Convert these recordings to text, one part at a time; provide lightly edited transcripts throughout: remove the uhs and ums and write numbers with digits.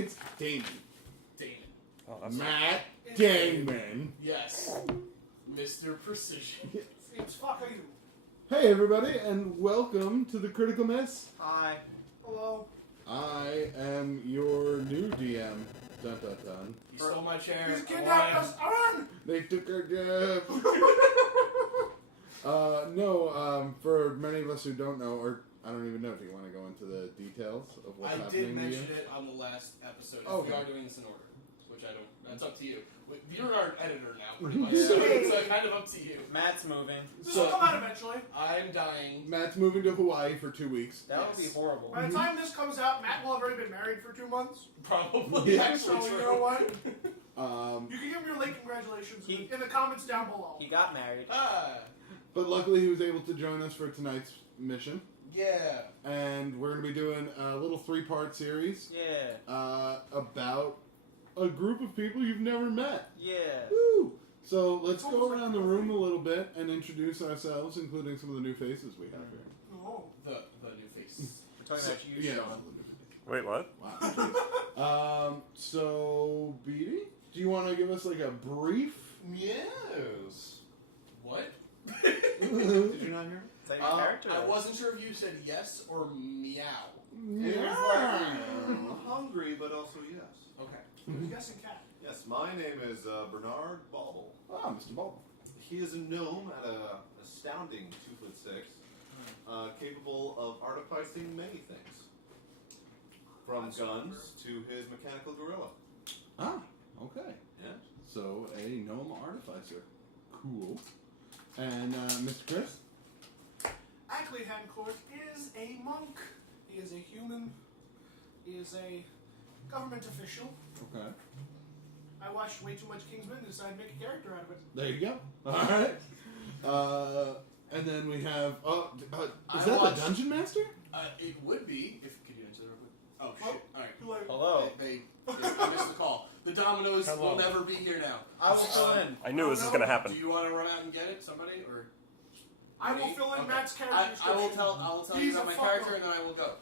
It's Damon. Oh, Matt Damon. Yes. Mr. Precision. It's fuck are you? Hey everybody, and welcome to the Critical Miss. Hi. Hello. I am your new DM. Dun dun dun. You stole my chair. He's kidnapped us. Run! They took our gift. For many of us who don't know, or I don't even know if you want to go into the details of what's happening I did to mention you. it on the last episode. Okay. We are doing this in order, which I don't. That's up to you. You're our editor now, pretty much. So it's kind of up to you. Matt's moving. This will come out eventually. I'm dying. Matt's moving to Hawaii for 2 weeks. That would be horrible. By the time this comes out, Matt will have already been married for 2 months. Probably. Yeah. Actually So true. you know what? You can give him your late congratulations in the comments down below. He got married. But luckily he was able to join us for tonight's mission. Yeah. And we're going to be doing a little 3-part series. Yeah. About a group of people you've never met. Yeah. Woo! So let's go around the room a little bit and introduce ourselves, including some of the new faces we have here. Oh. The new face. We're talking about you, Yeah. Sean. Wait, what? Wow. So, Beatty, do you want to give us like a brief? Yes. What? Did you not hear? Is that your character? I wasn't sure if you said yes or meow. I'm hungry, but also yes. Okay. Who's guessing cat? Yes, my name is Bernard Bauble. Ah, Mr. Ball. He is a gnome at an astounding 2'6", capable of artificing many things, from guns to his mechanical gorilla. Ah, okay. Yeah. So, a gnome artificer. Cool. And Mr. Chris? Ackley Hancourt is a monk. He is a human. He is a government official. Okay. I watched way too much Kingsman and decided to make a character out of it. There you go. All right. And then we have. Is that the Dungeon Master? It would be if could you answer that real quick? Oh shit! All right. Who are you? Hello. I missed the call. The Dominoes will never be here now. I will fill in. I knew this was going to happen. Do you want to run out and get it, somebody, or? I will fill in Okay. Matt's character I will description. tell you He's about a my fuck character, up. and then I will go.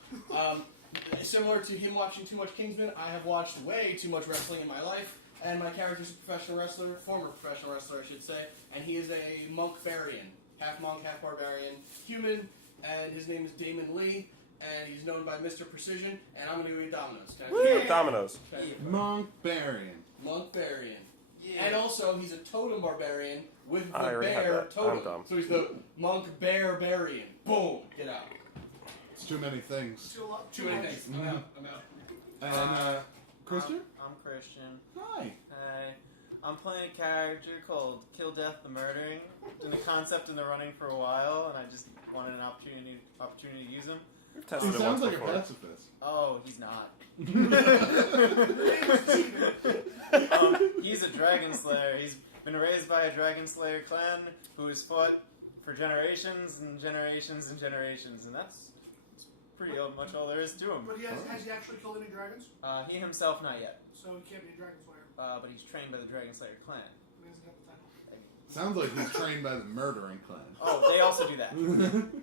Similar to him watching too much Kingsman, I have watched way too much wrestling in my life, and my character's a professional wrestler, former professional wrestler, I should say, and he is a monk-barian, half monk, half barbarian, human, and his name is Damon Lee, and he's known by Mr. Precision, and I'm going to go eat Dominoes. Woo! Dominoes. Monk Barian. Monk-barian. Yeah. And also, he's a totem barbarian with the I already had bear that. totem. I'm dumb. So he's the monk bear barian. Boom! Get out. It's too many things. Too many much. things. I'm out. And Christian? I'm Christian. Hi. Hi. I'm playing a character called Kill Death the Murdering. Been the concept in the running for a while, and I just wanted an opportunity to use him. We've He tested it sounds once like a before. pacifist. Oh, he's not. He's a dragon slayer. He's been raised by a dragon slayer clan who has fought for generations and generations and generations, and that's pretty much all there is to him. But has he actually killed any dragons? He himself not yet, So he can't be a dragon slayer. but he's trained by the dragon slayer clan. He hasn't got the title. Sounds like he's trained by the murdering clan. Oh, they also do that. And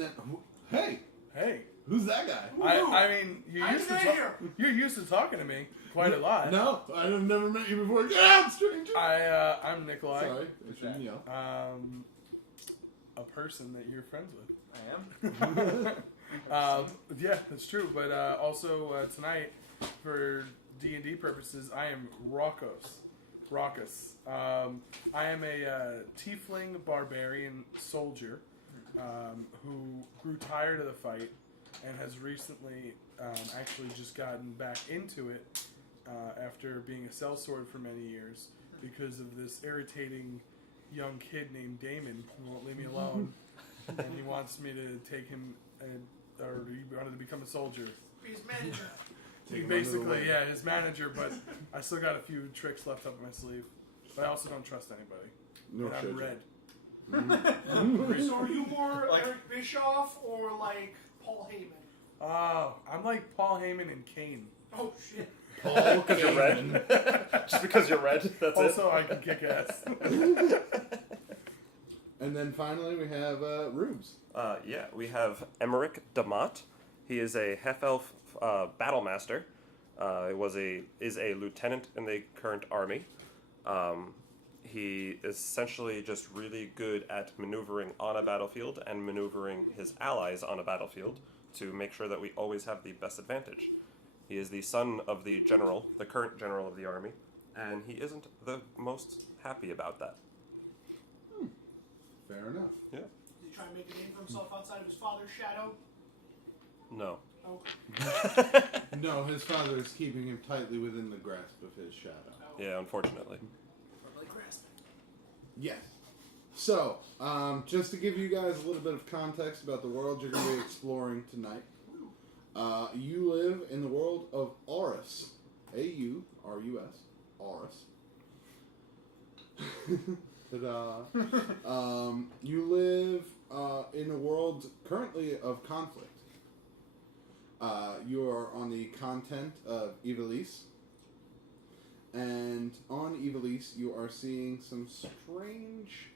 then, hey, Hey, who's that guy? I mean, you're used to talking to me quite a lot. No, I've never met you before. Get out, stranger! I'm Nikolai. Sorry, I shouldn't yell. A person that you're friends with. I am. Yeah, that's true. But also tonight, for D&D purposes, I am Raucous. I am a tiefling barbarian soldier who grew tired of the fight and has recently actually just gotten back into it after being a sellsword for many years because of this irritating young kid named Damon who won't leave me alone. And he wants me to take him, or he wanted to become a soldier. Be his manager. Take him Basically, under the yeah, his manager, but I still got a few tricks left up my sleeve. But I also don't trust anybody. No and shit. I'm red. So are you more Like- Eric Bischoff or like Paul Heyman? Oh, I'm like Paul Heyman and Kane. Oh shit. Paul Because you're red. Just because you're red. That's Also, I can kick ass. And then finally we have Rubes. Yeah, we have Emmerich Damat. He is a half-elf battle master is a lieutenant in the current army. He is essentially just really good at maneuvering on a battlefield and maneuvering his allies on a battlefield to make sure that we always have the best advantage. He is the son of the current general of the army, and he isn't the most happy about that. Fair enough. Yeah. Did he try and make a name for himself outside of his father's shadow? No. Okay. No, his father is keeping him tightly within the grasp of his shadow. Yeah, unfortunately. Yes. So, just to give you guys a little bit of context about the world you're going to be exploring tonight, you live in the world of Aurus. A-U-R-U-S. Aurus. Ta-da. You live in a world currently of conflict. You are on the continent of Ivalice. And on Ivalice, you are seeing some strange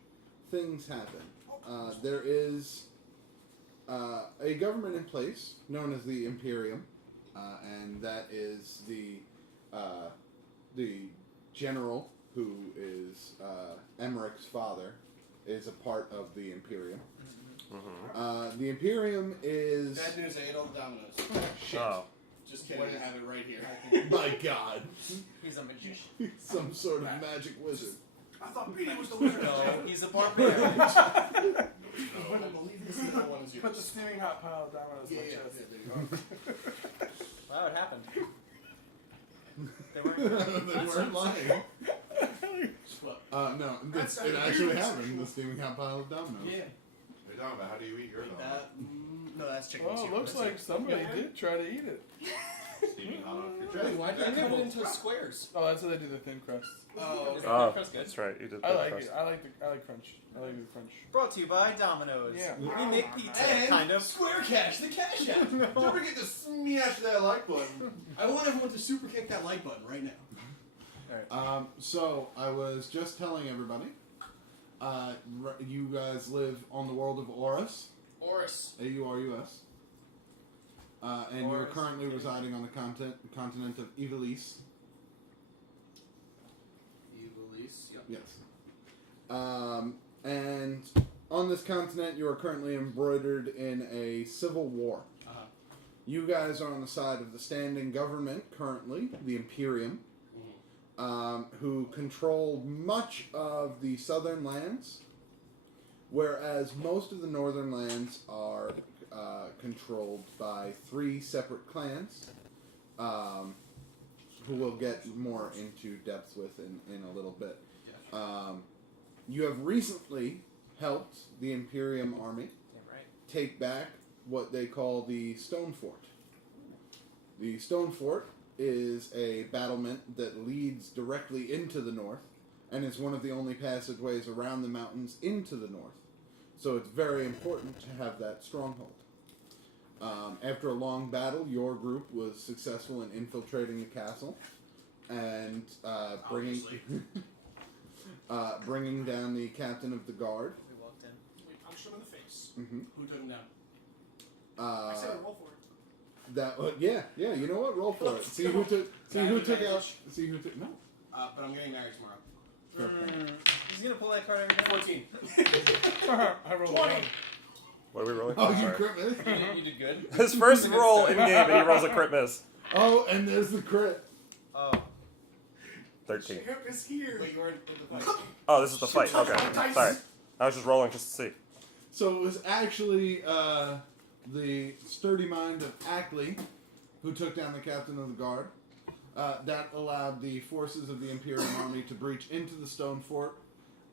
things happen. There is a government in place known as the Imperium, and that is the general who is Emmerich's father is a part of the Imperium. Mm-hmm. The Imperium is... Bad news, I ate all the dominoes. Shit. Oh. Just kidding, I have it right here. My God. He's a magician. Some sort of magic wizard. I thought Petey was the wizard. No, he's a barbarian. I believe this middle one is yours. Put the steaming hot pile of dominoes in my chest. there you go. Wow, it happened. They They weren't. weren't lying. What? No, That's it a actually weird happened. sexual- The steaming hot pile of dominoes. Yeah. What are you talking about? How do you eat your dog? No, that's chicken. Well, it looks like somebody did try to eat it. Steaming hot off your Really? chest. Why did they cut it into squares? Oh, that's how they do the thin crust. Oh, okay. Oh, that's right. You did I that like first. it. I like crunch. I like the crunch. Brought to you by Domino's. Yeah. We make pizza, And kind of. Square Cash, the cash app. Don't forget to smash that like button. I want everyone to super kick that like button right now. So I was just telling everybody, you guys live on the world of Aurus, Oris. A-U-R-U-S, and you're Aurus. currently residing on the continent of Ivalice. Ivalice, yep. Yes. And on this continent, you are currently embroidered in a civil war. Uh-huh. You guys are on the side of the standing government currently, the Imperium, who control much of the southern lands, whereas most of the northern lands are controlled by 3 separate clans, who we'll get more into depth with in a little bit. You have recently helped the Imperium army Damn right. take back what they call the Stone Fort. The Stone Fort is a battlement that leads directly into the north and is one of the only passageways around the mountains into the north. So it's very important to have that stronghold. After a long battle, your group was successful in infiltrating the castle and bringing down the captain of the guard. We walked in. We punched him in the face. Who took him down? I said roll for it. Yeah. You know what? Roll for it. See who took out. See who took. No. But I'm getting married tomorrow. He's gonna pull that card every day. 14. I rolled 20. one. What are we rolling? Oh, Oh, you sorry. crit miss. You did good. His first roll in game, and he rolls a crit miss. Oh, and there's the crit. Oh. 13. Hip is here. But you weren't in the fight. Oh, this is the fight. Okay, Dice. sorry. I was just rolling just to see. So it was actually the sturdy mind of Ackley who took down the captain of the guard. That allowed the forces of the Imperial Army to breach into the Stone Fort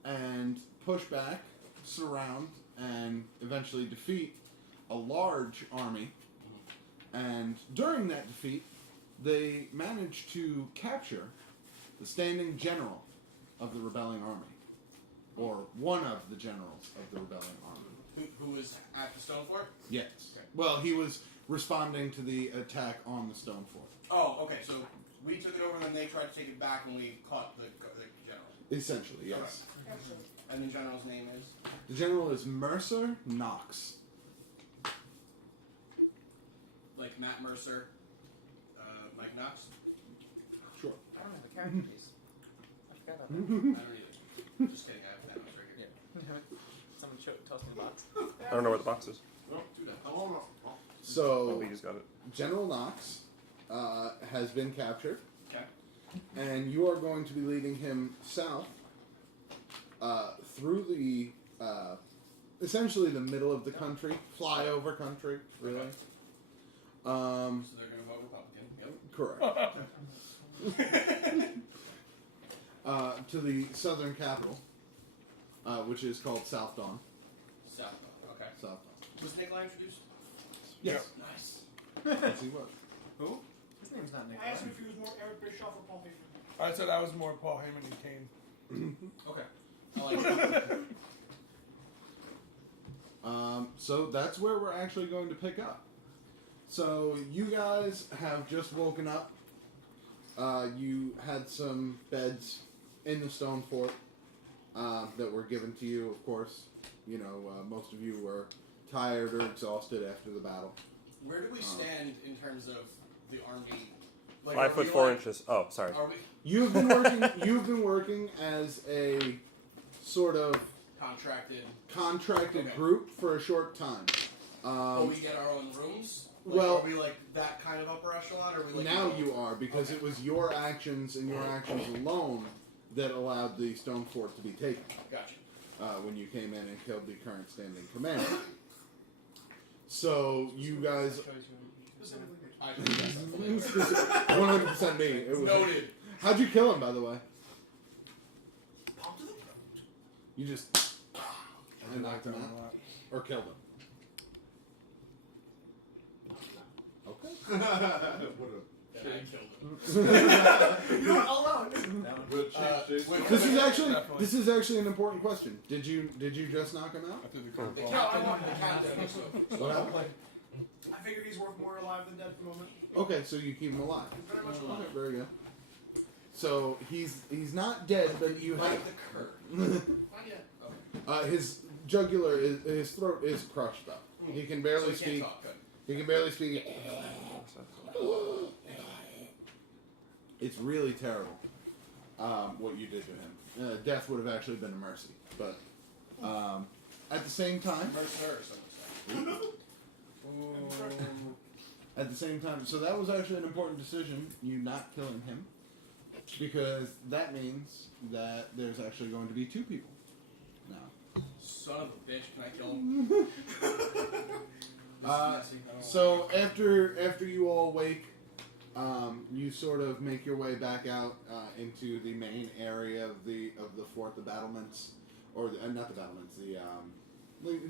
and push back, surround, and eventually defeat a large army. And during that defeat, they managed to capture the standing general of the rebelling army, or one of the generals of the rebelling army. Who was at the Stone Fort? Yes. Okay. Well, he was responding to the attack on the Stone Fort. Oh, okay. So we took it over, and then they tried to take it back, and we caught the general. Essentially, yes. And the general's name is? The general is Mercer Knox. Like Matt Mercer, Mike Knox? Sure. I don't have a character piece. I forgot about that. I don't either. Just kidding. I have that much right here. Yeah. Someone tossed me the box. I don't know where the box is. Do that. Oh, So, Lee's got it. General Knox has been captured, Okay. and you are going to be leading him south through the essentially the middle of the country, flyover country, really. Okay. So they're going to vote Republican. Yep. Correct. To the southern capital, which is called Southdawn. South. Okay. Southdawn. Was Nikolai introduced? Yes. Nice. Yes, he was. Who? His name's not Nick. I asked him if he was more Eric Bischoff or Paul Heyman. I said I was more Paul Heyman and Kane. Okay. I like that. So that's where we're actually going to pick up. So you guys have just woken up. You had some beds in the stone fort that were given to you, of course. You know, most of you were tired or exhausted after the battle. Where do we stand in terms of the army? Like, 5 are foot we 4 like- inches. Oh, sorry. Are we You've been working. You've been working as a sort of contracted Okay. group for a short time. Will we get our own rooms? Like, well- are we like that kind of upper echelon? Or are we like Now you are, because it was your actions and your actions alone that allowed the stone fort to be taken. Gotcha. When you came in and killed the current standing commander. So you guys, Specifically, I can guess that. 100% me. It was, Noted. how'd you kill him, by the way? pump to the throat. You just knocked him out, or killed him. Okay. what Then I killed him. You know what? I'll allow it. Good change, Jason. This is actually an important question. Did you just knock him out? I threw the The curveball. captain. So What happened? I figure he's worth more alive than dead for the moment. Okay, so you keep him alive. He's very much alive. Okay, very good. So he's not dead, but you right have the curve. Not yet. Okay. his jugular his throat is crushed up. He can So barely we can't speak. talk. Good. He can barely speak. It's really terrible what you did to him. Death would have actually been a mercy, but at the same time, Mercer, some would say. at the same time, so that was actually an important decision. You not killing him, because that means that there's actually going to be 2 people now. Son of a bitch, can I kill him? This is messy. I don't So after you all wake, you sort of make your way back out into the main area of the fort, the battlements, or not the battlements,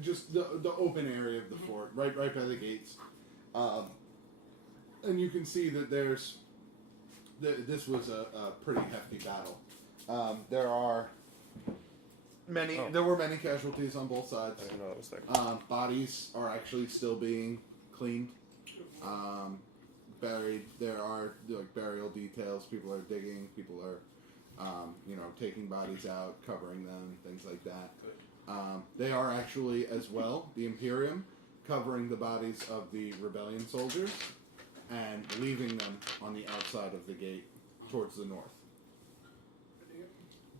just the open area of the fort, right by the gates, and you can see that this was a pretty hefty battle. There were many casualties on both sides. I didn't know that was there. Bodies are actually still being cleaned, buried. There are burial details. People are digging. People are, taking bodies out, covering them, things like that. They are actually, as well, the Imperium, covering the bodies of the rebellion soldiers and leaving them on the outside of the gate towards the north.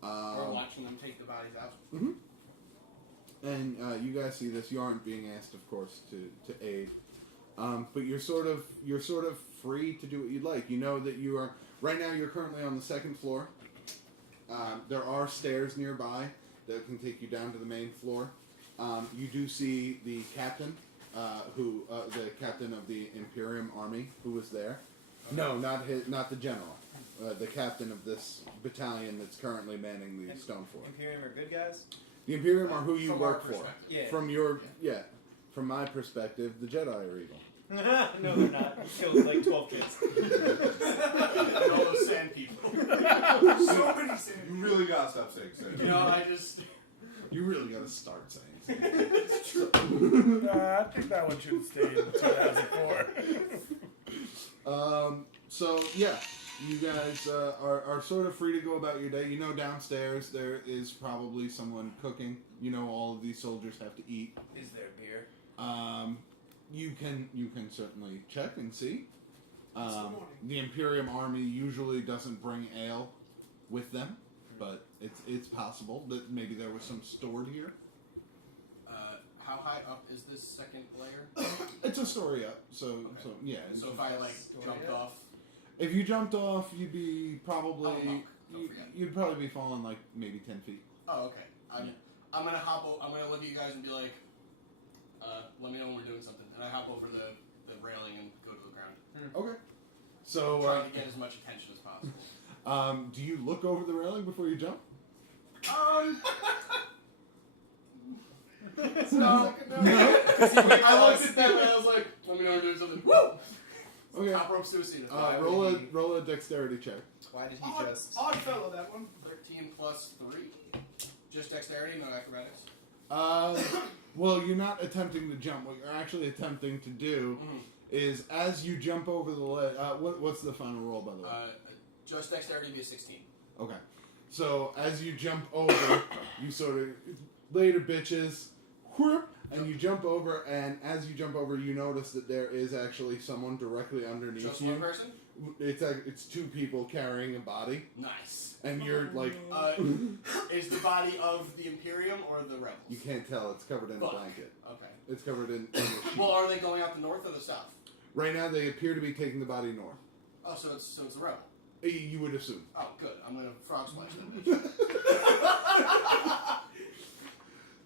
We're watching them take the bodies out. Mm-hmm. And you guys see this. You aren't being asked, of course, to aid, but you're sort of free to do what you'd like. You know that you are right now. You're currently on the 2nd floor. There are stairs nearby that can take you down to the main floor. You do see the captain, the captain of the Imperium Army, who was there. No, not the general. The captain of this battalion that's currently manning the stone fort. Imperium are good guys? The Imperium are who you From our work for. perspective. Yeah. From my perspective, the Jedi are evil. No, they're not. You killed like 12 kids. And all those sand people. So many sins. You really gotta stop saying so. I just... You really gotta start saying something. It's true. I think that one should have stayed in 2004. So yeah, you guys are sort of free to go about your day. You know, downstairs there is probably someone cooking. You know, all of these soldiers have to eat. Is there beer? You can certainly check and see. The Imperium army usually doesn't bring ale with them, but it's possible that maybe there was some stored here. How high up is this second layer? It's a story up, so yeah. So if I jumped off, if you jumped off, you'd be probably I'm a monk. Don't forget. you'd probably be falling like maybe 10 feet. Oh, okay. I'm gonna I'm gonna look at you guys and be like, let me know when we're doing something, and I hop over the railing and go to the ground. Okay. So Trying to get as much attention as possible. do you look over the railing before you jump? No. I looked at them and I was like, let me know when we're doing something. Woo! Okay. Top rope suicide. Roll a dexterity check. Why did he just? Odd fellow, that one. 13 plus 3. Just dexterity, no acrobatics. Well, you're not attempting to jump. What you're actually attempting to do is, as you jump over the ledge. What's the final roll, by the way? Just dexterity would be a 16. Okay. So as you jump over, you sort of later bitches, whoop, and you jump over. And as you jump over, you notice that there is actually someone directly underneath Just you. one person? It's two people carrying a body, Nice. and you're like, Is the body of the Imperium or the Rebels? you can't tell. It's covered in a Fuck. blanket. Okay. It's covered in a sheet. Well, are they going out the north or the south? Right now, they appear to be taking the body north. Oh, so it's the Rebel. You would assume. Oh, good. I'm gonna frog splash them.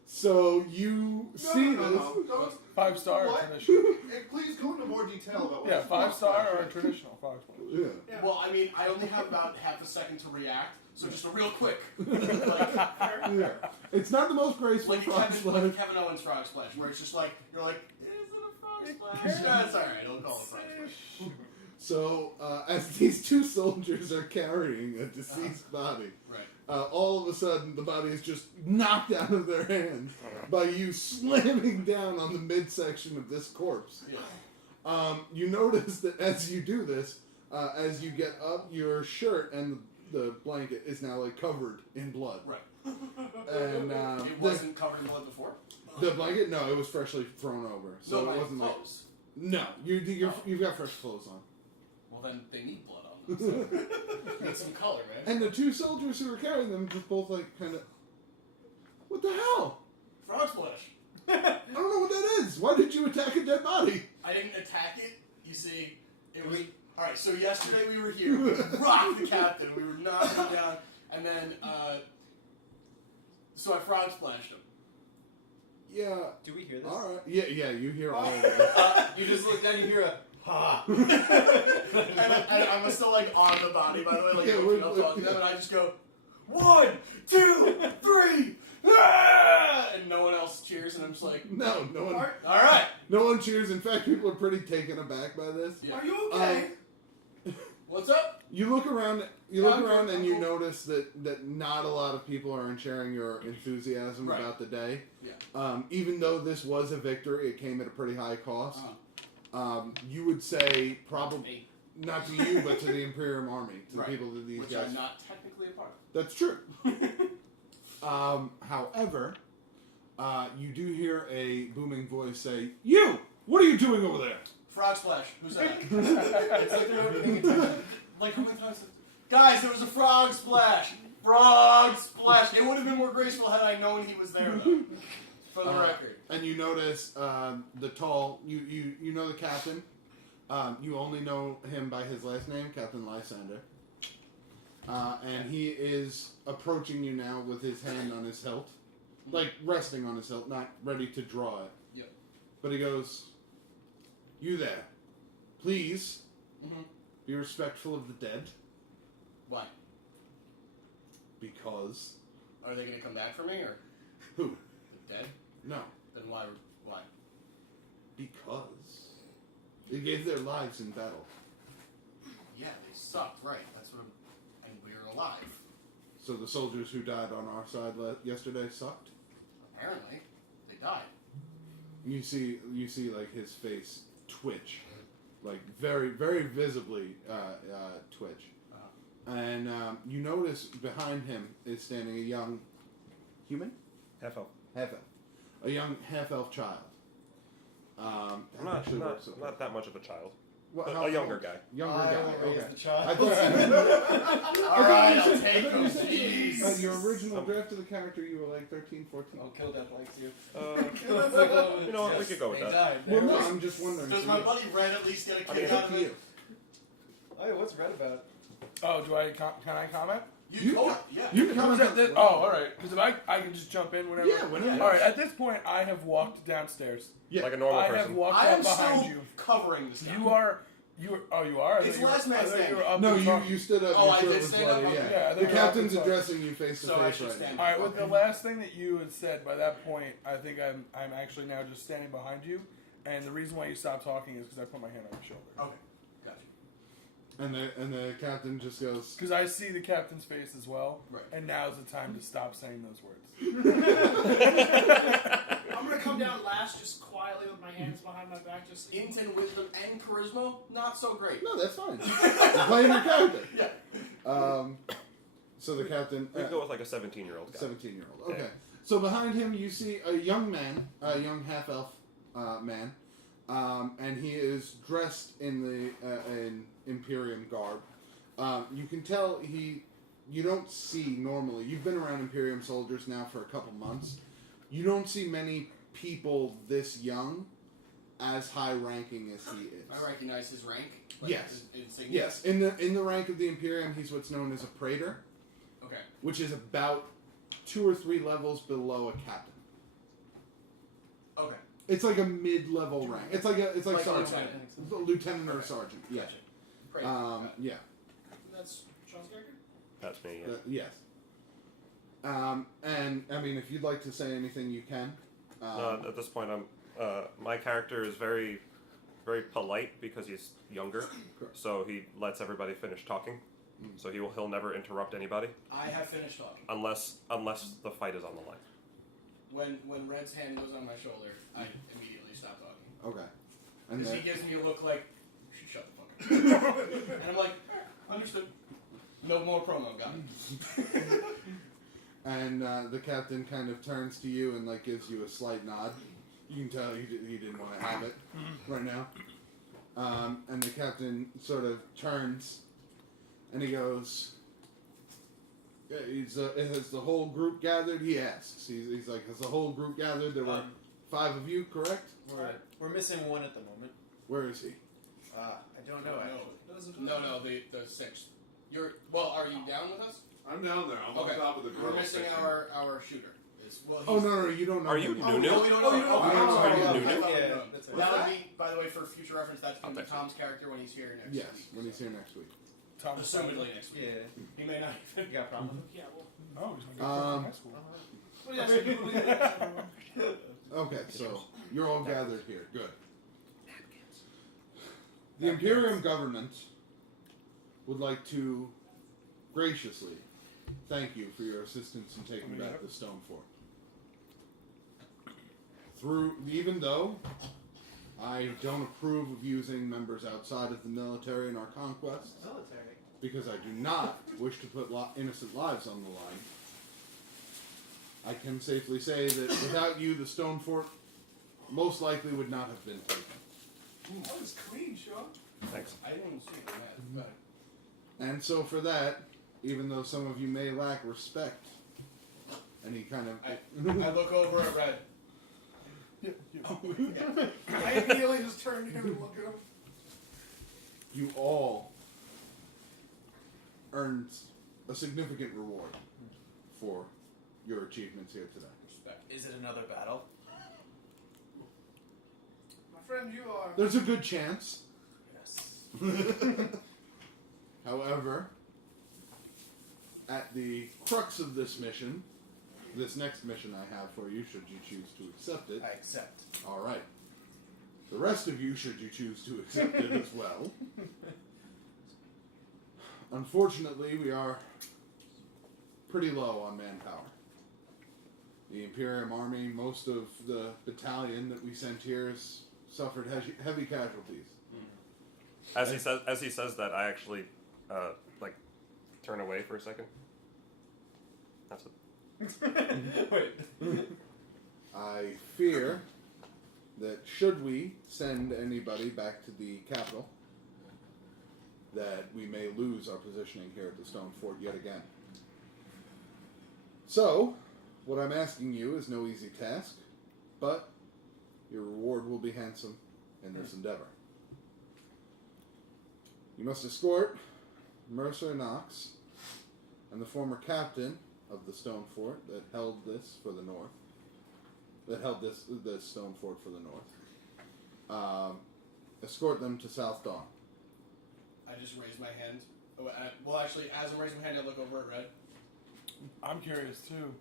So you see this. Don't- 5-star or What? traditional. Hey, please go into more detail about what Yeah, this frog 5-star splash or a is. traditional 5-star. Yeah. Yeah. Well, I mean, I only have about half a second to react, so just a real quick, Yeah. It's not the most graceful like frog Kevin, splash. like Kevin Owens frog splash, where it's just like you're like, is it a frog splash? Yeah, it's all right. I'll call it a frog splash. So, as these two soldiers are carrying a deceased body, Right. all of a sudden the body is just knocked out of their hands by you slamming down on the midsection of this corpse. Yeah. You notice that as you do this, as you get up, your shirt and the blanket is now like covered in blood. Right. And It wasn't covered in blood before. the blanket, no, it was freshly thrown over, so No, it my wasn't like clothes. no. You've got fresh clothes on. Well, then they need blood on them. So need some color, man. And the two soldiers who were carrying them just both like kind of, what the hell? Frog splash. I don't know what that is. Why did you attack a dead body? I didn't attack it. You see, it was all right. So yesterday we were here, we rocked the captain. We were knocking him down, and then so I frog splashed him. Yeah. Do we hear this? All right. Yeah. You hear all of this. You just look down. You hear a ha. And I'm still like on the body, by the way, like Yeah, looking up, talking to them, and I just go 1, 2, 3, ah! And no one else cheers, and I'm just like, No one. all right. No one cheers. In fact, people are pretty taken aback by this. Yeah. Are you okay? What's up? You look around. I'm and you cool. notice that not a lot of people are sharing your enthusiasm Right. about the day. Yeah. Even though this was a victory, it came at a pretty high cost. Uh-huh. You would say probably Me, not to you, but to the Imperium Army, to Right. the people that these which guys. I'm not technically a part of. That's true. However, you do hear a booming voice say, "You! What are you doing over there?" Frog splash. Who's that? It's like they're not paying attention. Like how many times? Guys, there was a frog splash. Frog splash. It would have been more graceful had I known he was there, though. For the record. And you notice the tall. You know the captain. You only know him by his last name, Captain Lysander. And he is approaching you now with his hand on his hilt, like resting on his hilt, not ready to draw it. Yep. But he goes, "You there? Please be respectful of the dead, Why? because Are they going to come back for me, or who? the dead? No, Then why? Why? because they gave their lives in battle. Yeah, they sucked, right? That's what. And we're alive. So the soldiers who died on our side yesterday sucked. Apparently, they died. You see like his face twitch, like very, very visibly twitch. And you notice behind him is standing a young human, Half-elf. half-elf, a young half-elf child. I'm not that much of a child. A younger guy. Younger I guy. will raise Okay. the child. I thought Alright, you I'll said- take I thought him. you said- Jeez. your original draft of the character, you were like 13, 14. Oh, Kill Death likes you. You know what? We could go with He that. died. Well, There no, was- I'm just wondering. Does for my you. buddy Red at least get a I mean, kick It's out up of to it? you. Oh, what's red about? Oh, can I comment? Yeah. You can comment. Oh, all right. Because I can just jump in whenever. Yeah, whenever. All right. At this point, I have walked downstairs. Yeah. Like a normal I have person. walked I up am behind still you. covering the stuff. You are. Oh, you are. I It's thought you were- last man I thought you standing. were up No, and talking. you stood up. Oh, your I shirt did was stand up? bloody, Okay. Yeah. Yeah, The they're captain's up and addressing you face to So I face should right stand now. All right. With the last thing that you had said, by that point, I think I'm actually now just standing behind you, and the reason why you stopped talking is because I put my hand on your shoulder. Okay, gotcha. And the captain just goes. Because I see the captain's face as well, Right. and now's the time to stop saying those words. I'm gonna come down last, just quietly with my hands behind my back, just. Int, wisdom, and charisma, not so great. No, that's fine. You're playing your character. Yeah. So the captain. We could go with like a 17-year-old guy. 17-year-old. Okay. Yeah. So behind him, you see a young man, a young half-elf man, and he is dressed in the in Imperium garb. You can tell you don't see normally. You've been around Imperium soldiers now for a couple months. You don't see many people this young, as high-ranking as he is. I recognize his rank. Yes. His insignia. Yes, in the rank of the Imperium, he's what's known as a praetor, Okay. which is about 2 or 3 levels below a captain. Okay. It's like a mid-level rank. It's like Like a sergeant, lieutenant or Okay. sergeant. Yeah. Gotcha. Great. Yeah. That's Sean's character? That's me. Yeah. Yes. And I mean, if you'd like to say anything, you can. At this point, my character is very, very polite because he's younger, Correct. so he lets everybody finish talking. So he'll never interrupt anybody I have finished talking. unless the fight is on the line. When Red's hand goes on my shoulder, I immediately stop talking. Okay. And Because then, he gives me a look like, you should shut the fuck up. And I'm like, understood. No more promo, got it. and the captain kind of turns to you and like gives you a slight nod. You can tell he didn't want to have it right now. And the captain sort of turns and he goes, has the whole group gathered? He asks. He's like, has the whole group gathered? There were 5 of you, correct? We're missing one at the moment. Where is he? I don't know. Actually. No, the sixth. Are you down with us? I'm down there. I'm Okay. on top of the grill. We're missing our shooter. Oh, no, you don't know. Are you who he new? is. No, we don't know. Oh, you don't Okay, know. I'm sorry. Oh, I you thought knew. we Yeah, knew. that's That right. would be, by the way, for future reference, that's going to be text you. Tom's character when he's here next Yes, week. when he's here next week. Tom, Assumedly next week. Yeah. He may not You even. got a problem? Yeah, well. Oh, he's going to high school. Well, yeah, Okay, so you're all gathered here. Good. The Imperium government would like to graciously thank you for your assistance in taking back the Stone Fort. Even though I don't approve of using members outside of the military in our conquests, Military. because I do not wish to put innocent lives on the line, I can safely say that without you, the Stone Fort most likely would not have been taken. that was clean, Sean. Thanks. I didn't see that. And so for that, even though some of you may lack respect, and he kind of... I look over at Red. I immediately just turned here and looked at him. you all earned a significant reward for your achievements here today. Respect. Is it another battle? My friend, you are. There's a good chance. Yes. However, at the crux of this mission, this next mission I have for you, should you choose to accept it. I accept. All right. The rest of you, should you choose to accept it as well. Unfortunately, we are pretty low on manpower. The Imperium Army, most of the battalion that we sent here has suffered heavy casualties. As he says that, I actually turn away for a second. That's what. Wait. I fear that should we send anybody back to the capital, that we may lose our positioning here at the Stone Fort yet again. So, what I'm asking you is no easy task, but your reward will be handsome in this endeavor. You must escort Mercer Knox and the former captain of the Stone Fort that held this for the North, that held this Stone Fort for the North. Escort them to Southdawn. I just raised my hand. Well, actually, as I'm raising my hand, I look over at Red. I'm curious too.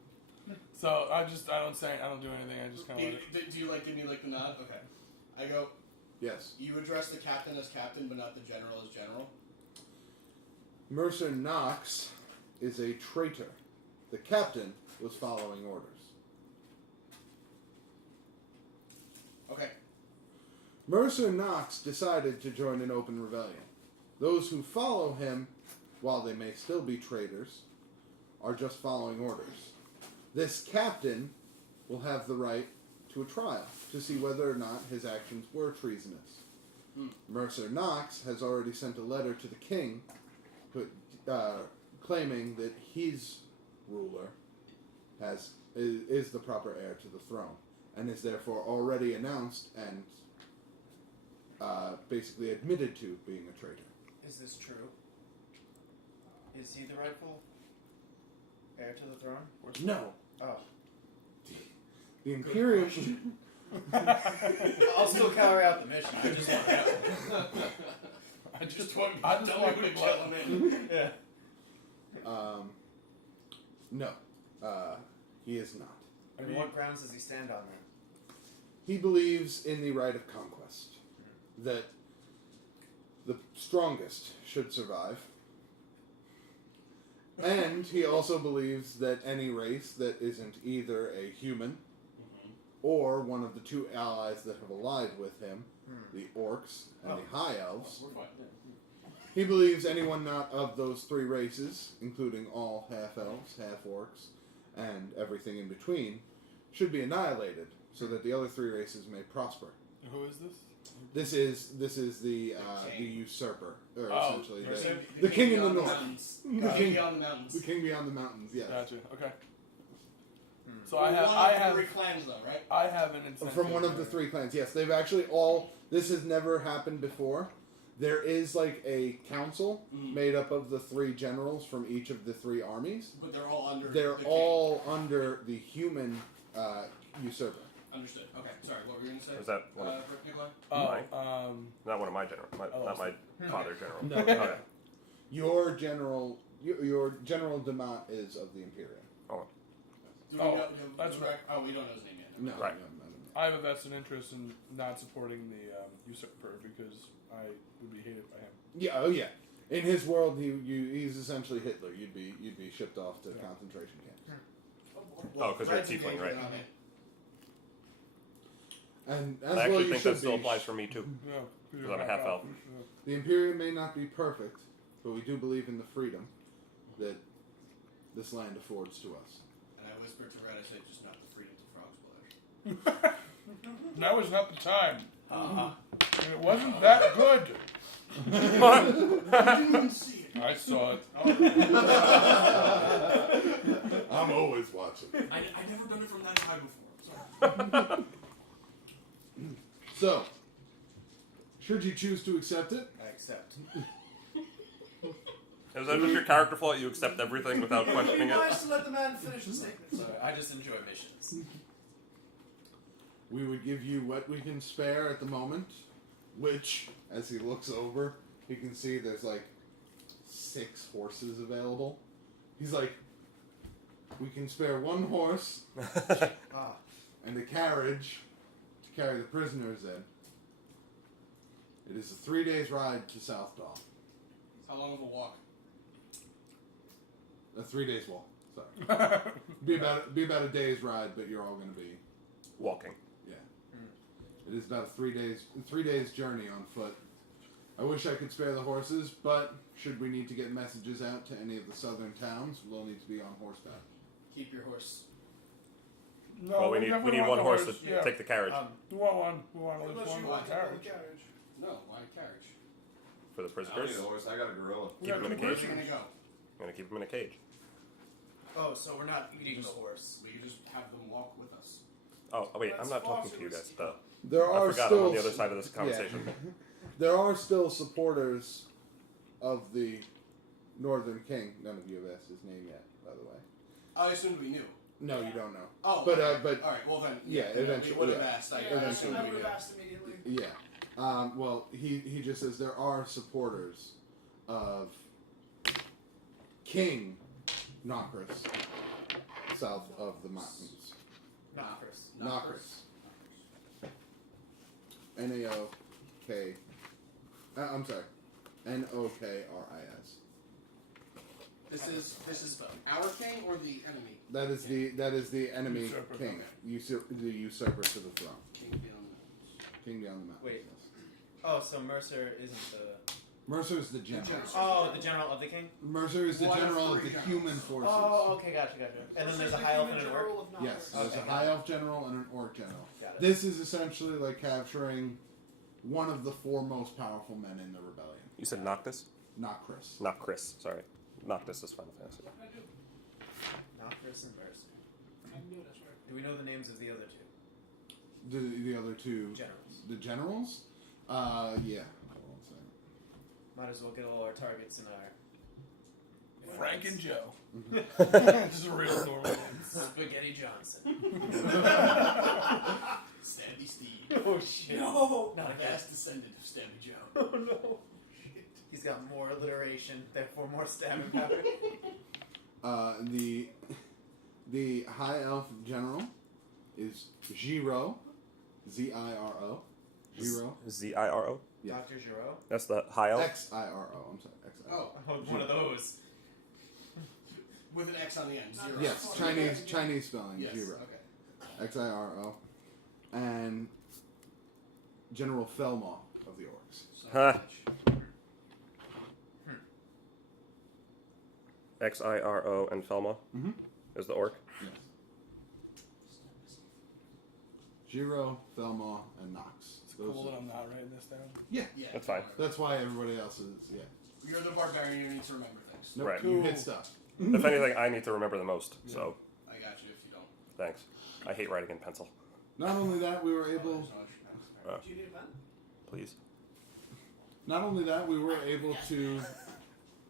So I don't do anything. I just kind of. Do you give me the nod? Okay. I go. Yes. You address the captain as captain, but not the general as general. Mercer Knox is a traitor. The captain was following orders. Okay. Mercer Knox decided to join an open rebellion. Those who follow him, while they may still be traitors, are just following orders. This captain will have the right to a trial to see whether or not his actions were treasonous. Mercer Knox has already sent a letter to the king claiming that his ruler is the proper heir to the throne and is therefore already announced and basically admitted to being a traitor. Is this true? Is he the rightful heir to the throne? No. Oh. The Imperium... I'll still carry out the mission. I just want to know. I just want I tell me who to kill him in. Yeah. No. He is not. And what grounds does he stand on then? He believes in the right of conquest. That the strongest should survive. And he also believes that any race that isn't either a human or one of the two allies that have allied with him, the orcs and the high elves, he believes anyone not of those three races, including all half-elves, half-orcs, and everything in between, should be annihilated so that the other three races may prosper. Who is this? This is the usurper, or essentially The king in the beyond north. Mountains. The King king beyond the mountains. The king beyond the mountains. Yes. Gotcha. Okay. So One I of have the three clans, though, right? I have an incentive From one of the three clans. Yes, they've actually all. This has never happened before. There is a council made up of the three generals from each of the three armies. But they're all under. They're the all under the human usurper. Understood. Okay. Sorry. What were you going to say? Was that one of Nikolai? not one of my general, not my father general? No. Okay. Your general Demont is of the Imperium. Do we know, that's right. Oh, we don't know his name yet. No, Right. no. I have a vested interest in not supporting the usurper because I would be hated by him. Yeah. Oh yeah. In his world, he's essentially Hitler. You'd be shipped off to concentration camps. Oh, 'cause you're a Fred's a tiefling, gay right? kid on it. And as I well, actually you think should that still be. applies for me too. Yeah, Because I'm a half elf. The Imperium may not be perfect, but we do believe in the freedom that this land affords to us. And I whispered to Red, I said, just not the freedom to frog splash. Now is not the time. And it wasn't that good. I didn't even see it. I saw it. I'm always watching. I never done it from that high before. Sorry. So, should you choose to accept it, I accept. Is that just your character flaw? You accept everything without questioning it? Nice to let the man finish the statement. Sorry, I just enjoy missions. we would give you what we can spare at the moment, which, as he looks over, he can see there's 6 horses available. He's like, we can spare 1 horse and a carriage to carry the prisoners in. It is a 3 days ride to Southdawn. How long of a walk? A 3 days walk. Sorry. be about a day's ride, but you're all going to be Walking. yeah. It is about a 3 days journey on foot. I wish I could spare the horses, but should we need to get messages out to any of the southern towns, we'll need to be on horseback. Keep your horse. No, Well, we need definitely one want the horse to yeah. take the carriage. We want one. We want at least Unless one you with want a to have carriage. a carriage. No, why carriage? for the I don't prisoners. need a horse. I got a gorilla. Keep him in a Where's cage. he gonna go? I'm gonna keep him in a cage. Oh, so we're not eating the horse. We just have them walk with us. Oh, wait, I'm Let's not talking foster to you guys. this- Duh. There I are forgot still I'm on the other side of this conversation. Yeah. There are still supporters of the Northern King. None of you have asked his name yet, by the way. I assumed we knew. No, you don't know. Oh, But, okay. but all right. Well then, yeah, eventually, we would have yeah. asked. I Yeah, assumed I we would knew. have asked immediately. yeah. Well, he just says there are supporters of King Knockers south of the mountains. Knockers. Knockers. N-A-O-K. I'm sorry. N-O-K-R-I-S. This is our king or the enemy? That is the enemy Usurper. king. The usurper to the throne. King beyond King down the mountain. Wait. Yes. Oh, so Mercer isn't the... Mercer is the general. Oh, the general of the king? Mercer is the One of general of three the generals. human forces. Oh, okay, gotcha. And then there's a high elf and an orc? Yes, there's Okay, a high elf general and an orc general. Got it. This is essentially like capturing one of the four most powerful men in the rebellion. You said Noctis? Not Chris. Not Chris, sorry. Noctis is Final Fantasy. I do. Knockers and Mercer. I knew that's right. Do we know the names of the other two? The other two. Generals. The generals? Yeah. Hold on a second. Might as well get all our targets in our... Frank and Joe. Just real normal names. Spaghetti Johnson. Stabby Steve. Oh, shit. No, Not the again. last descendant of Stabby Joe. Oh, no. He's got more alliteration, therefore more stabbing power. The high elf general is Ziro. Z-I-R-O. Ziro. Z-I-R-O? Yeah. Dr. Giraud? That's the high elf? X-I-R-O. I'm sorry. X-I-R-O. Oh, Oh, one of those. with an X on the end. Zero. Yes, Chinese spelling. Yes. Ziro. Okay. X-I-R-O. And General Felmaw of the orcs. So Huh. much. X-I-R-O and Felma Mm-hmm. is the orc. Yes. Jiro, Felmaw, and Knox. It's cool that I'm not writing this down. Yeah. Yeah. That's fine. That's why everybody else is, yeah. You're the barbarian. You need to remember things. Nope, Right. you Cool. hit stuff. If anything, I need to remember the most, so I got you. If you don't. thanks. I hate writing in pencil. Not only that, we were able... There's no extra pencil. Do you need a pen? Please. Not only that, we were able to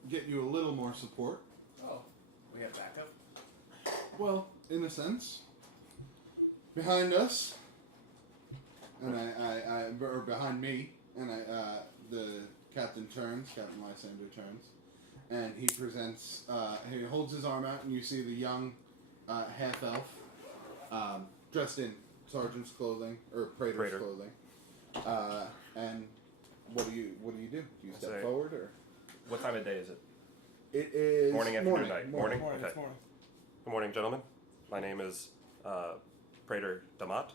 get you a little more support. Oh. We have backup? Well, in a sense. Behind us, and or behind me, and the captain turns, Captain Lysander turns, and he presents, he holds his arm out, and you see the young half-elf, dressed in sergeant's clothing, or praetor's Praetor. clothing. And what do you do? Do you I'll step say- forward, or? What time of day is it? It is Morning, afternoon, night. Morning? Morning, Okay. it's morning. Good morning, gentlemen. My name is Praetor Damat.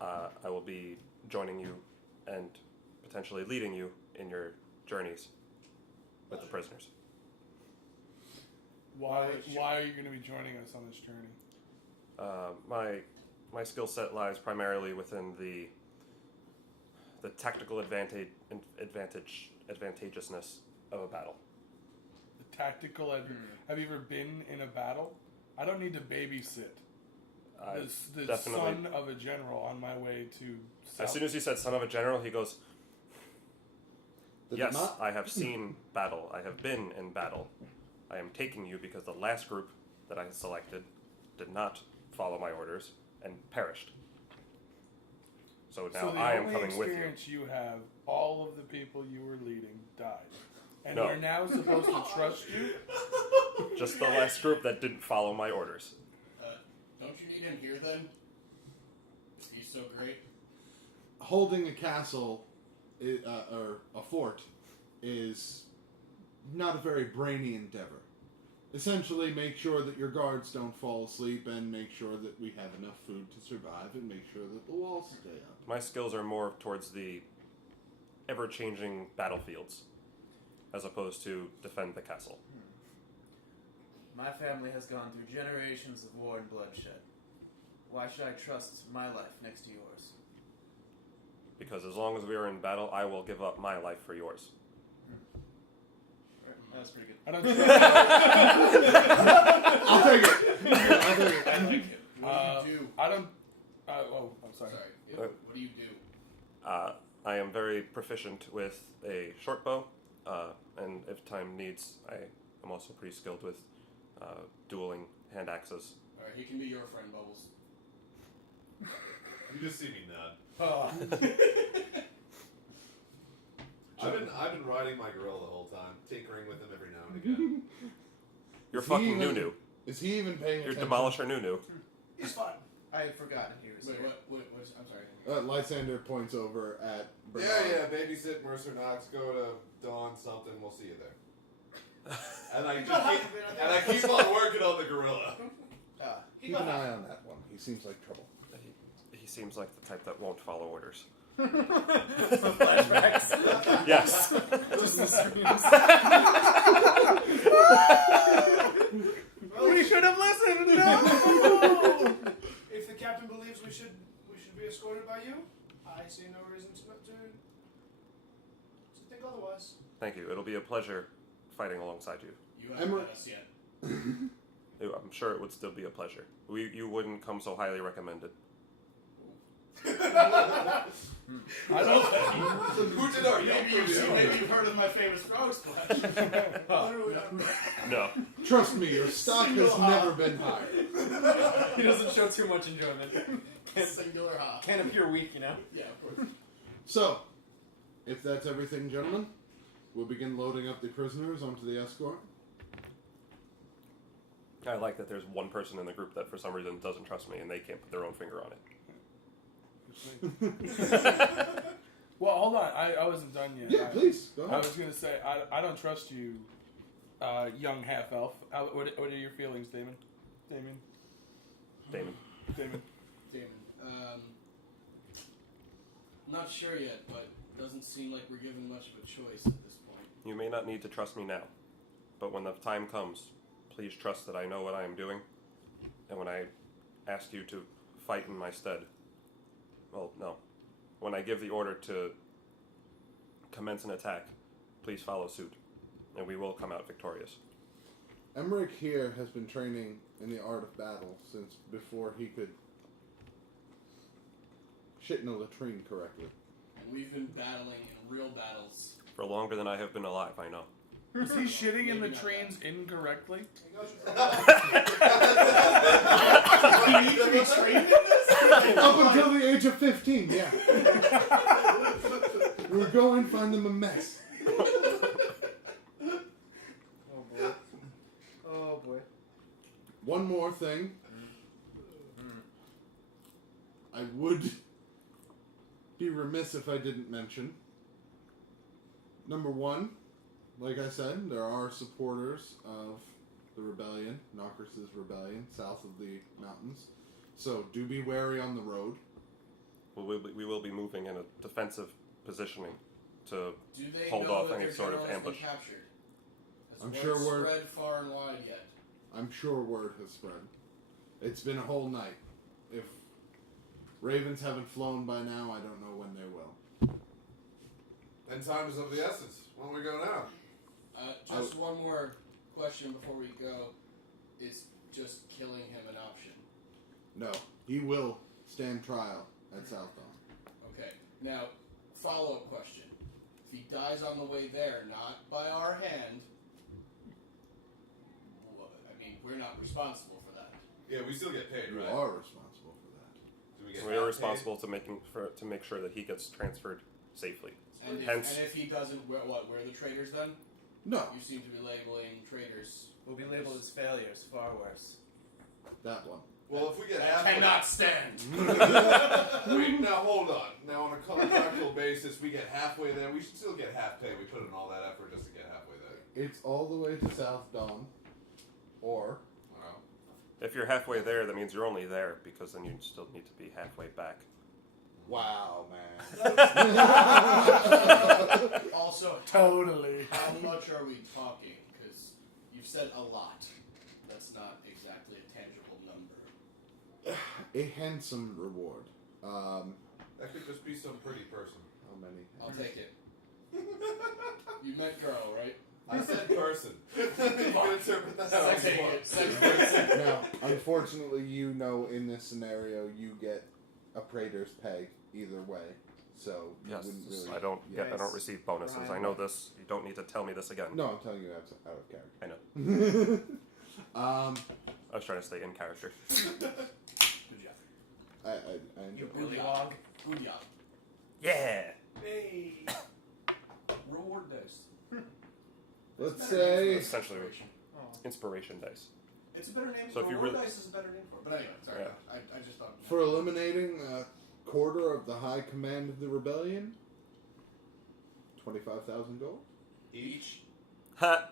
I will be joining you and potentially leading you in your journeys with the prisoners. Why are you going to be joining us on this journey? My skill set lies primarily within the tactical advantageousness of a battle. The tactical. Have you ever been in a battle? I don't need to babysit. The definitely. son of a general on my way to. South. As soon as he said "son of a general," he goes, "Yes, Damat? I have seen battle. I have been in battle. I am taking you because the last group that I selected did not follow my orders and perished. So now so the I am only coming with you." experience you have, all of the people you were leading died, and No. we're now supposed to trust you. Just the last group that didn't follow my orders. Don't you need him here then? If he's so great. Holding a castle or a fort is not a very brainy endeavor. Essentially, make sure that your guards don't fall asleep and make sure that we have enough food to survive and make sure that the walls stay up. My skills are more towards the ever-changing battlefields, as opposed to defend the castle. My family has gone through generations of war and bloodshed. Why should I trust my life next to yours? Because as long as we are in battle, I will give up my life for yours. That's pretty good. I don't. I'll take it. I'll take it. I like him. What do you do? I don't. Oh, I'm sorry. What do you do? I am very proficient with a short bow, and if time needs, I am also pretty skilled with dueling hand axes. Alright, he can be your friend, Bubbles. You just see me nod. Oh. I've been riding my gorilla the whole time, tinkering with him every now and again. You're Is he fucking even- Nunu. Is he even paying You're attention? Demolisher Nunu. He's fun. I had forgotten he was Wait, here. I'm sorry. Lysander points over at Bernard. Yeah, babysit Mercer Knox, go to Dawn something, we'll see you there. And I keep on working on the gorilla. Keep an eye on that one. He seems like trouble. He seems like the type that won't follow orders. Flashbacks. Yes. We should have listened. No. If the captain believes we should be escorted by you, I see no reason to think otherwise. Thank you. It'll be a pleasure fighting alongside you. You haven't met us yet. I'm sure it would still be a pleasure. You wouldn't come so highly recommended. I don't. Who did our Maybe you've heard of my famous frog splash. No. Trust me, your stock has never been higher. He doesn't show too much enjoyment. Singular hop. Can't appear weak, you know? Yeah, of course. So, if that's everything, gentlemen, we'll begin loading up the prisoners onto the escort. I like that there's one person in the group that for some reason doesn't trust me and they can't put their own finger on it. Well, hold on. I wasn't done yet. Yeah, please, go I ahead. was going to say, I don't trust you, young half-elf. What are your feelings, Damon? Damon. Damon. Damon. Not sure yet, but doesn't seem like we're given much of a choice at this point. You may not need to trust me now, but when the time comes, please trust that I know what I am doing, and when I ask you to fight in my stead, well, no. When I give the order to commence an attack, please follow suit, and we will come out victorious. Emmerich here has been training in the art of battle since before he could shit in a latrine correctly. And we've been battling in real battles. For longer than I have been alive, I know. Is he shitting in the Maybe not trains incorrectly? We need to be trained in this? Up until the age of 15, yeah. We would go and find them a mess. Oh boy. One more thing. I would be remiss if I didn't mention. Number one, like I said, there are supporters of the rebellion, Knockers' rebellion, south of the mountains. So do be wary on the road. We will be moving in a defensive positioning to Do they hold know off that any their sort of general has been ambush. captured? Has I'm word sure we're- spread far and wide yet? I'm sure word has spread. It's been a whole night. If ravens haven't flown by now, I don't know when they will. And time is of the essence. When we go now? Just one more question before we go. Is just killing him an option? No, he will stand trial at Southdawn. Okay. Now, follow-up question. If he dies on the way there, not by our hand, we're not responsible for that. Yeah, we still get paid, You right? are responsible for that. Do we get We half are paid? responsible to make sure that he gets transferred safely. And Hence- if he doesn't, we're the traitors then? No, You seem to be labeling traitors. We'll be labeled as failures, far worse. that one. Well, if we get I half cannot stand. Wait, now hold on. Now on a contractual basis, we get halfway there. We should still get half pay. We put in all that effort just to get halfway there. It's all the way to Southdawn, or Wow. If you're halfway there, that means you're only there because then you still need to be halfway back. wow, man. Also, Totally. how much are we talking? Because you've said a lot. That's not exactly a tangible number. A handsome reward. That could just be some pretty person. he has. I'll take it. You meant girl, right? I said person. You can interpret that I'll as take you want. it. Sex person. Now, unfortunately, you know in this scenario you get a praetor's pay either way, so you Yes, wouldn't really. I don't yeah. get. I don't receive bonuses. I know this. You don't need to tell me this again. No, I'm telling you that's out of character. I know. I I was trying to stay in character. Good job. enjoy. Good job. Good job. Yeah. Hey. Reward dice. Let's say Essentially, inspiration dice. It's a better name. So if you reward really- dice is a better name for it. But anyway, sorry. Yeah. I just thought. for eliminating a quarter of the high command of the rebellion, 25,000 gold. Each. Ha.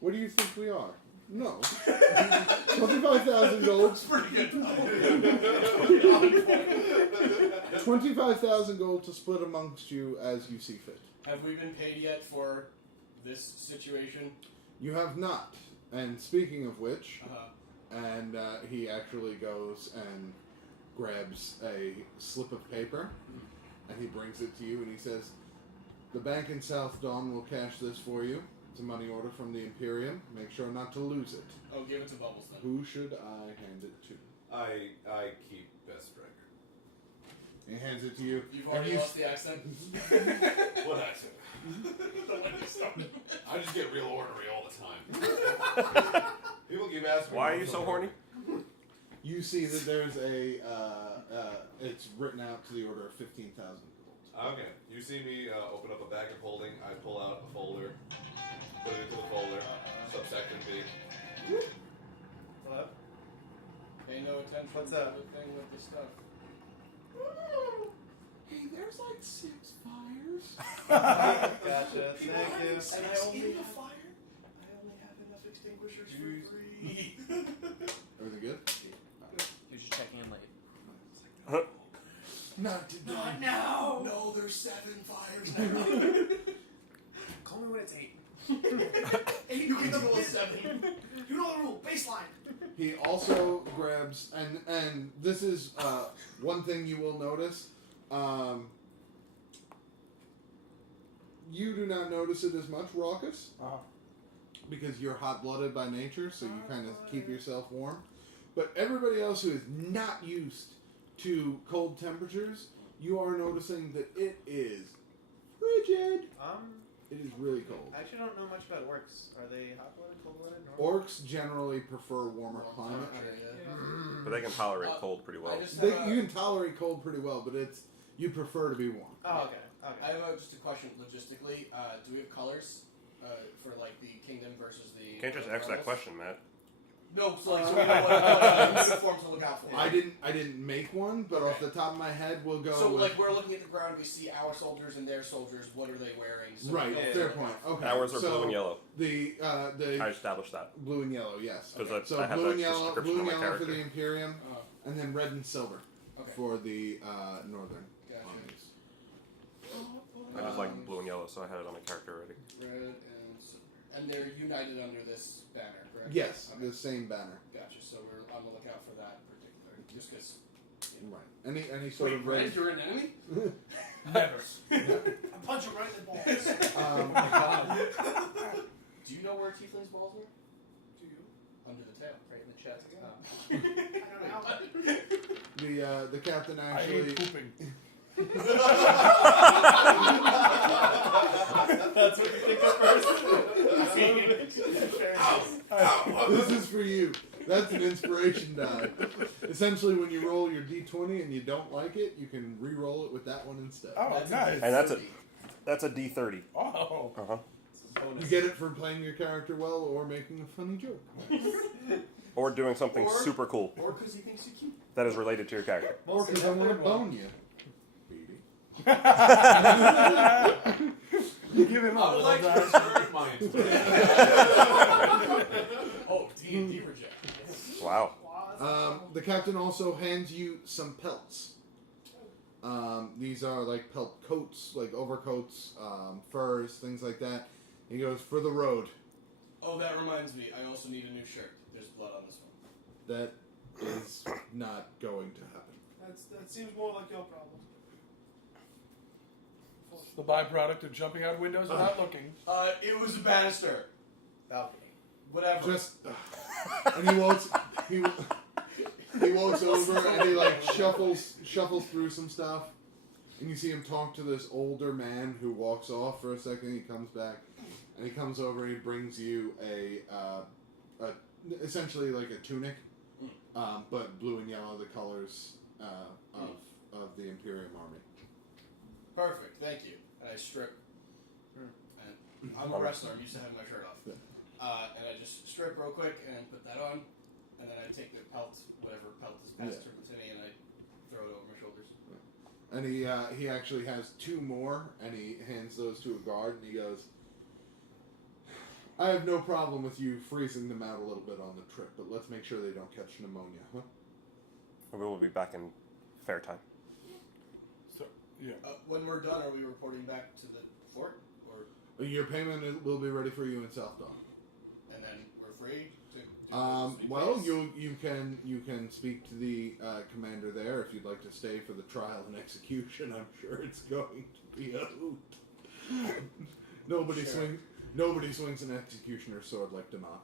What do you think we are? No. 25,000 gold. That's pretty good. 25,000 gold to split amongst you as you see fit. Have we been paid yet for this situation? You have not. And speaking of which, Uh-huh. and he actually goes and grabs a slip of paper, and he brings it to you, and he says, "The bank in Southdawn will cash this for you. It's a money order from the Imperium. Make sure not to lose it. Oh, give it to Bubbles then. Who should I hand it to?" I keep best record. He hands it to you. You've and already you lost the accent. What accent? I just get real ornery all the time. People keep asking me. Why are you so horny? You see that there's a, it's written out to the order of 15,000 gold. Okay. You see me open up a bag of holding. I pull out a folder, put it into the folder. Subsection B. What? Pay no attention What's to that? the thing with the stuff. Hey, there's like 6 fires. Gotcha. Thank you. And I only have fire. I only have enough extinguishers for free. Everything good? You're just checking in late. Not today. Not now. No, there's 7 fires now. Call me when it's 8. 8 you can double 7. You know the rule. Baseline. He also grabs, and this is one thing you will notice. You do not notice it as much, Raucous, because you're hot-blooded by nature, so you kind of keep yourself warm. But everybody else who is not used to cold temperatures, you are noticing that it is frigid. It is really cold. I actually don't know much about orcs. Are they hot-blooded, cold-blooded? Orcs generally prefer warmer climate. But they can tolerate cold pretty well. I just have You can tolerate cold pretty well, but you prefer to be warm. Oh, okay. I have just a question logistically. Do we have colors for like the kingdom versus the? You can't just ask that question, Matt. No, so like so we know what uniform to look out for. I didn't make one, but off the top of my head, we'll go. So with, like we're looking at the ground, we see our soldiers and their soldiers. What are they wearing? So right, we know what to fair look point. out for. Okay, Ours are so blue and yellow. The I established that. blue and yellow, yes. Because So I have blue that and yellow, description blue on and my yellow for character. the Imperium, Oh, and then red and silver okay. for the northern Gotcha. armies. I just like blue and yellow, so I had it on my character already. Red and silver. And they're united under this banner, correct? Yes, Okay. the same banner. Gotcha. So we're on the lookout for that particular. Just because. Right. Any sort of red. You're an enemy? Never. I punch him right in the balls. Do you know where Tiefling's balls are? Do you? Under the tail. Right in the chest. I don't know. The captain I actually. hate pooping. That's what you think of first. This is for you. That's an inspiration die. Essentially, when you roll your d20 and you don't like it, you can re-roll it with that one instead. Oh, That's nice. And that's a D30. Oh. Uh huh. You get it from playing your character well or making a funny joke. Or doing something Or- super cool Or because he thinks you're cute. that is related to your character. Or because I want to bone you. You give him I a would little like to time. reserve my inspiration. Oh, D&D reject. Wow. The captain also hands you some pelts. These are like pelt coats, like overcoats, furs, things like that. He goes, for the road. Oh, that reminds me. I also need a new shirt. There's blood on this one. That is not going to happen. That seems more like your problem. The byproduct of jumping out windows without looking. It was a banister. Balcony. Whatever. Just and he walks over and he like shuffles through some stuff, and you see him talk to this older man who walks off for a second. He comes back and he comes over and he brings you a essentially like a tunic, but blue and yellow, the colors of the Imperium Army. Perfect, thank you. And I strip. And I'm a wrestler. I'm used to having my shirt off. And I just strip real quick and put that on. And then I take the pelt, whatever pelt is best to me, and I throw it over my shoulders. And he actually has two more, and he hands those to a guard, and he goes, I have no problem with you freezing them out a little bit on the trip, but let's make sure they don't catch pneumonia, huh? We will be back in fair time. So, yeah. When we're done, are we reporting back to the fort? Or Your payment will be ready for you in Southdawn. and then we're free to do Well, things? you can speak to the commander there if you'd like to stay for the trial and execution. I'm sure it's going to be a hoot. Nobody swings an executioner's sword like Demont.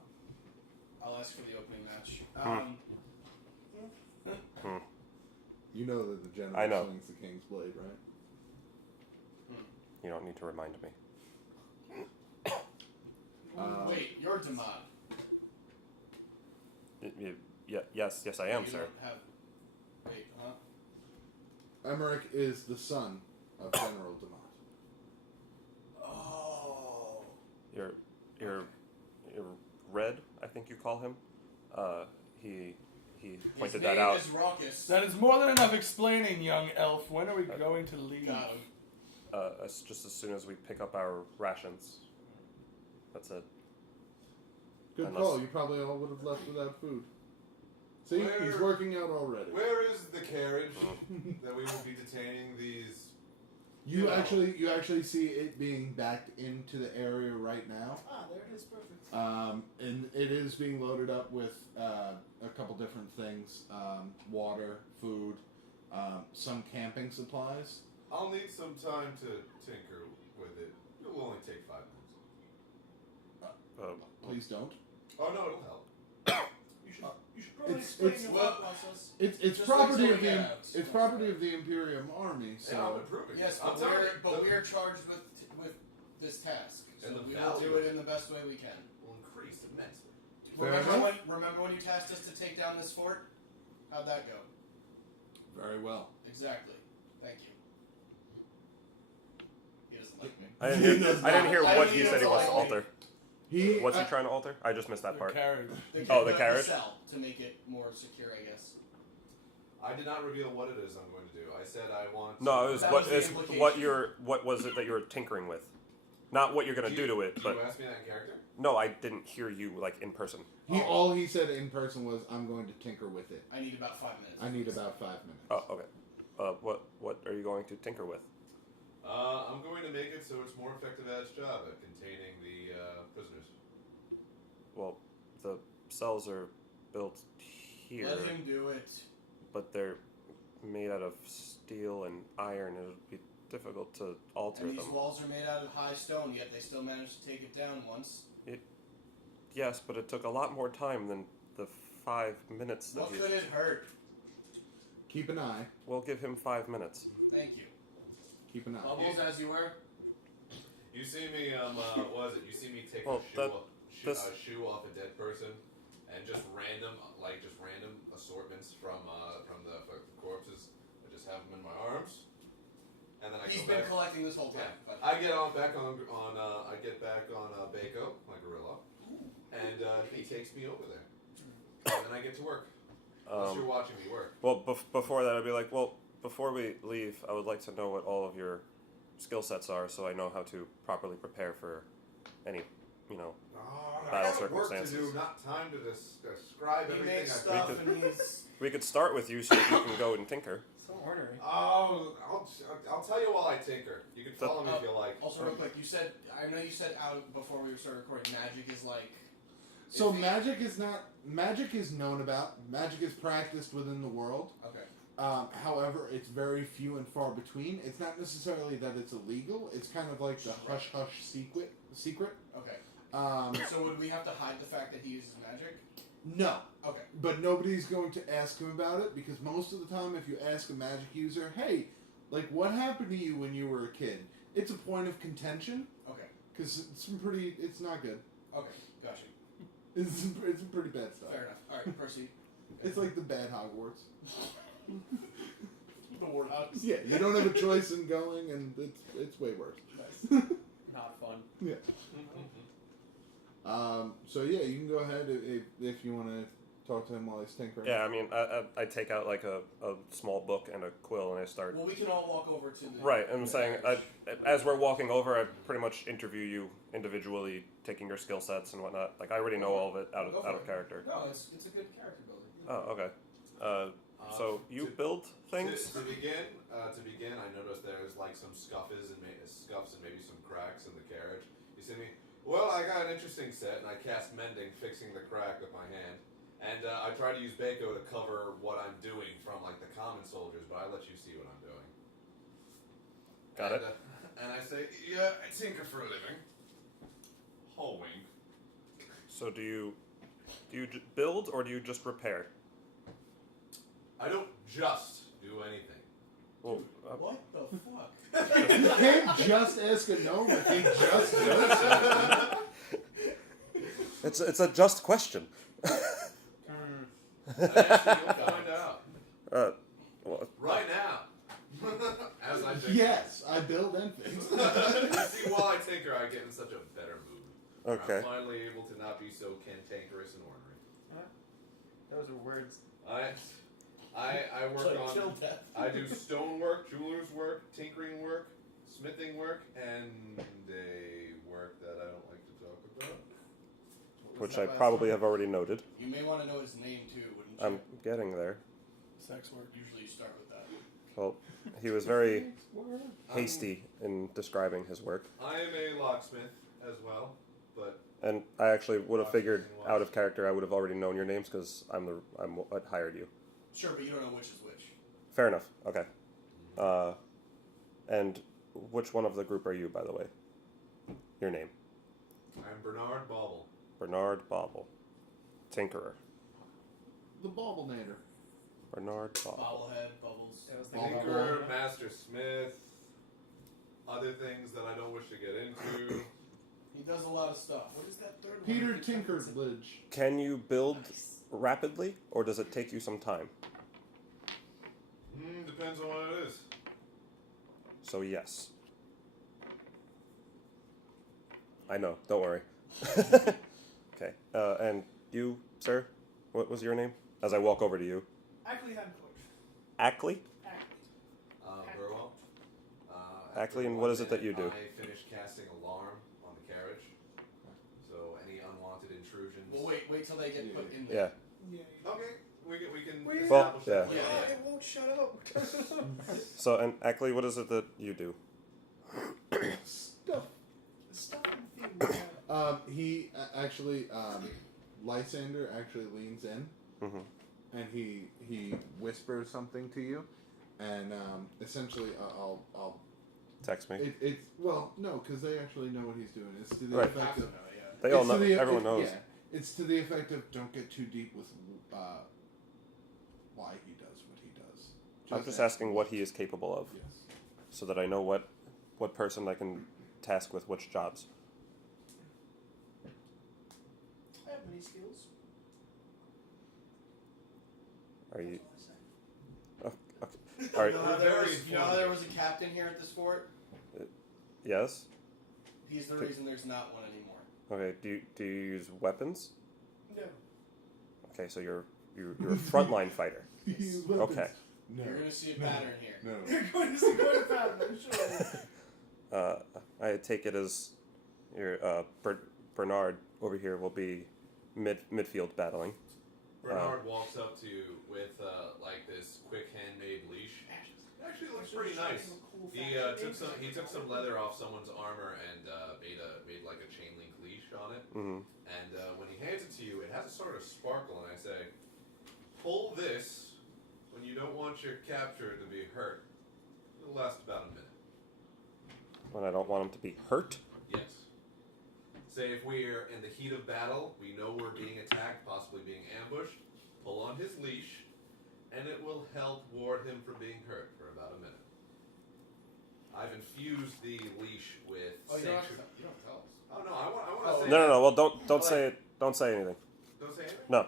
I'll ask for the opening match. You know that the general I know. swings the king's blade, right? You don't need to remind me. Wait, you're Demont. Yes, I am, You sir. don't have... Wait, huh? Emmerich is the son of General Demont. Oh. You're Red, I think you call him. He pointed that out. His name is Raucous. That is more than enough explaining, young elf. When are we going to leave? Got him. Just as soon as we pick up our rations. That's it. Good Unless- call. You probably all would have left without food. See, he's working out already. Where is the carriage that we will be detaining these? You actually see it being backed into the area right now. Ah, there it is. Perfect. And it is being loaded up with a couple different things: water, food, some camping supplies. I'll need some time to tinker with it. It will only take 5 minutes. Please don't. Oh no, it'll help. You should probably It's- explain it's- your well- thought process. It's Just property like of the Zoe it's property of the Imperium Army. And I'm So improving. Yes, I'm but telling you, we're charged with this task, so And the we will value do of it in the best way we can. will increase immensely. Fair Remember when you tasked us to take down this fort? How'd that go? very well. Exactly. Thank you. He doesn't like me. I didn't hear I what mean, he said he it's wants to all- alter. What's he trying to alter? I just missed that The part. carriage. Oh, the carriage? cell to make it more secure, I guess. I did not reveal what it is I'm going to do. I said I want. No, it was That what was the is implication. what was it that you were tinkering with? Not what you're gonna do to it, Did but you ask me that in character? no, I didn't hear you like in person. All he said in person was, "I'm going to tinker with it. I need about 5 minutes. I need about 5 minutes." Oh, okay. What are you going to tinker with? I'm going to make it so it's more effective at its job at containing the prisoners. Well, the cells are built here, Let him do it. but they're made out of steel and iron. It would be difficult to alter And these them. walls are made out of high stone, yet they still managed to take it down once. Yes, but it took a lot more time than the 5 minutes that What you. could it hurt? Keep an eye. We'll give him 5 minutes. Thank you. Keep an eye. Bubbles as you were. You see me, what was it? You see me take Well, a shoe off a dead person, and just random assortments from the corpses. I just have them in my arms, and then I He's go been back. collecting this whole time. Yeah. But I get back on Bako, my gorilla, and he takes me over there, and then I get to work. Unless you're watching me work. Well, before that, I'd be like, well, before we leave, I would like to know what all of your skill sets are, so I know how to properly prepare for any, I battle have work to circumstances. do, not time to describe he everything makes I've stuff done. and he's... We could start with you so that you can go and tinker. So ornery. Oh, I'll tell you while I tinker. You can follow me if you like. Also, real quick, I know you said out before we started recording, magic is like... So magic is known about. Magic is practiced within the world. Okay. However, it's very few and far between. It's not necessarily that it's illegal. It's kind of like the hush-hush secret. Okay. So would we have to hide the fact that he uses magic? No. Okay. But nobody's going to ask him about it, because most of the time if you ask a magic user, hey, like, what happened to you when you were a kid? It's a point of contention. Okay. Because it's not good. Okay, gotcha. It's some pretty bad stuff. Fair enough. Alright, proceed. It's like the bad Hogwarts. The Warthogs. Yeah, you don't have a choice in going, and it's way worse. Nice. Not fun. Yeah. So yeah, you can go ahead if you want to talk to him while he's tinkering. Yeah, I mean, I take out like a small book and a quill and I start. Well, we can all walk over to the... Right, I'm saying, as we're walking over, I pretty much interview you individually, taking your skill sets and whatnot. Like, I already know all of it out of character. No, it's a good character building. Oh, okay. So you build things? To begin, I noticed there's like some scuffs and maybe some cracks in the carriage. You see me? Well, I got an interesting set, and I cast Mending, fixing the crack with my hand. And I try to use Bako to cover what I'm doing from like the common soldiers, but I let you see what I'm doing. Got it. And I say, yeah, I tinker for a living. Whole wink. So do you build or do you just repair? I don't just do anything. Well, What the fuck? You can't just ask a gnome if he just does something. it's a just question. Actually, you'll find out. Well, Right now. As I think. Yes, I build and fix. You see, while I tinker, I get in such a better mood. okay. I'm finally able to not be so cantankerous and ornery. Those are words. I work Like on. chill death. I do stone work, jeweler's work, tinkering work, smithing work, and a work that I don't like to talk about. Which I probably have already noted. You may want to know his name too, wouldn't you? I'm getting there. Sex work. Usually you start with that. Well, he was very hasty in describing his work. I am a locksmith as well, but And I actually would have figured out of character I would have already known your names because I'm what hired you. Sure, but you don't know which is which. Fair enough. Okay. And which one of the group are you, by the way? Your name? I'm Bernard Bauble. Bernard Bauble. Tinkerer. The Baublinator. Bernard Bauble. Bobblehead, bubbles. Tinkerer, Master Smith, other things that I don't wish to get into. He does a lot of stuff. What is that third Peter one? Tinkerbridge. Can you build rapidly, or does it take you some time? Depends on what it is. So yes. I know. Don't worry. Okay. And you, sir? What was your name? As I walk over to you. Ackley had coach. Ackley? Ackley. Burwell. Ackley, and what is it that you do? I finished casting alarm on the carriage. So any unwanted intrusions. Well, wait till they get put in Yeah. there. Yeah. Okay, we can Well, establish yeah. that. Yeah. It won't shut up. So, and Ackley, what is it that you do? Stuff and things. He actually, Lysander actually leans in, and he whispers something to you, and essentially, I'll Text me. it's well, no, because they actually know what he's doing. It's to the Right. effect of They all it's to know. the- Everyone knows. Yeah, it's to the effect of don't get too deep with why he does what he does. I'm just asking what he is capable of, Yes. so that I know what person I can task with which jobs. I have many skills. Are you? That's Oh, okay. All right. You know how there was a captain here at this fort? Yes. He's the reason there's not one anymore. Okay. Do you use weapons? all I say. Okay, so you're a frontline fighter. Okay. No. You're gonna see a pattern here. No. No. You're going to see quite a pattern, I'm sure. I take it as your Bernard over here will be midfield battling. Bernard walks up to you with like this quick handmade leash. Actually, looks pretty nice. He took some leather off someone's armor and made like a chain link leash on it. Mm-hmm. And when he hands it to you, it has a sort of sparkle. And I say, pull this when you don't want your capture to be hurt, it'll last about a minute. When I don't want him to be hurt? Yes. Say if we're in the heat of battle, we know we're being attacked, possibly being ambushed, pull on his leash, and it will help ward him from being hurt for about a minute. I've infused the leash with sanctuary. You don't tell us. Oh no, I want to say. No. Well, don't say it. Don't say anything. Don't say anything. No.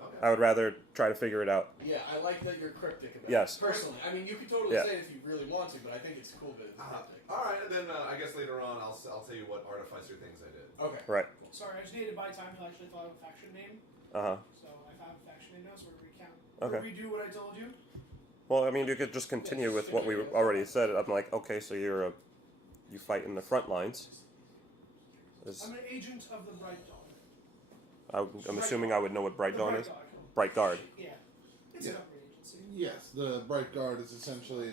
Okay. I would rather try to figure it out. Yeah, I like that you're cryptic about Yes. it. Personally, I mean, you could totally Yeah. say it if you really want to, but I think it's cool that it's cryptic. All right, and then I guess later on I'll tell you what artificer things I did. Okay. Right. Sorry, I just needed to buy time till I actually thought of a faction name. Uh huh. So I found a faction name now, so we're going to recount. Okay. Redo what I told you. Well, I mean, you could just continue with what we already said. I'm like, okay, so you fight in the front lines. I'm an agent of the Bright Dawn. I'm assuming I would know what Bright Dawn is. Dawn. Bright Guard. Yeah. It's Yeah. an upgrade agency. Yes, the Bright Guard is essentially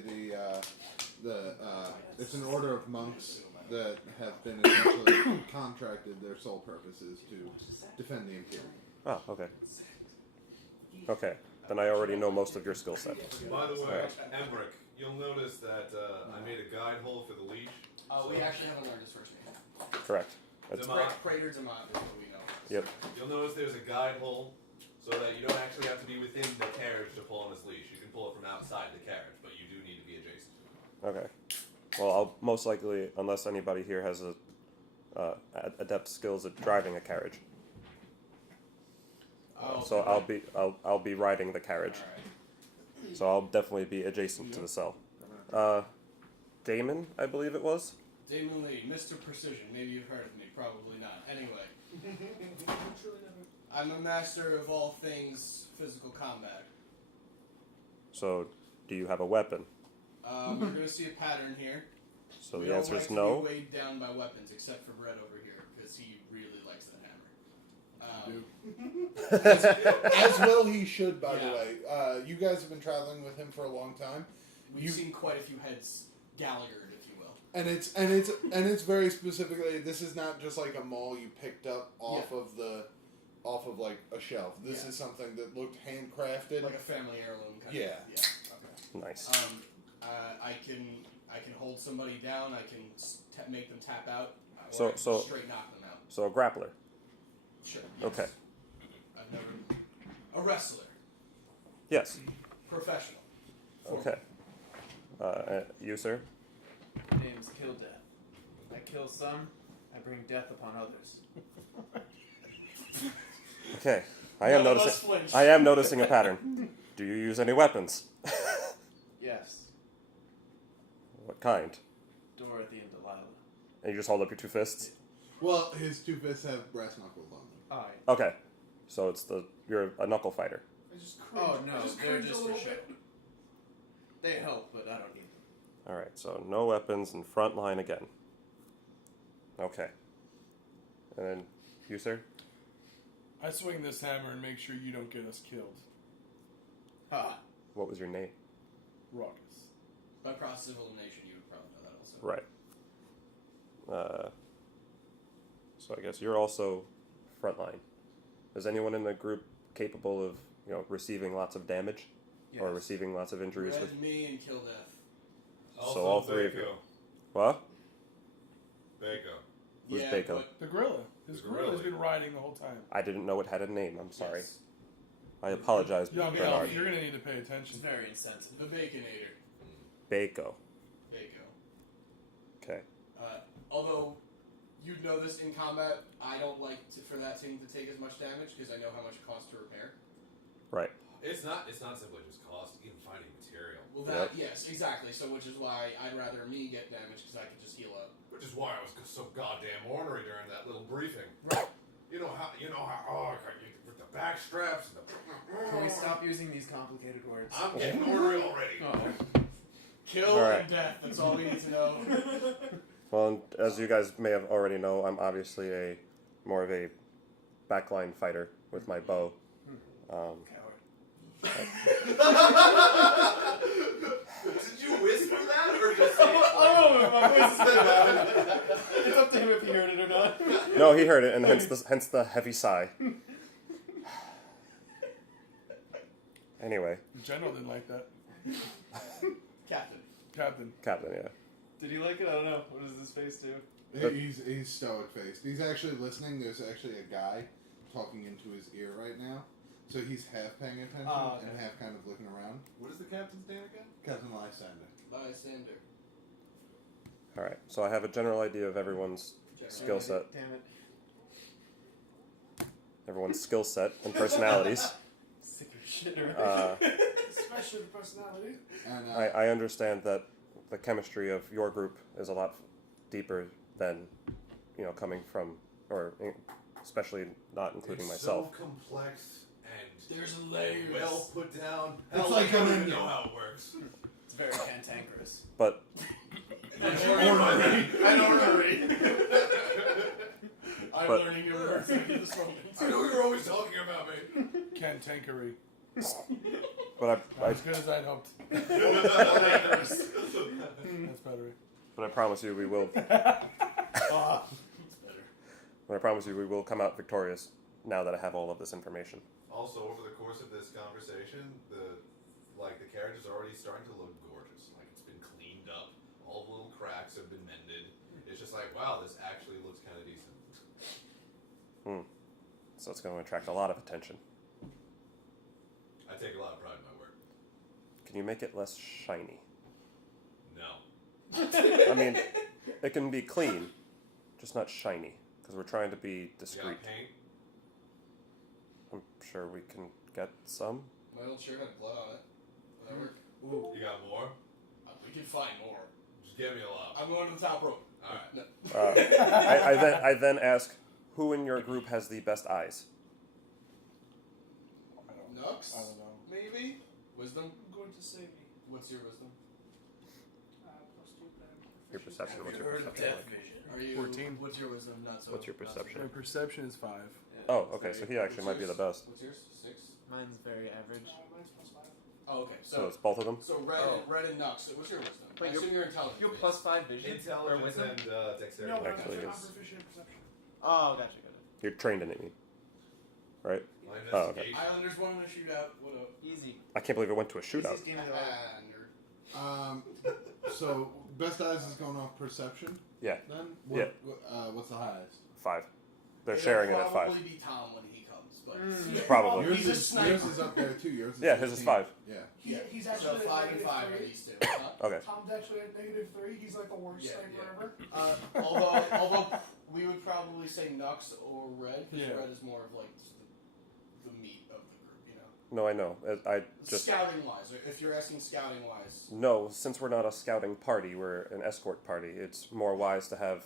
it's an order of monks that have been essentially contracted. Their sole purpose is to defend the Imperium. Oh, okay. Okay, then I already know most of your skill set. By the way, Alright. Emmerich, you'll notice that I made a guide hole for the leash. We actually haven't learned his first name. Correct. That's, Zama. Praetor Zamad is what we know. yep. You'll notice there's a guide hole so that you don't actually have to be within the carriage to pull on his leash. You can pull it from outside the carriage, but you do need to be adjacent to it. Okay. Well, I'll most likely, unless anybody here has adept skills at driving a carriage. So I'll be riding the carriage. Alright. So I'll definitely be adjacent to the cell. Damon, I believe it was. Damon Lee, Mr. Precision. Maybe you've heard of me. Probably not. Anyway, I'm a master of all things physical combat. So, do you have a weapon? We're going to see a pattern here. So We the don't answer like is to no. be weighed down by weapons, except for Brett over here, because he really likes the hammer. As well he should, by the Yeah. way. You guys have been traveling with him for a long time. We've seen quite a few heads Gallaghered, if you will. And it's very specifically. This is not just like a maul you picked up off of like a shelf. This is something that looked handcrafted, Like a family heirloom kind Yeah. of. Yeah. Okay. Nice. I can hold somebody down. I can make them tap out. Or So- I can so- straight knock them out. So a grappler. Sure. Okay. I've never. A wrestler. Yes. Professional. Okay. You, sir? My name's Kill Death. I kill some, I bring death upon others. Okay. I am None of us noticing. flinch. I am noticing a pattern. Do you use any weapons? Yes. What kind? Dorothy and Delilah. And you just hold up your two fists? Well, his two fists have brass knuckles on them. Aye. Okay. So you're a knuckle fighter. I just cringe. Oh no, I just they're cringe just a for little show. bit. They help, but I don't need them. Alright, so no weapons and front line again. Okay. And then you, sir? I swing this hammer and make sure you don't get us killed. Ha! What was your name? Raucous. By process of elimination, you would probably know that also. Right. So I guess you're also frontline. Is anyone in the group capable of, receiving lots of damage or Yes. receiving lots of injuries? Red, me, and Kill Death. Also, So all three of you. Baco. What? Baco. Who's yeah, Baco? but The gorilla. His The gorilla's gorilla. been riding the whole time. I didn't know it had a name. I'm sorry. yes, I apologize, Yeah, Bernard. you're gonna need to pay It's attention. very insensitive. the Baconator. Baco. Baco. Okay. Although you'd know this in combat, I don't like for that thing to take as much damage because I know how much it costs to repair. Right. It's not simply just cost, even finding material. Well, that yes, exactly. So which is why I'd rather me get damage because I can just heal up. Which is why I was so goddamn ornery during that little briefing. Right. You know how with the back straps and the. Can we stop using these complicated words? I'm getting ornery already. Oh. Kill Alright. and death. That's all we need to know. Well, as you guys may have already know, I'm obviously more of a backline fighter with my bow. Coward. Did you whisper that or just say? Oh, my voice is loud. It's up to him if he heard it or not. No, he heard it, and hence the heavy sigh. Anyway, The general didn't like that. Captain. Captain. Captain, yeah. Did he like it? I don't know. What does his face do? He's stoic faced. He's actually listening. There's actually a guy talking into his ear right now, so he's half paying attention and half kind of looking around. What is the captain's name again? Captain Lysander. Lysander. All right. So I have a general idea of everyone's skill set, Damn it. everyone's skill set and personalities. Sick of shit already. Especially the personality. And I understand that the chemistry of your group is a lot deeper than, coming from, or especially not including It's myself. so complex and There's layers. well put down. It's Hell, like I don't an even onion. know how it works. It's very cantankerous. But I'm But- learning your words at this moment. I know you're always talking about me. Cantankery. but Not as good as I'd hoped. That's better. but I promise you we will. It's better. But I promise you we will come out victorious now that I have all of this information. Also, over the course of this conversation, the carriage is already starting to look gorgeous. Like it's been cleaned up, all the little cracks have been mended. It's just like, wow, this actually looks kind of decent. So it's going to attract a lot of attention. I take a lot of pride in my work. Can you make it less shiny? No. I mean, it can be clean, just not shiny, because we're trying to be You discreet. got paint? I'm sure we can get some. My old shirt had blood on it. Will that work? You got more? We can find more. Just give me a lot. I'm going to the top rope. Alright. No. I then ask, who in your group has the best eyes? Nux? I don't know. Maybe? Wisdom? I'm going to say me. What's your wisdom? Plus 2, but I'm Your perception. What's your perception? like? Are you 14. What's your wisdom? Not so. What's your not so perception? My good. perception is 5. Oh, okay, so he actually might be the best. What's yours? 6? Mine's very average. Mine's plus 5. Oh, okay. So it's both of them? So red and Nux. What's your wisdom? Wait, I assume you're intelligent. You have plus 5 vision? Or Intelligence wisdom? and dexterity. No, but Actually, I'm yes. proficient in perception. Oh, gotcha. You're trained in it, you mean? Right? My Oh, okay. investigation. Islanders won in a shootout. What up? Easy. I can't believe it went to a shootout. Easiest game of the life. Nerd. So best eyes is going off perception. Yeah. Then Yeah. What's the highest? 5. They're It'll sharing it at 5. probably be Tom when he comes, but Probably. Yours He's a is sniper. up there too. Yours is Yeah, his is 15. 5. Yeah. He's so actually 5 at and 5 are -3. these two. Huh? Okay. Tom's actually at -3. He's like the worst Yeah, sniper yeah. ever. Although we would probably say Nux or Red, because Yeah. Red is more of like just the meat of the group, you know. No, I know. I just. Scouting wise, if you're asking scouting wise, No, since we're not a scouting party, we're an escort party. It's more wise to have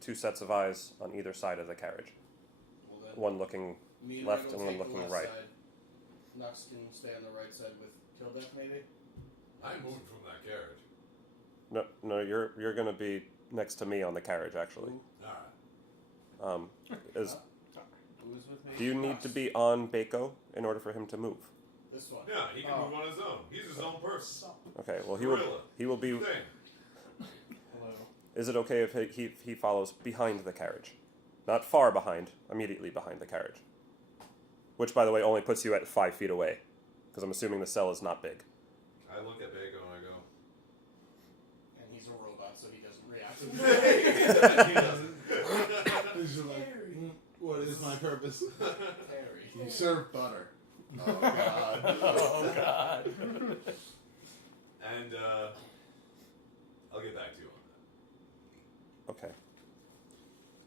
2 sets of eyes on either side of the carriage. well then One looking. me and left Red will and one take the looking left right. side. Nux can stay on the right side with Kildek, maybe. I moved from that carriage. No, you're gonna be next to me on the carriage, actually. Alright. Is Who's with me? do you need to be on Bako in order for him to move? This one. Yeah, he can move on his own. He's his own person. Okay, well Gorilla. he will be. Thing. Hello. Is it okay if he follows behind the carriage, not far behind, immediately behind the carriage? Which, by the way, only puts you at 5 feet away, because I'm assuming the cell is not big. I look at Bacon and I go, And he's a robot, so he doesn't react. he doesn't. He's just like, what is my purpose? Terry. You serve butter. Oh god. Oh, God. And I'll get back to you on Okay,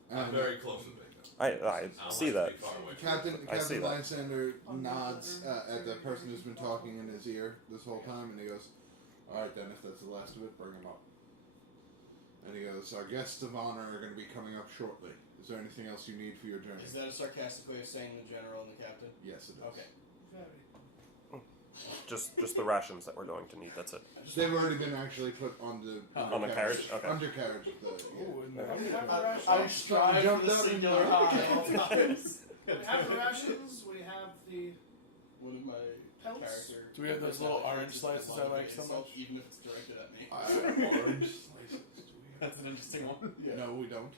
that. I'm very close with Bacon. I don't see like to that. be far away from Captain I see that. Lysander nods at the person who's been talking in his ear this whole time, and he goes, "All right, then, if that's the last of it, bring him up." And he goes, "Our guests of honor are going to be coming up shortly. Is there anything else you need for your journey?" Is that a sarcastic way of saying the general and the captain? Yes, it is. Okay. Very. Just the rations that we're going to need. That's it. They've already been actually put on the On the carriage? Okay. Undercarriage of the. Ooh, and Okay. We have the I rations. strive Jumped for the up and singular down. high at all times. We have the rations. We have the. One of my Pelts? character. Do we have those little orange personalities slices is I like to so insult, much? even if it's directed at me. Orange slices. Do we That's an interesting one. have? No, we don't.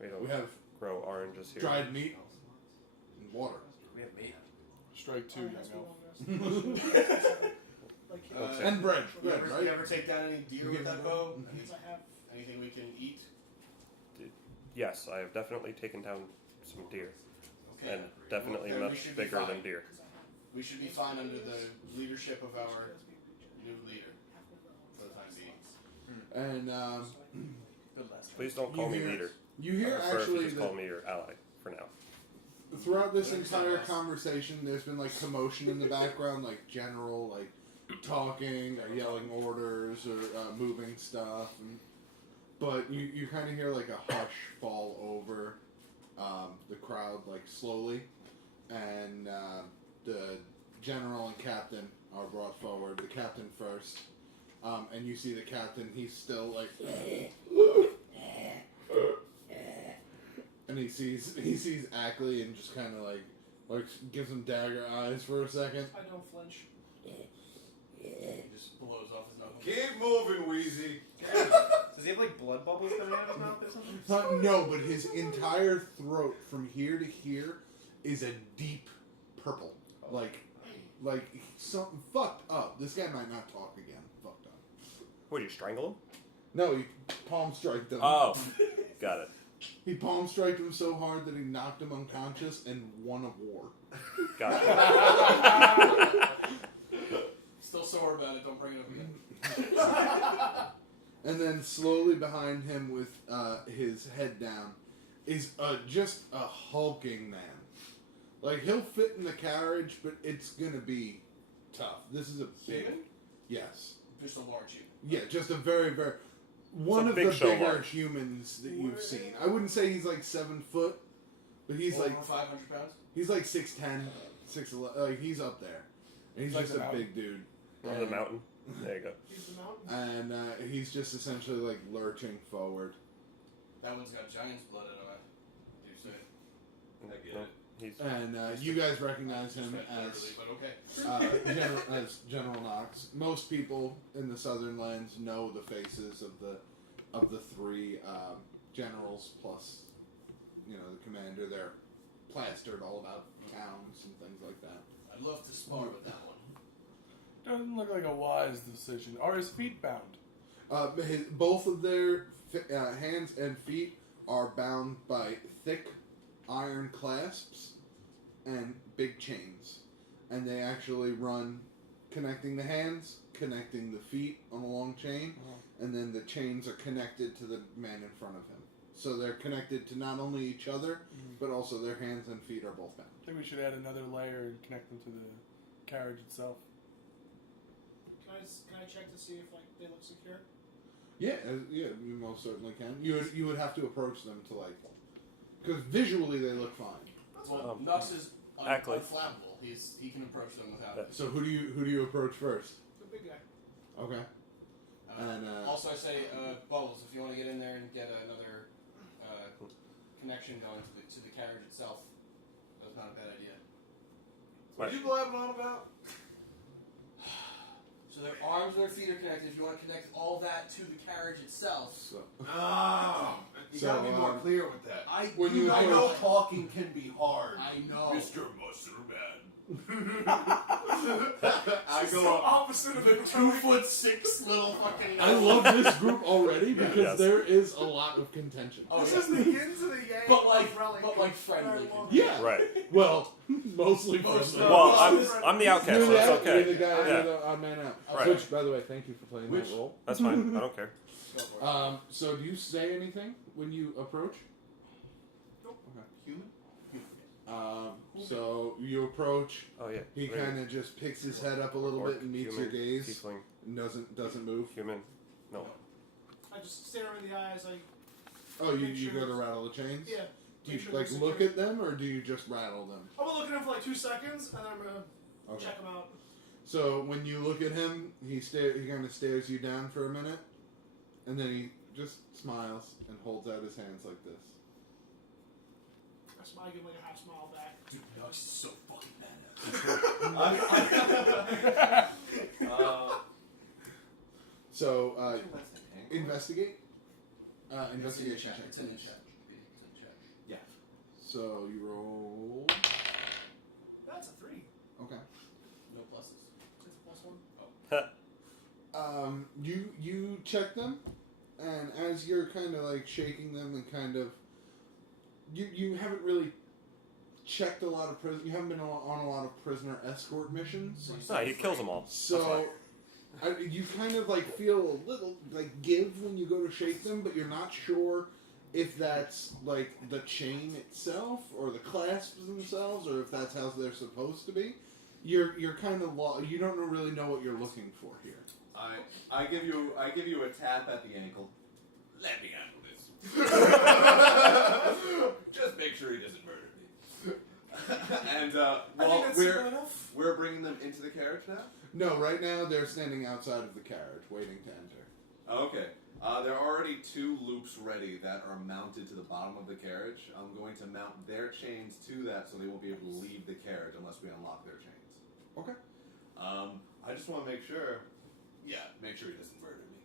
We We don't have grow oranges here. dried meat and water. We have meat. Strike 2, Oh, young yes, we elf. don't, Like, And bread. You Bread, ever, right? you ever take down any deer with that bow? Yes, I have. Anything we can eat? Yes, I have definitely taken down some deer, Okay. and definitely Then we much should be bigger fine. than deer. We should be fine under the leadership of our new leader for the time being. And Good last Please don't call me hear- leader. you hear I prefer if actually you just that call me your ally for now. throughout this What is that, entire boss? conversation, there's been like commotion in the background, like general like talking or yelling orders or moving stuff, but you kind of hear like a hush fall over the crowd, like slowly, and the general and captain are brought forward. The captain first, and you see the captain. He's still like. And he sees Ackley and just kind of like gives him dagger eyes for a second. I don't flinch. He just blows off his knuckles. Keep moving, Wheezy. Does he have like blood bubbles coming out of his mouth or something? No, but his entire throat from here to here is a deep purple, like something fucked up. This guy might not talk again. Fucked up. Would you strangle him? No, he palm striked him. Oh, got it. He palm striked him so hard that he knocked him unconscious and won a war. Got it. Still sore about it. Don't bring it up again. And then slowly behind him with his head down is just a hulking man. Like, he'll fit in the carriage, but it's gonna be tough. This is a big... Human? Yes. Just a large human. Yeah, just a very, very... One a of big the show bigger large. humans that you've seen. I wouldn't say he's like 7 foot, but he's Over like 500 pounds. he's like 6'10", 6'11". Like, he's up there. And he's Like just the a mountain. big dude. On the mountain. There you go. He's the mountain. And he's just essentially like lurching forward. That one's got giant's blood in it. I do say. I get No, it. he's And you guys recognize him Just as but okay. General Knox. Most people in the Southern Lands know the faces of the three generals plus, the commander. They're plastered all about towns and things like that. I'd love to spar with that one. Doesn't look like a wise decision. Are his feet bound? Both of their hands and feet are bound by thick iron clasps and big chains. And they actually run connecting the hands, connecting the feet on a long chain, and then the chains are connected to the man in front of him. So they're connected to not only each other, but also their hands and feet are both bound. I think we should add another layer and connect them to the carriage itself. Can I check to see if they look secure? Yeah, you most certainly can. You would have to approach them to because visually they look fine. Well, Knox is Ackley. unflammable. He can approach them without it. So who do you approach first? The big guy. Okay. And also, I say, Bubbles, if you want to get in there and get another connection going to the carriage itself, that's not a bad idea. What are you blabbing on about? So their arms and their feet are connected. If you want to connect all that to the carriage itself, So, No. You gotta be more clear with that. I I know talking can be hard. I know. Mr. Mustard I go Opposite of The 2'6" little fucking. I love this group already because Yes. there is a lot of contention. Oh, This yeah. is the yin to the yang. But like of friendly. very long- Yeah. right. Well, mostly Mostly. friendly. Well, I'm the outcast, You're so the it's out- You're okay. the guy. Yeah. You're the odd man out. Right. Which, by the way, thank you for playing that role. That's fine. I don't care. Go for it. So, do you say anything when you approach? Human? So you approach. Oh yeah. He Right. kind of just picks his head up a little Orc, bit and meets human, your gaze. Tiefling, And doesn't move. human. No. I just stare him in the eyes. Oh, you Make sure go to it's- rattle the chains? Yeah. Do you Make sure like they're look secure. at them or do you just rattle them? I'm gonna look at him for like 2 seconds, and then I'm gonna Okay. check him out. So when you look at him, he kind of stares you down for a minute, and then he just smiles and holds out his hands like this. I smile, give him like a half smile back. Dude, Knox is so fucking bad. So investigate. Investigation check. It's an please. check. It's a check. Yeah. So you roll. That's a 3. Okay. No You check them, and as you're kind of like shaking them and kind of, you haven't really checked a lot of you haven't been on a lot of prisoner escort missions. No, he kills them all. So you kind of like feel a little like give when you go to shake them, but you're not sure if that's like the chain itself or the clasps themselves, or if that's how they're supposed to be. You're kind of you don't really know what you're looking for here. I give you a tap at the ankle. Let me handle this. Just make sure he doesn't murder me. And well, we're bringing them into the carriage now. No, right now they're standing outside of the carriage, waiting to enter. Okay. There are already 2 loops ready that are mounted to the bottom of the carriage. I'm going to mount their chains to that so they won't be able to leave the carriage unless we unlock their chains. Okay. I just want to make sure. Yeah, make sure he doesn't murder me.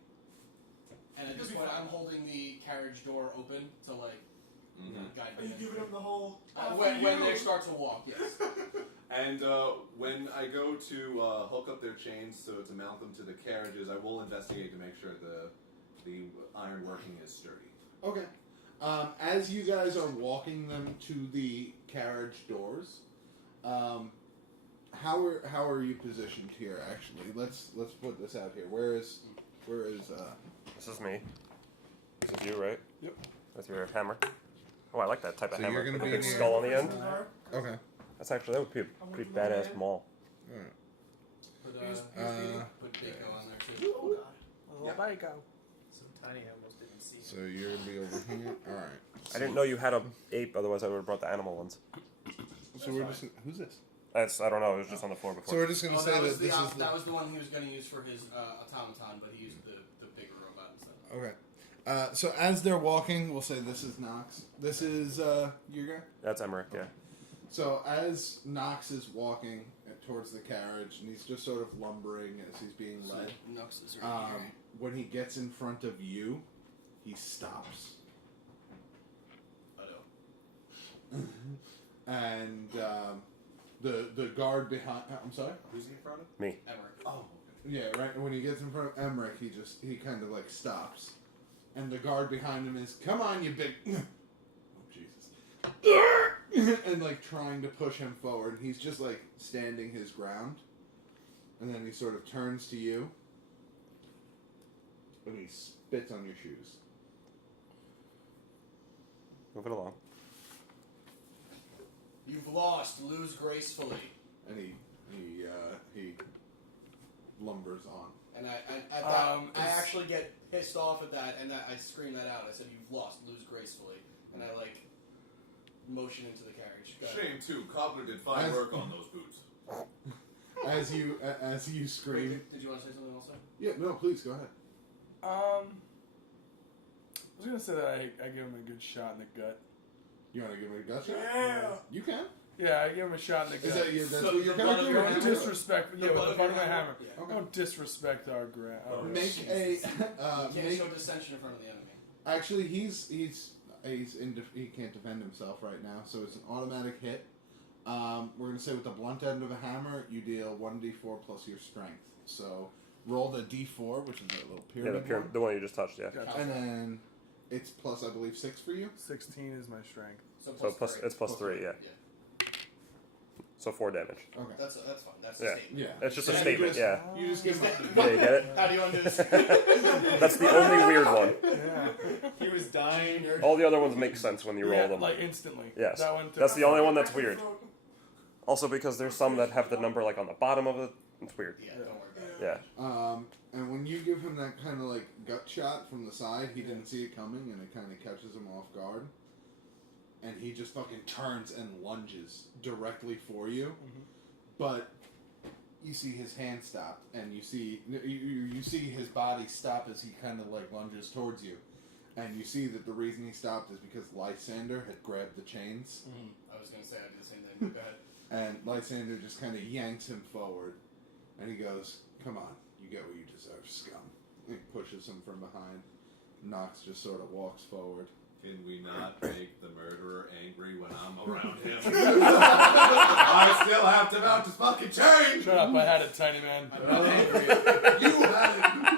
And at this point, I'm holding the carriage door open to like guide Are me. you giving him the whole? When they start to walk, yes. And when I go to hook up their chains to mount them to the carriages, I will investigate to make sure the iron working is sturdy. Okay. As you guys are walking them to the carriage doors, how are you positioned here? Actually, let's put this out here. Where is This is me. This is you, right? Yep. With your hammer. Oh, I like that type of So hammer. you're gonna With a be big in skull on the end. Okay. That would be a pretty badass maul. Alright. Put Daco on there too. Oh God. Oh, there you go. Some tiny animals didn't see. So you're gonna be over here. All right. I didn't know you had a ape, otherwise I would have brought the animal ones. So we're just who's this? I don't know, it was just on the floor before. So we're just gonna say that was that this is that was the one he was going to use for his automaton, but he used the bigger robot instead. Okay. So as they're walking, we'll say this is Knox. This is your guy. That's Emmerich, yeah. So as Knox is walking towards the carriage, and he's just sort of lumbering as he's being led. Knox is right here. When he gets in front of you, he stops. And the guard behind. I'm sorry. Who's in front of? Me. Emmerich. Oh. Yeah, right. When he gets in front of Emmerich, he kind of like stops, and the guard behind him is, "Come on, you big." Oh Jesus! And like trying to push him forward. He's just like standing his ground, and then he sort of turns to you, and he spits on your shoes. Move it along. You've lost. Lose gracefully. And he lumbers on. And I actually get pissed off at that, and I scream that out. I said, "You've lost. Lose gracefully." And I like motion into the carriage. Go ahead. Shame too. Cobbler did fine work on those boots. As you scream. Wait, did you want to say something also? Yeah, no, please go ahead. I was gonna say that I give him a good shot in the gut. You want to give me a gut shot? Yeah. You can. Yeah, I give him a shot in the gut. Is that that's So what you're the gonna butt of do? your Don't hammer? disrespect. The Yeah, butt with of the your bottom of my hammer? hammer. Yeah. Don't disrespect our ground. Make a Can't show dissension in front of the enemy. actually he can't defend himself right now, so it's an automatic hit. We're gonna say with the blunt end of a hammer, you deal 1d4 plus your strength. So roll the d4, which is a little Yeah, pyramid. the one you just touched, yeah. Gotcha. And then it's plus, I believe, 6 for you. 16 is my strength. So it's plus 3, yeah. So 4 damage. Okay. That's fine. That's Yeah. a statement. Yeah. It's just a And statement, yeah. You just give him. Yeah, you get it? How do you undo this? That's the only weird one. Yeah. He was dying. All the other ones make sense when you roll them. Like instantly. Yes. That one That's the only one that's weird. Also because there's some that have the number like on the bottom of it. It's weird. Yeah, don't worry about it. Yeah. And when you give him that kind of like gut shot from the side, he didn't see it coming, and it kind of catches him off guard. And he just fucking turns and lunges directly for you. Mm-hmm. But you see his hand stop, and you see his body stop as he kind of like lunges towards you. And you see that the reason he stopped is because Lysander had grabbed the chains. I was going to say I'd do the same thing. Go ahead. And Lysander just kind of yanks him forward. And he goes, "Come on, you get what you deserve, scum." And he pushes him from behind. Knox just sort of walks forward. Can we not make the murderer angry when I'm around him? I still have to mount his fucking chain! Shut up, I had it, tiny man. I'm not angry. You had it!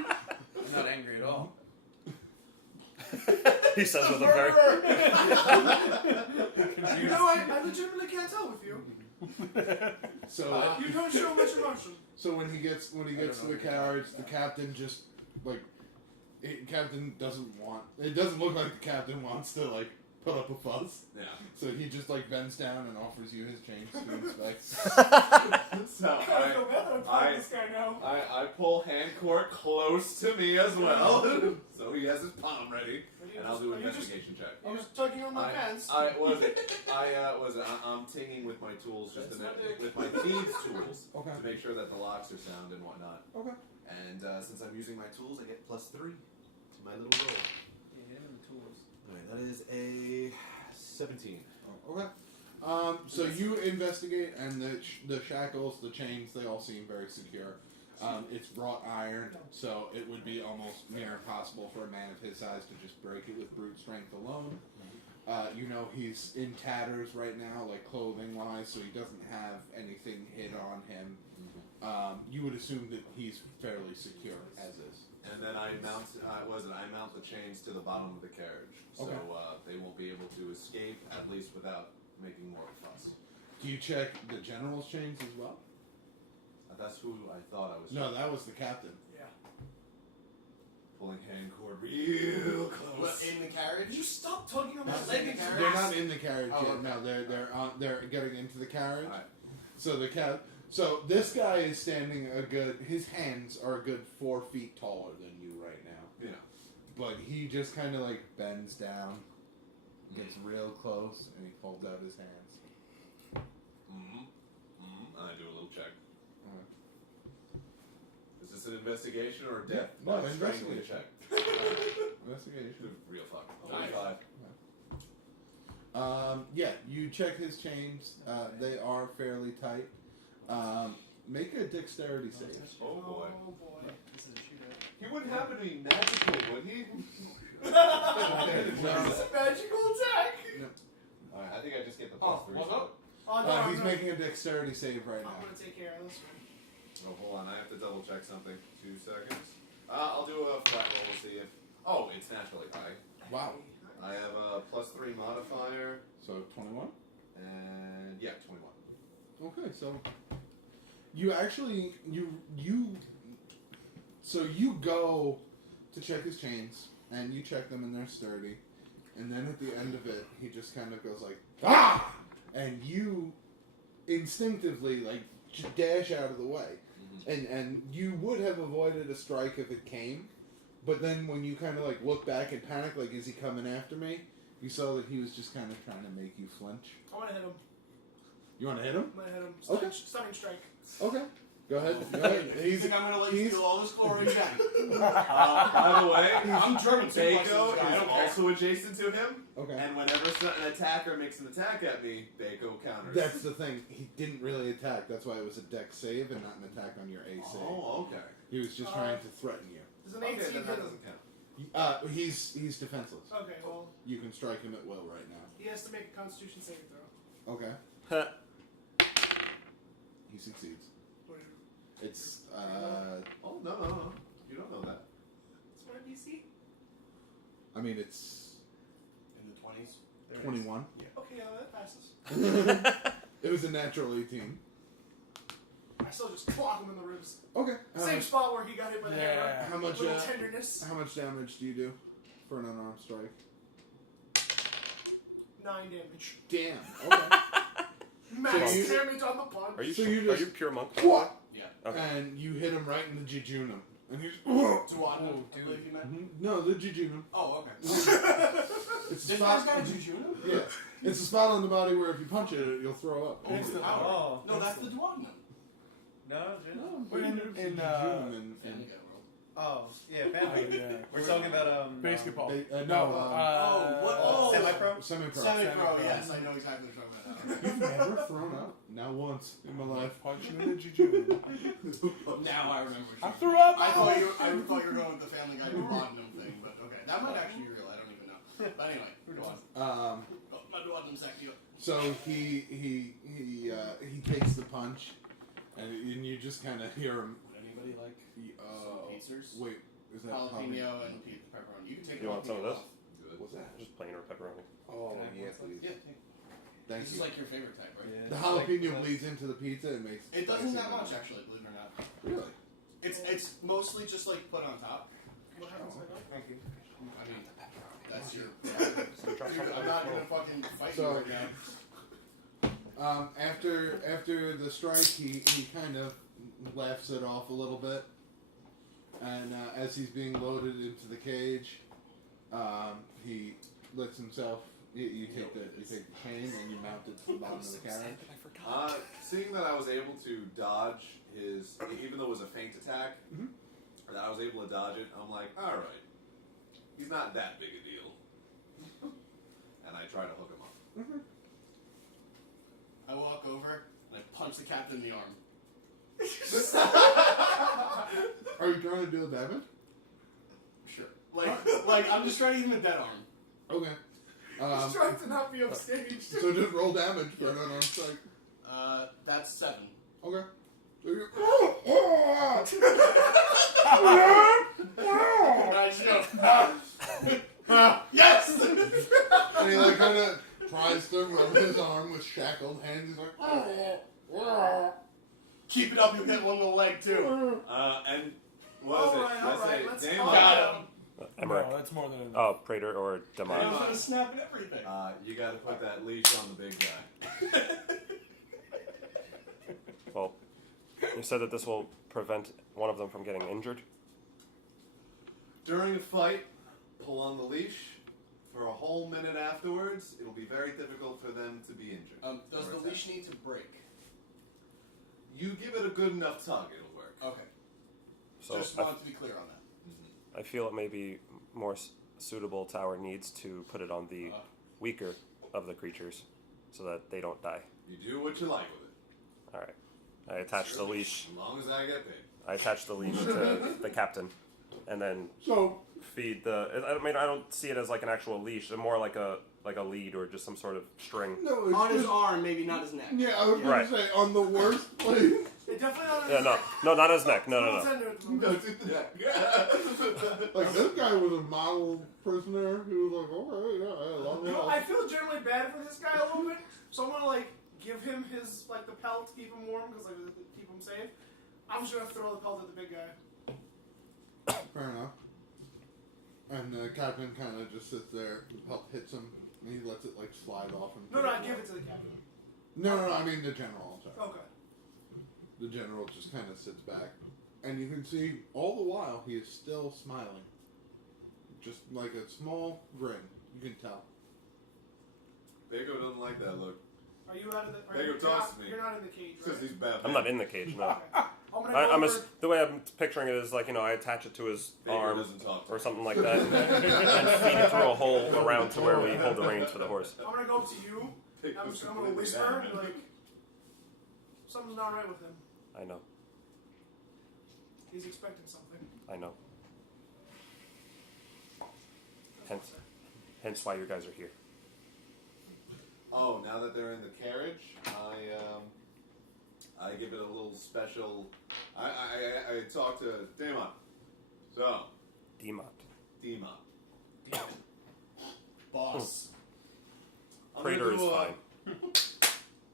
He says with a very. You know, I legitimately can't tell with you. So You don't show much emotion. so when he gets to the carriage, the captain just like captain doesn't want. It doesn't look like the captain wants to like put up a fuss. Yeah. So he just like bends down and offers you his change to inspect. So I don't feel bad that I'm playing this guy now. I pull hand court close to me as well, so he has his palm ready, and I'll do an investigation check. I'm just tugging on my pants. I'm tinging with my tools, just with my thieves' tools, Okay. to make sure that the locks are sound and whatnot. Okay. And since I'm using my tools, I get +3 to my little roll. Yeah, him and the tools. Alright, that is a 17. Oh, okay. So you investigate, and the shackles, the chains, they all seem very secure. It's wrought iron, so it would be almost near impossible for a man of his size to just break it with brute strength alone. You know, he's in tatters right now, like clothing-wise, so he doesn't have anything hid on him. You would assume that he's fairly secure as is. And then I mount the chains to the bottom of the carriage, so Okay. they won't be able to escape, at least without making more of a fuss. Do you check the general's chains as well? That's who I thought I was. No, that was the captain. Yeah. Pulling hand cord real What, close. in the carriage? Did you stop tugging on my Not leg? in the carriage? They're not in the carriage Oh, yet. okay. No, they're getting into the carriage. Alright. So so this guy is standing his hands are a good 4 feet taller than you right now. Yeah. But he just kind of like bends down, gets real close, and he folds out his hands. And I do a little check. Alright. Is this an investigation or a death? No, by strangling investigation. check. Investigation. Real fuck. Nice. 25. Yeah, you check his chains. They are fairly tight. Make a dexterity save. Oh boy. Oh boy. This is a shootout. He wouldn't happen to be magical, would he? It's a magical attack. Alright, I think I just get the Oh, +3. well, no. Oh, no, He's no. making a dexterity save right I'm now. gonna take care of this one. Oh, hold on, I have to double check something. 2 seconds. I'll do a flat roll to see if. Oh, it's naturally high. Wow. I have a +3 modifier, So 21. and yeah, 21. Okay, so you actually so you go to check his chains and you check them and they're sturdy, and then at the end of it he just kind of goes like ah, and you instinctively like dash out of the way, and you would have avoided a strike if it came, but then when you kind of like look back and panic like is he coming after me, you saw that he was just kind of trying to make you flinch. I wanna hit him. You want to hit him? I'm gonna hit him. Okay. Stunning strike. Okay. Go ahead. Go You ahead. think I'm gonna let you steal all this glory again? By the way, I'm German. Daco is also adjacent to him, Okay. and whenever an attacker makes an attack at me, Daco counters. That's the thing. He didn't really attack. That's why it was a dex save and not an attack on your AC. Oh, okay. He was just trying to threaten you. There's an Okay, 18 then hit that him. doesn't count. He's defenseless. Okay, well, You can strike him at will right now. he has to make a Constitution saving throw. Okay. He succeeds. What do you- It's Oh no. You don't know that. It's my BC. I mean it's In the 20s. 21. Okay, yeah, that passes. It was a natural 18. I still just clock him in the ribs. Okay. Same spot where he got hit by the hammer. How much? Little tenderness. How much damage do you do for an unarmed strike? 9 damage. Damn. Okay. Max you- damage on the punch. Are you So you are just- you pure monk? What? Yeah. Okay. And you hit him right in the jejunum, and he's Duodenum, I believe you meant. no the jejunum. Oh, okay. It's a This guy's spot. got a jejunum? Yeah, it's a spot on the body where if you punch it, you'll throw up. Oh, it's the Oh. No, that's the duodenum. No, Jim? But in jejunum Family and Guy world. Oh, yeah, family. Yeah. We're talking about Basketball. no, semi-pro. semi-pro. Semi-pro, yes, I know exactly what you're talking about. You've never thrown up? Not once in my life. Punching in the jejunum. Now I remember. I threw up. I thought you were going with the Family Guy duodenum thing, but okay, that might actually be real. I don't even know. But anyway, go on. Oh, my duodenum sack deal. So he takes the punch, and you just kind of hear him. Would anybody like some pizzas? Wait, is that Jalapeno and pepperoni. You can take You want some of this? Do it. What's that? Just plain or pepperoni. Oh, Can I have yeah, one slice? please. Yeah. Thank This you. is like your favorite type, right? The jalapeno bleeds into the pizza and makes It doesn't spicy. that much, actually, believe it or not. Really? It's mostly just like put on top. What happens like that? Thank you. I mean, that's your. Dude, I'm not gonna fucking fight So- you right now. After the strike, he kind of laughs it off a little bit, and as he's being loaded into the cage, he lets himself. You take the chain and you mount it to the bottom of the carriage. Seeing that I was able to dodge his, even though it was a feint attack, that I was able to dodge it, I'm like, all right, he's not that big a deal, and I try to hook him up. I walk over and I punch the captain in the arm. Are you trying to deal damage? Sure. Like I'm just trying to give him a dead arm. Okay. He's trying to not be upstaged. So just roll damage for an unarmed strike. That's 7. Okay. So you. And I just go, yes! And he like kind of tries to rub his arm with shackled hands. He's like, Keep it up, you'll get one little leg too. And what is it? Alright, let's Damon. talk. Got him. Emmerich. No, that's more than enough. Oh, Praetor or I Demont. was gonna snap at everything. You got to put that leash on the big guy. Well, you said that this will prevent one of them from getting injured. During a fight, pull on the leash. For a whole minute afterwards, it'll be very difficult for them to be injured. Does or the attacked. leash need to break? You give it a good enough tug, it'll work. Okay. So Just wanted to be clear on that. I feel it may be more suitable to our needs to put it on the weaker of the creatures so that they don't die. You do what you like with it. Alright. I attach the leash. As long as I get paid. I attach the leash to the captain and then so feed the. I mean, I don't see it as like an actual leash. It's more like a lead or just some sort of string. no, it's On his just- arm, maybe not his neck. Yeah, I was gonna Right. say on the worst place. It definitely not. Yeah, no, not his neck. No. No, do that. Like this guy was a model prisoner who was like, okay, yeah, I love You know, it. I feel generally bad for this guy a little bit, so I'm gonna like give him his like the pelt to keep him warm because like keep him safe. I'm just gonna throw the pelt at the big guy. Fair enough. And the captain kind of just sits there. The pelt hits him, and he lets it like slide off. And No, I give it to the captain. No, I mean the general. I'm sorry. Okay. The general just kind of sits back, and you can see all the while he is still smiling. Just like a small grin, you can tell. Dago doesn't like that look. Are you out of the? Dago talks to me. You're not in the cage, right? Because he's bad. I'm not in the cage. No. I'm gonna go I'm over. the way I'm picturing it is like I attach it to his Dago arm doesn't talk to or me. something like that, and feed it through a hole around to where we hold the reins for the horse. I'm gonna go up to you. I'm gonna whisper and be like, something's not right with him. I know. He's expecting something. I know. Hence why you guys are here. Oh, now that they're in the carriage, I give it a little special. I talk to Damon. So, Demont. Demon. Boss. I'm gonna Praetor do is a- fine.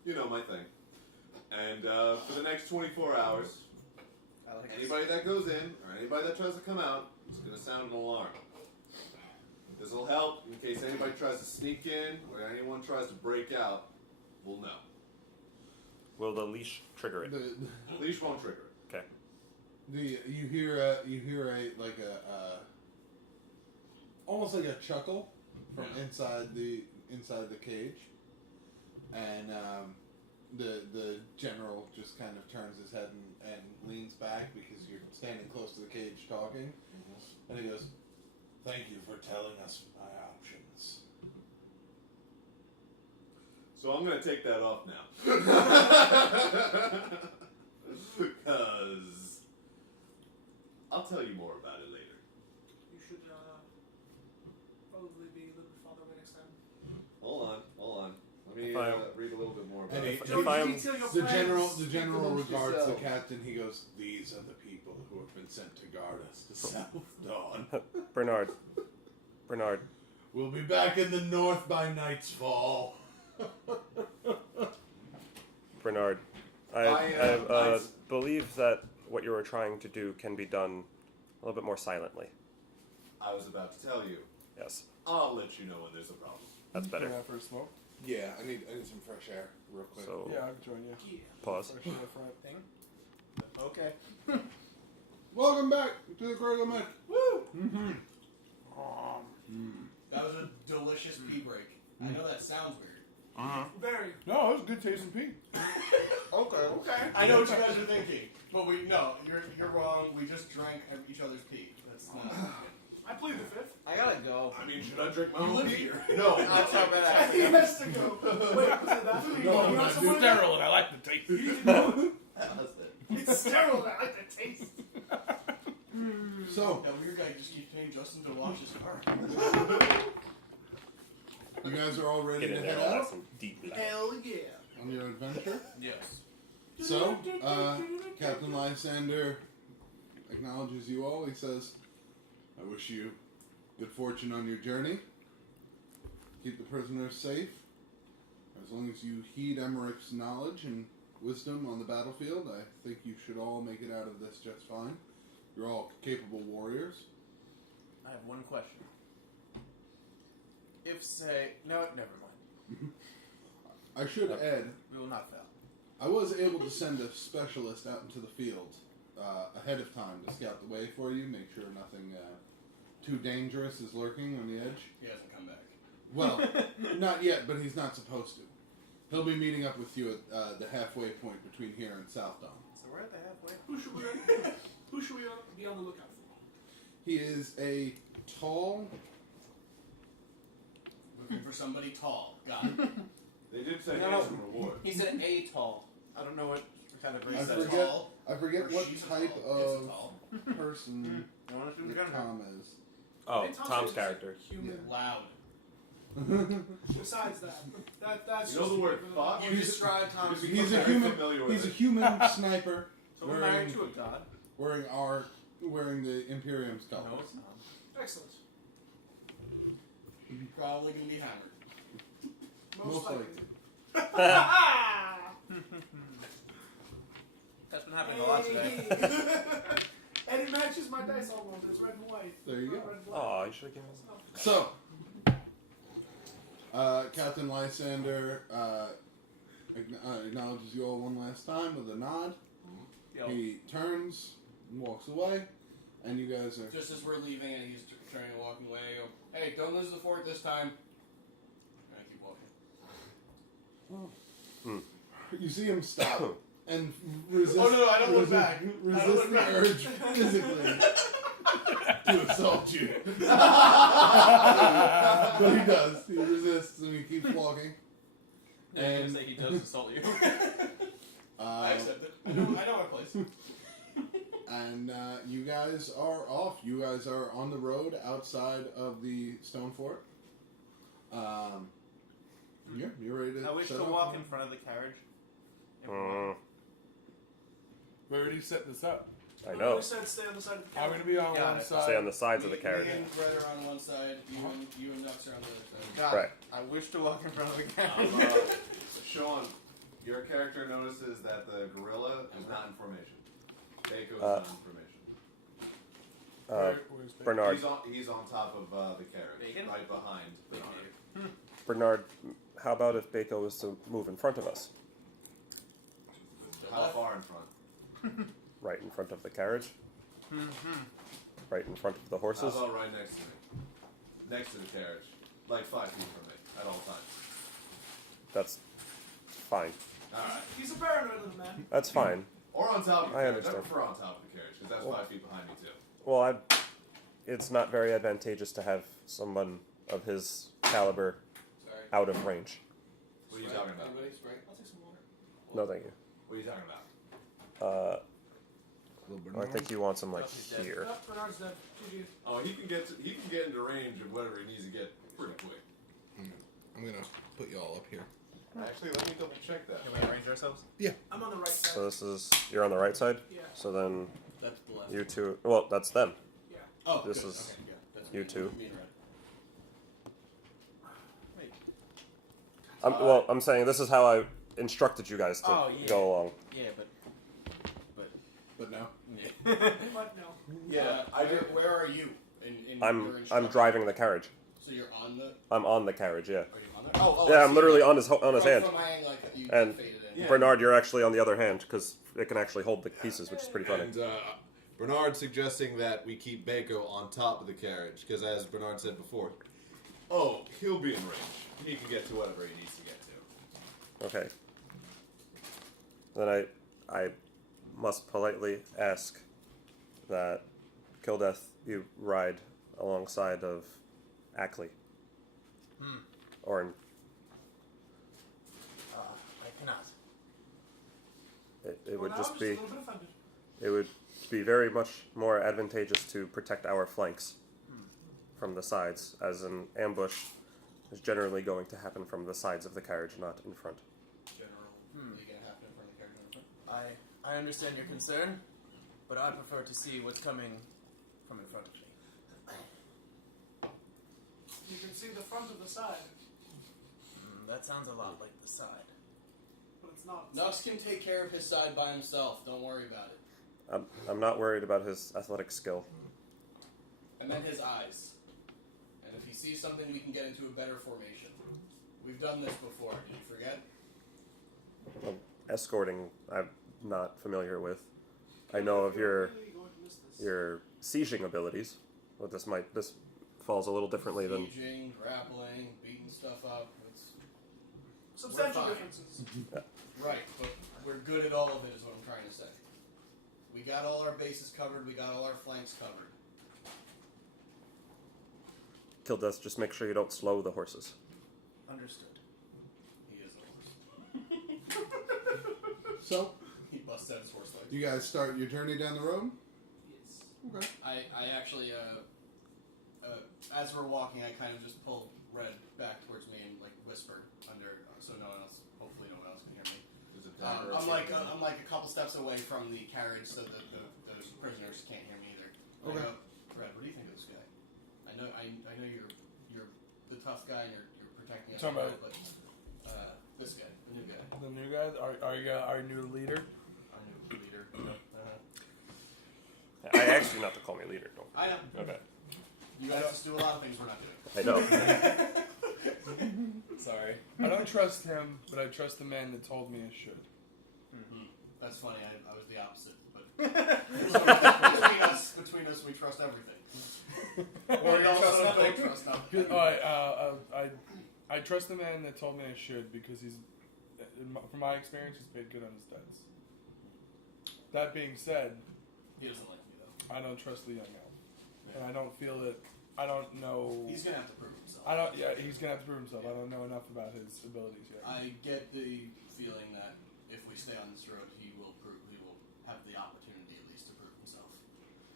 You know my thing. And for the next 24 hours, I like anybody that goes in or anybody that tries to come out, it's going to sound an alarm. This will help in case anybody tries to sneak in or anyone tries to break out. We'll know. Will the leash trigger it? The Leash won't trigger it. Okay. you hear a almost like a chuckle from Yeah. inside the cage, and the general just kind of turns his head and leans back because you're standing close to the cage talking, and he goes, "Thank you for telling us my options." So I'm going to take that off now. Because I'll tell you more about it later. You should probably be a little bit farther away next time. Hold on. Let me If I- read a little bit more about And it. he- Don't if I'm detail your The plans. general amongst regards the yourselves. captain. He goes, "These are the people who have been sent to guard us to Southdawn." Bernard, We'll be back in the north by night's fall. Bernard, I believe that what you were trying to do can be done a little bit more silently. I was about to tell you. Yes, I'll let you know when there's a problem. that's better. Going out for a smoke? Yeah, I need some fresh air real quick. So, Yeah, I can join you. pause. Fresh in the front. Thing. Okay. Welcome back to the Critical Miss. Woo! Mm-hmm. That was a delicious pee break. I know that sounds weird. Very. No, it was good tasting pee. Okay. Okay. I know what you guys are thinking, but you're wrong. We just drank each other's pee. That's not. I plead the fifth. I gotta go. I mean, should I drink my You own live pee? here. No. That's how bad He has to go. Wait, was it that food? No, You I'm want not some doing more? Sterile, and I like the taste. It's sterile. I like the taste. So, That weird guy just keeps paying Justin to wash his car. you guys are all ready Get to in there head and let out some deep laugh. Hell yeah. on your adventure? Yes. So, Captain Lysander acknowledges you all. He says, I wish you good fortune on your journey. Keep the prisoners safe. As long as you heed Emmerich's knowledge and wisdom on the battlefield, I think you should all make it out of this just fine. You're all capable warriors. I have one question. If say no, never mind. I should add, We will not fail. I was able to send a specialist out into the field ahead of time to scout the way for you, make sure nothing too dangerous is lurking on the edge. He hasn't come back. Well, not yet, but he's not supposed to. He'll be meeting up with you at the halfway point between here and Southdawn. So we're at the halfway. Who should we be on the lookout for? He is a tall, Looking for somebody tall. Got it. They did say No, handsome reward. He's an atoll. I don't know what kind of race I that is. forget- Tall. I forget Or what she's a type tall. It's a of tall. person You want to shoot the a gun? Tom is. Oh, They tell me Tom's it's character. Human. Loud. Besides that's You know just the word even- fuck? You describe Tom's. He's He's a very human. familiar with He's a it. human sniper So we're married to a god. wearing the Imperium's colors. No, it's not. Excellent. Probably gonna be hammered. Most likely. That's been happening a lot today. And it matches my dice almost. It's red and white. There you go. Red and black. Oh, you should have given us. So, Captain Lysander acknowledges you all one last time with a nod. Yo. He turns and walks away, and you guys are. Just as we're leaving and he's turning and walking away, I go, hey, don't lose the fort this time. And I keep walking. You see him stop and resist. Oh, no, I don't look resist, back. I don't Resist look the back. urge physically to assault you. But he does. He resists and he keeps walking. Yeah, you're gonna say he does assault you. I accept it. I know my place. And you guys are off. You guys are on the road outside of the stone fort. Yeah, you're ready to. I wish set to off. walk in front of the carriage. We already set this up. I know. We said stay on the side of the I'm carriage. going to be on Got one it. side. Stay on the sides of the carriage. Me and Brett are on one side, you and Nux are on the other side. God, Right. I wish to walk in front of the carriage. Sean, your character notices that the gorilla is not in formation. Keiko is Uh, not in formation. Where's Bernard, He's on top of the carriage, Bacon? right behind Bernard. Bernard, how about if Bako was to move in front of us? How far in front? Right in front of the carriage? Right in front of the How horses? about right next to me? Next to the carriage. Like 5 feet from me at all times. That's fine. Alright. He's a paranoid little man. That's fine. Or on top of the I carriage. understand. I prefer on top of the carriage, because that's Well- 5 feet behind me too. Well, it's not very advantageous to have someone of his caliber Sorry. out of range. What are you Sprite? talking about? Anybody? Sprite? I'll take some water. No, thank you. What are you talking about? I think you want some like He's dead. here. Oh, Bernard's dead. GG. Oh, he can get into range of whatever he needs to get pretty quick. I'm gonna put you all up here. Actually, let me double check that. Can we arrange ourselves? I'm on the right side. So this is you're on the right side. Yeah. So then That's the left. you two. Well, that's them. Yeah. Oh, This good. is Okay, yeah. That's you me, two. Me and Red. I'm saying this is how I instructed you guys to go along. Yeah, But no. yeah. But no. Yeah, Where are you? In your I'm instruction? driving the carriage. So you're on the. I'm on the carriage. Yeah. Are you on there? Oh, Yeah, I I'm see. literally on his hand. From my angle, like you And faded in. Yeah. Bernard, you're actually on the other hand because it can actually hold the pieces, which is pretty funny. And Bernard suggesting that we keep Bako on top of the carriage, because as Bernard said before, he'll be in range. He can get to whatever he needs to get to. Okay. Then I must politely ask that Kildeth, you ride alongside of Ackley. Or I cannot. it would Well, just now I'm be a little bit offended. it would be very much more advantageous to protect our flanks from the sides, as an ambush is generally going to happen from the sides of the carriage, not in front. General, really gonna happen in front of the carriage in front? I understand your concern, but I prefer to see what's coming from in front of me. You can see the front of the side, That sounds a lot like the side. but it's not. Knox can take care of his side by himself. Don't worry about it. I'm not worried about his athletic skill. I meant his eyes. And if he sees something, we can get into a better formation. We've done this before. Did you forget? Well, escorting, I'm not familiar with. I know of your Really going to miss this. your sieging abilities, but this falls a little differently than. Sieging, grappling, beating stuff up. It's Substantial We're fine. differences. right, but we're good at all of it, is what I'm trying to say. We got all our bases covered. We got all our flanks covered. Kildeth, just make sure you don't slow the horses. Understood. He is a horse. So, He busts out his horse legs. you guys start your journey down the road? Yes. Okay. I actually, as we're walking, I kind of just pull Red back towards me and like whisper under, so no one else, hopefully no one else can hear me. There's a dagger I'm like a couple steps away from the carriage, so that those prisoners can't hear me either. And Okay. I go, Red, what do you think of this guy? I know you're the tough guy and you're protecting us, Talking about- but this guy, the new guy, The new guys are you our new leader? our new leader. I asked you not to call me leader. Don't. I know. Okay. You guys just do a lot of things we're not doing. I know. Sorry. I don't trust him, but I trust the man that told me I should. That's funny. I was the opposite, but between us, we trust everything. Or we also don't trust nothing. I trust the man that told me I should because from my experience, he's paid good on his debts. That being said, He doesn't like me though. I don't trust the young elf, and I don't feel that. I don't know. He's gonna have to prove himself. Yeah, he's gonna have to prove himself. I don't know enough about his abilities yet. I get the feeling that if we stay on this road, he will have the opportunity at least to prove himself.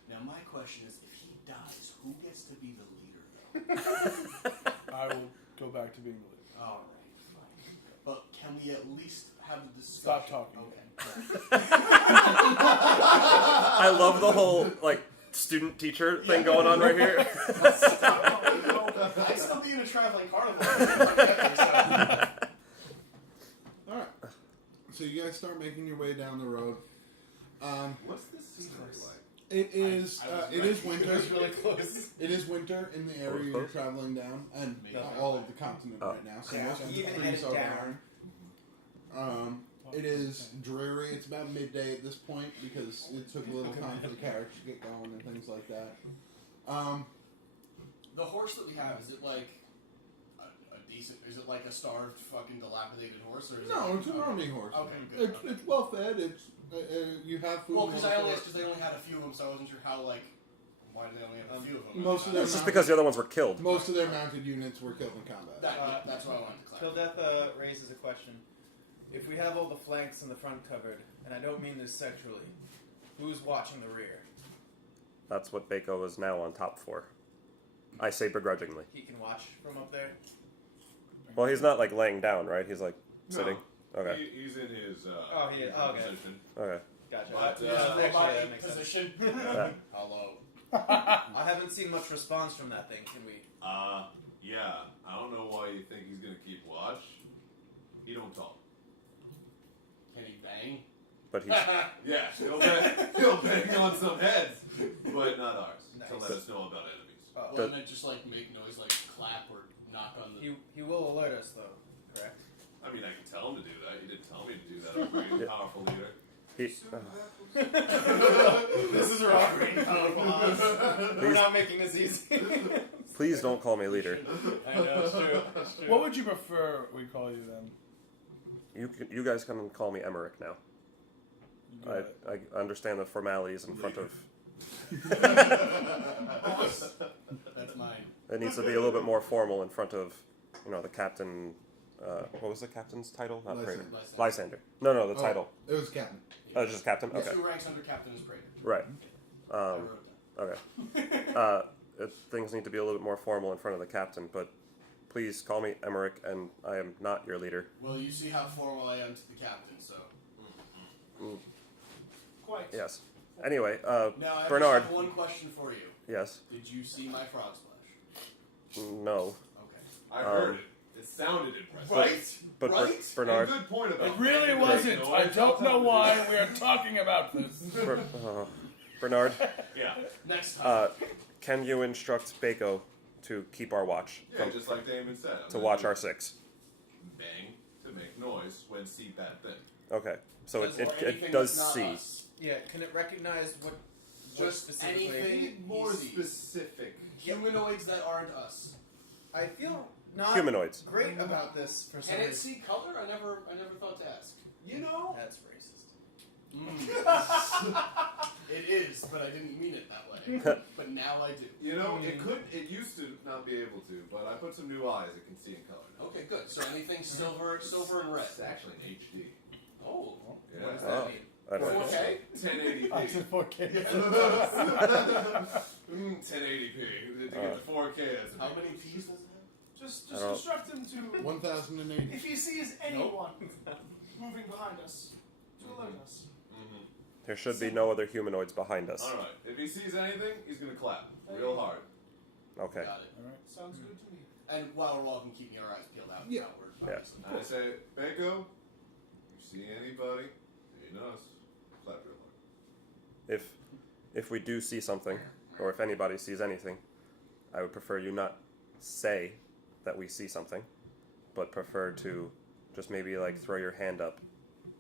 Now, my question is, if he dies, who gets to be the leader, though? I will go back to being the leader. All right, fine. But can we at least have the discussion? Stop talking. Okay. I love the whole student teacher thing going on right here. I'd still be in a traveling carnival. Alright. So you guys start making your way down the road. What's this scenery like? It is winter. Really close. It is winter in the area you're traveling down, and all of the continent right now. So most of the Even trees headed are barren. It is dreary. It's about midday at this point because it took a little time for the carriage to get going and things like that. The horse that we have, is it like a decent? Is it like a starved, fucking dilapidated horse, or is No, it it's an army horse. Okay, good. It's, it's well fed. It's you have food. Well, because and I all only that. asked because they only had a few of them, so I wasn't sure how why did they only have a few of them? Most of them- It's just because the other ones were killed. Most of their mounted units were killed in combat. That's what I wanted to clarify. Kildeth raises a question. If we have all the flanks and the front covered, and I don't mean this sexually, who's watching the rear? That's what Bako is now on top for. I say begrudgingly. He can watch from up there? Well, he's not laying down, right? He's sitting. Okay. He's in his He is. Okay. position. Okay. Gotcha. But, Actually, that makes sense. Position. Yeah. Hello. I haven't seen much response from that thing. Can we? Yeah. I don't know why you think he's gonna keep watch. him talk. Can he bang? But he's Yeah, he'll bang on some heads, but not ours. To let us know about enemies. Well, and then just like make noise, like clap or knock on the. He will alert us, though. Correct. I mean, I can tell him to do that. He didn't tell me to do that. I'm a great, powerful leader. he. This is rough. We're not making this easy. Please don't call me leader. I know, it's true. It's true. What would you prefer we call you then? You guys can call me Emmerich now. You got it. I understand the formalities in front of. That's mine. It needs to be a little bit more formal in front of, the captain. What was the captain's title? Not Praetor. Lysander. No, the title. It was captain. Oh, just captain. There's Okay. 2 ranks under captain is Praetor. Right. I wrote it Okay. Things need to be a little bit more formal in front of the captain, but please call me Emmerich, and I am not your leader. Well, you see how formal I am to the captain, so. Quite. Yes. Anyway, Now, I Bernard. just have one question for you. Yes. Did you see my frog splash? No. Okay. I heard it. It sounded impressive. Right? But Right? Bernard. And good point about It really banging wasn't. noise. I don't know why we are talking about this. Bernard, Yeah. Next time. can you instruct Bako to keep our watch? Yeah, just like Damon said. To watch our 6. Bang to make noise when see bad thing. Okay. So Or it anything does that's not see. us. Yeah, can it recognize what Just specifically? anything More he sees. specific. Humanoids that aren't us. I feel not Humanoids. great about this for some Can it reason. see color? I never thought to ask. You know, That's racist. It is, but I didn't mean it that way. But now I do. it used to not be able to, but I put some new eyes that can see in color now. Okay, good. So anything silver and red. It's actually an HD. Oh. Yeah. What does Oh. that mean? I don't know. 4K? 1080p. 1080p. To get the 4K, that's a How big many one. P's does it have? Just I don't- instruct him to, 1,080. if he sees anyone moving behind us, to alert us. Mhm. There should be no other humanoids behind us. All right. If he sees anything, he's gonna clap real hard. Okay. Got it. Sounds good to me. And while we're walking, keeping our eyes peeled out and Yeah. outward. Yeah. Obviously. And I say, Bako, you see anybody, you know us, clap real hard. If we do see something, or if anybody sees anything, I would prefer you not say that we see something, but prefer to just maybe like throw your hand up,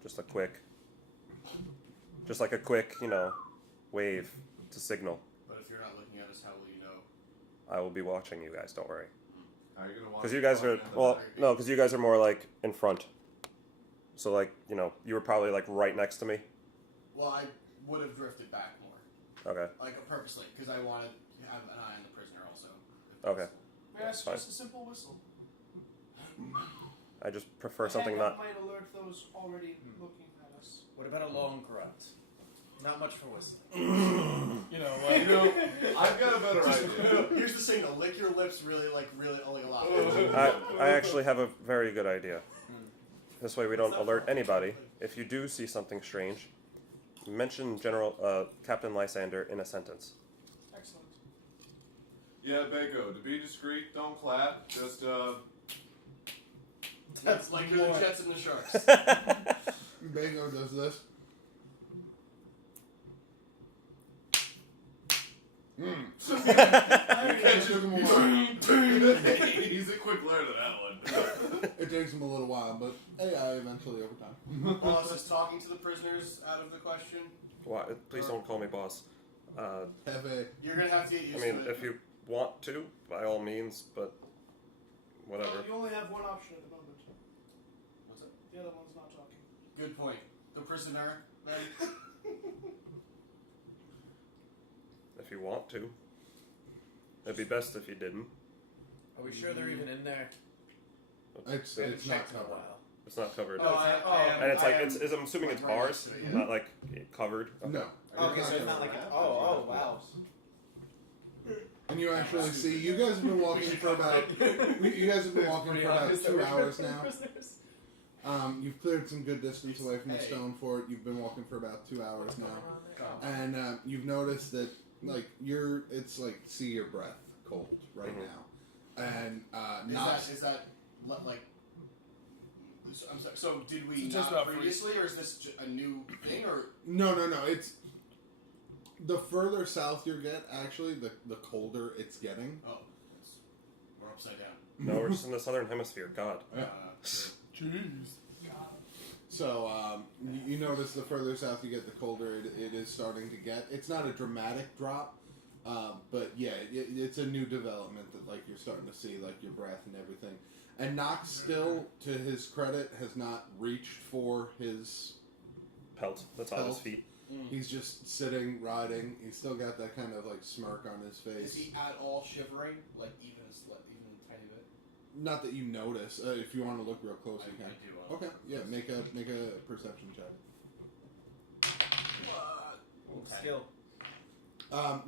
just a quick wave to signal. But if you're not looking at us, how will you know? I will be watching you guys. Don't worry, How are you gonna watch? because you guys are because you guys are more like in front. So like you were probably like right next to me. Well, I would have drifted back more, Okay. like purposely, because I wanted to have an eye on the prisoner also. if Okay. possible. May I That's suggest a simple whistle? I just prefer A something hang-up not. might alert those already looking at us. What about a long grunt? Not much for whistling. I've got a better idea. Here's the signal: lick your lips really a lot. I actually have a very good idea. This way we don't alert anybody. If you do see something strange, mention Captain Lysander in a sentence. Excellent. Yeah, Bako, to be discreet, don't clap. Just That's like you're the Jets and the Sharks. Bango does this. He's a quick learner, that one. It takes him a little while, but AI eventually over time. Boss is talking to the prisoners out of the question. Why, please don't call me boss. Hefe. You're gonna have to get I used mean, to it. if you want to, by all means, but whatever. Well, you only have one option at the moment. What's it? The other one's not talking. Good point. The prisoner, then. If you want to. It'd be best if you didn't. Are we sure they're even in there? It's We haven't not checked in a covered. while. It's not covered. Oh, I am. And it's like, I am I'm assuming it's right bars, next to it, yeah. not like covered. No. Okay, so it's not like oh wow. And you actually see, you guys have been walking for about, you guys have been walking for about 2 hours now. You've cleared some good distance away from the Hey. stone fort. You've been walking for about 2 hours now. And you've noticed that, like, it's like, see your breath cold right Mhm. now. And Is Knox, that like I'm sorry. So did we So just not about previously, or is this a new thing, or? No. It's the further south you get, actually, the colder it's getting. Oh, we're upside down. No, we're just in the southern hemisphere. God. Jeez. So you notice the further south you get, the colder it is starting to get. It's not a dramatic drop, but yeah, it's a new development that like you're starting to see, like your breath and everything. And Knox still, to his credit, has not reached for his Pelt that's on his Pelt. feet. He's just sitting, riding. He's still got that kind of like smirk on his face. Is he at all shivering, like even a tiny bit? Not that you notice. If you want to look real close, you can. I do. Okay, yeah, make a perception check. Skill.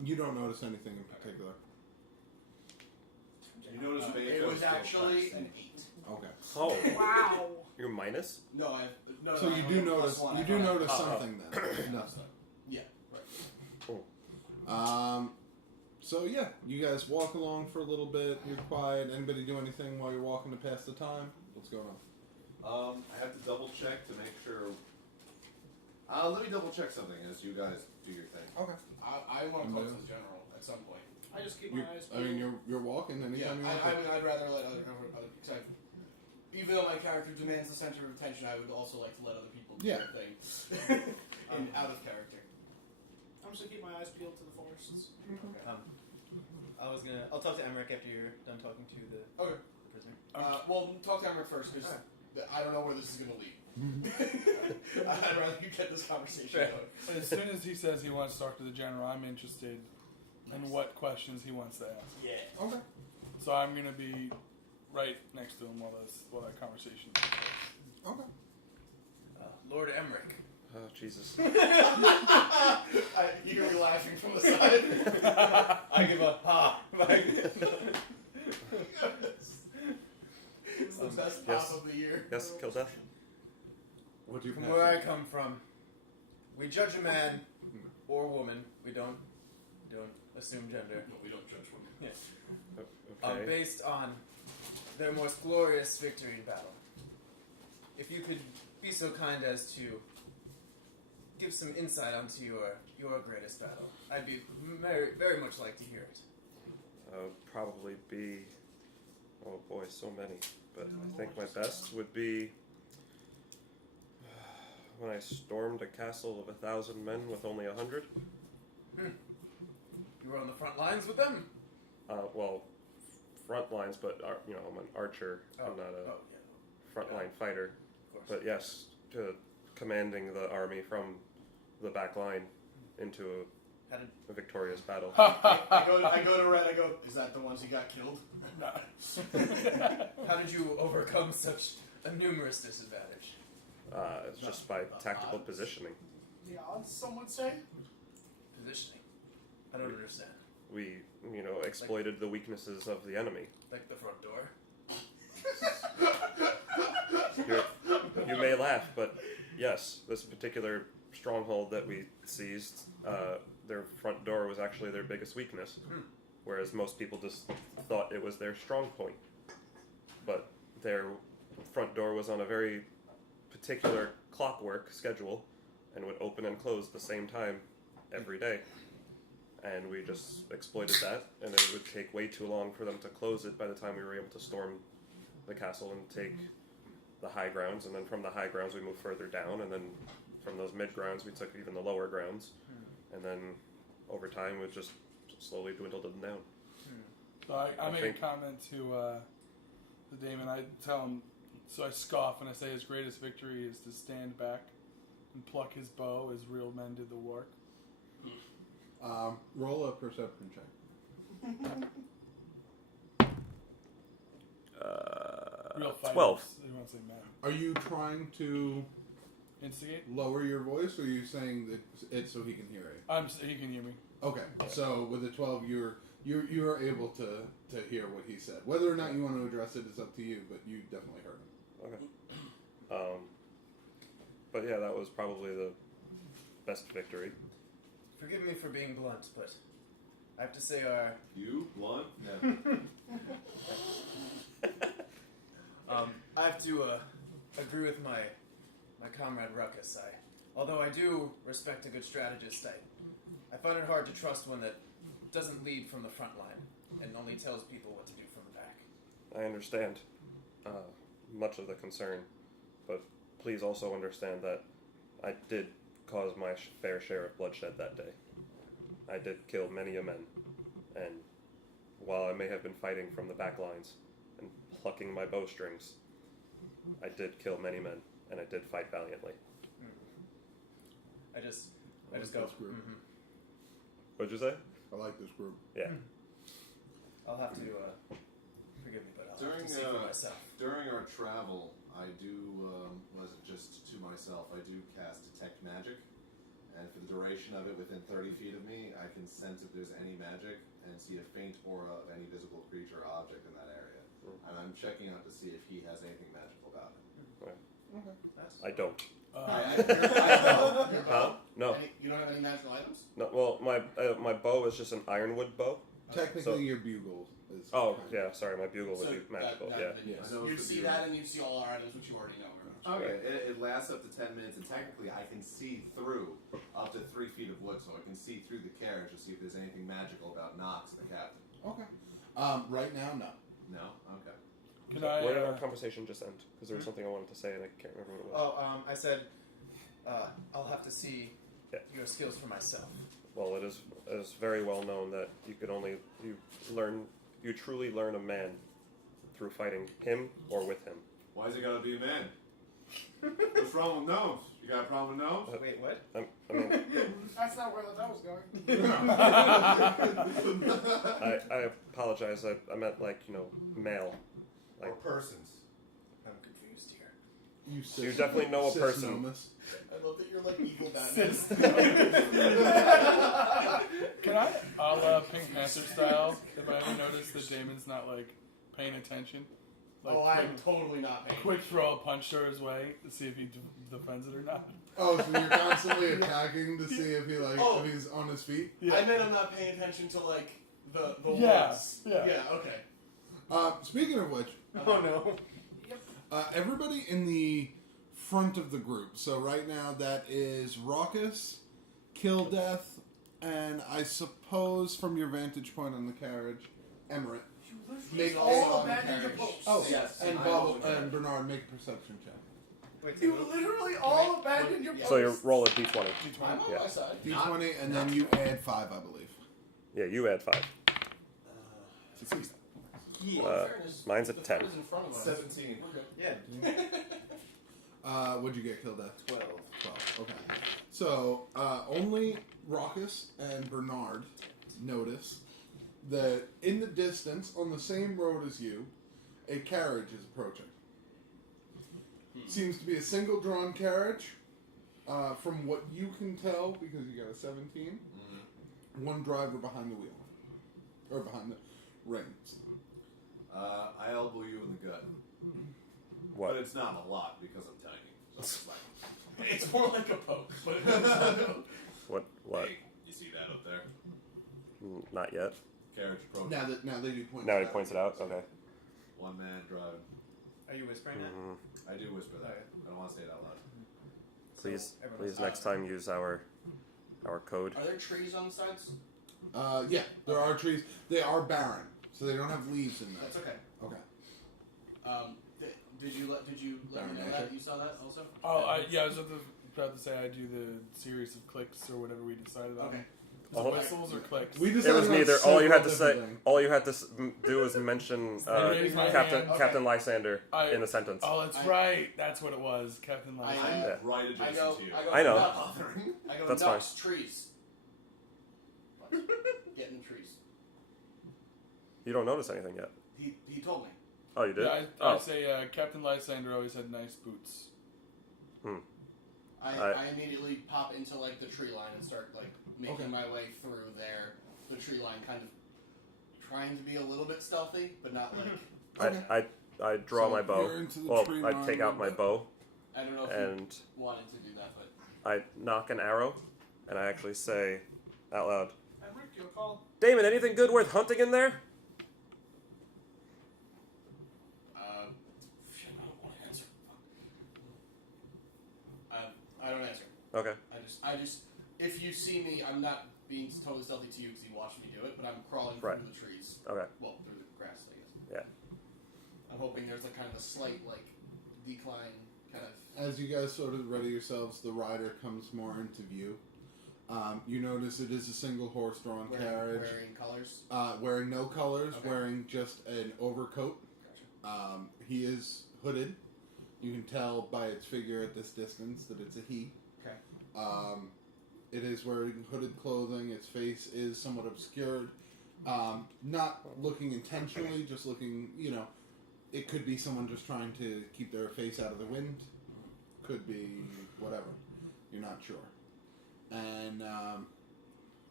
You don't notice anything in particular. You notice It was actually an 8. Okay. Oh, Wow. you're minus? No, no. So no, you I do have notice. +1. You do notice Oh. something then. Nothing. Yeah, right. So yeah, you guys walk along for a little bit. You're quiet. Anybody do anything while you're walking to pass the time? What's going on? I have to double check to make sure. Let me double check something as you guys do your thing. Okay. I want to talk to the general at some point. I just keep my eyes I mean, peeled. you're walking. Anytime you want to. I'd rather let other because even though my character demands the center of attention, I would also like to let other people do their thing and out of character. I'm just gonna keep my eyes peeled to the forests. I'll talk to Emmerich after you're done talking to the Okay. prisoner. Well, talk to Emmerich first because I don't know where this is going to lead. I'd rather you get this conversation going. As soon as he says he wants to talk to the general, I'm interested in what questions he wants to ask. Yeah. Okay. So I'm gonna be right next to him while that conversation takes place. Okay. Lord Emmerich. Oh, Jesus. You hear me laughing from the side. I give up. It's the best Yes. pop of the year. Yes, kill death. What do you? From where I come from, we judge a man or woman. We don't assume gender. We don't judge women. Okay. Based on their most glorious victory in battle. If you could be so kind as to give some insight onto your greatest battle, I'd be very, very much like to hear it. Probably be, oh boy, so many. But I think my best would be when I stormed a castle of 1,000 men with only 100. You were on the front lines with them? Well, front lines, but I'm an archer. I'm not a frontline fighter. Of course. But yes, to commanding the army from the back line into a victorious battle. I go to Red. I go. Is that the ones who got killed? How did you overcome such a numerous disadvantage? It's just by tactical positioning. The odds, some would say. Positioning. I don't understand. We, exploited the weaknesses of the enemy. Like the front door? You may laugh, but yes, this particular stronghold that we seized, their front door was actually their biggest weakness, whereas most people just thought it was their strong point. But their front door was on a very particular clockwork schedule and would open and close at the same time every day. And we just exploited that, and it would take way too long for them to close it by the time we were able to storm the castle and take the high grounds, and then from the high grounds we moved further down, and then from those mid grounds we took even the lower grounds, and then over time we just slowly dwindled them down. So I make think- a comment to Damon. I tell him, so I scoff and I say his greatest victory is to stand back and pluck his bow as real men did the work. Roll a perception check. 12. They want to say men. Are you trying to Instigate? lower your voice, or are you saying that it's so he can hear it? He can hear me. Okay, so with a 12, you're able to hear what he said. Whether or not you want to address it is up to you, but you definitely heard him. Okay. But yeah, that was probably the best victory. Forgive me for being blunt, but I have to say our... You blunt? I have to agree with my comrade Ruckus. Although I do respect a good strategist, I find it hard to trust one that doesn't lead from the front line and only tells people what to do from the back. I understand much of the concern, but please also understand that I did cause my fair share of bloodshed that day. I did kill many a men, and while I may have been fighting from the back lines and plucking my bowstrings, I did kill many men, and I did fight valiantly. I just like go. this group. Mhm. What'd you say? I like this group. Yeah. I'll have to forgive me, but I'll have During to see for myself. during our travel, I do wasn't just to myself. I do cast detect magic, and for the duration of it, within 30 feet of me, I can sense if there's any magic and see a faint aura of any visible creature or object in that area. And I'm checking out to see if he has anything magical about him. I don't. Huh? No. You don't have any magical items? No. Well, my bow is just an ironwood bow. Technically, So- your bugle is. Oh, yeah. Sorry, my bugle would So be magical. that- Yeah. that- Yes. I know You it's the see bugle. that and you see all our items, which you already know. Okay, it lasts up to 10 minutes, and technically I can see through up to 3 feet of wood, so I can see through the carriage to see if there's anything magical about Knox, the captain. Okay. Right now, no. No? Okay. Can I? Where did our conversation just end? Because there was something I wanted to say and I can't remember what it was. Oh, I said I'll have to see Yeah. your skills for myself. Well, it is very well known that you truly learn a man through fighting him or with him. Why's it gotta be a man? What's wrong with gnomes? You got a problem with gnomes? Wait, what? I mean, That's not where that was going. I apologize. I meant male. Or persons? I'm confused here. You definitely know a person. Cisnomus. I love that you're like evil Batman. Can I, a la Pink Panther style, if I ever notice that Damon's not paying attention? Oh, I'm totally not paying. Quick throw a punch to his way to see if he defends it or not. Oh, so you're constantly attacking to see if he Oh. if he's on his feet. Yeah. I meant I'm not paying attention to the Yeah, words. yeah. Yeah. Okay. Speaking of which, Oh no. everybody in the front of the group. So right now that is Raucous, Kill Death, and I suppose from your vantage point on the carriage, Emirate. Make all on the abandoned your carriage. posts. Oh, Yes, and I'm Bob over and Bernard make perception check. Wait, You literally all abandoned your posts. So you roll a d20. I'm on Yeah. my side. D20, and then you add 5, I believe. Yeah, you add 5. In Uh, fairness, mine's a the 10. third is in front of us. 17. We're good. Yeah. What'd you get, Kill Death? 12. 12. Okay. So, only Raucous and Bernard notice that in the distance, on the same road as you, a carriage is approaching. Seems to be a single drawn carriage. From what you can tell, because you got a 17, one driver behind the wheel. Or behind the reins. I elbow you in the gut. What? But it's not a lot because I'm tiny. So it's like, It's more like a poke, but it's What? hey, you see that up there? Not yet. Carriage approaching. Now they do point Now it he out. points it out. Okay. One man driving. Are you whispering that? I do whisper that. Okay. I don't want to say it out loud. Please, So everyone's- please, next time use our code. Are there trees on the sides? Yeah, there are trees. They are barren, so they don't have leaves in them. That's okay. Okay. Did you let me know that? You saw that also? Oh, I was about to say I do the series of clicks or whatever we decided on. Okay. Is it whistles or clicks? We It decided was on neither. All you several had to say, different things. all you had to do was mention raise my Captain hand. Captain Lysander I- in a sentence. Oh, that's right. That's what it was. Captain I- Lysander. I'm Yeah. right I adjacent go. to you. I go. I know. Not Not bothering. I go. That's Ducks, trees. Get in the trees. You don't notice anything yet. He told me. Oh, you did. Yeah, I Oh, say Captain Lysander always had nice boots. I immediately pop into the tree line and start making my way through there. The tree line, kind of trying to be a little bit stealthy, but not Okay. I draw So my bow. you're into the Well, tree I line take a out my little bow I don't know if and you wanted to do that, but I knock an arrow, and I actually say out loud, And Rick, you'll call. "Damon, anything good worth hunting in there?" shit, I don't want to answer. Okay. I just, if you see me, I'm not being totally stealthy to you because you watched me do it, but I'm crawling Right. through the trees. Okay. Well, through the grass, I guess. Yeah. I'm hoping there's like kind of a slight like decline, kind of. As you guys sort of ready yourselves, the rider comes more into view. You notice it is a single horse-drawn carriage. Wearing colors. Wearing no colors, Okay. wearing just an overcoat. Gotcha. He is hooded. You can tell by its figure at this distance that it's a he. Okay. It is wearing hooded clothing. Its face is somewhat obscured. Not looking intentionally, just looking, it could be someone just trying to keep their face out of the wind. Could be whatever. You're not sure. And,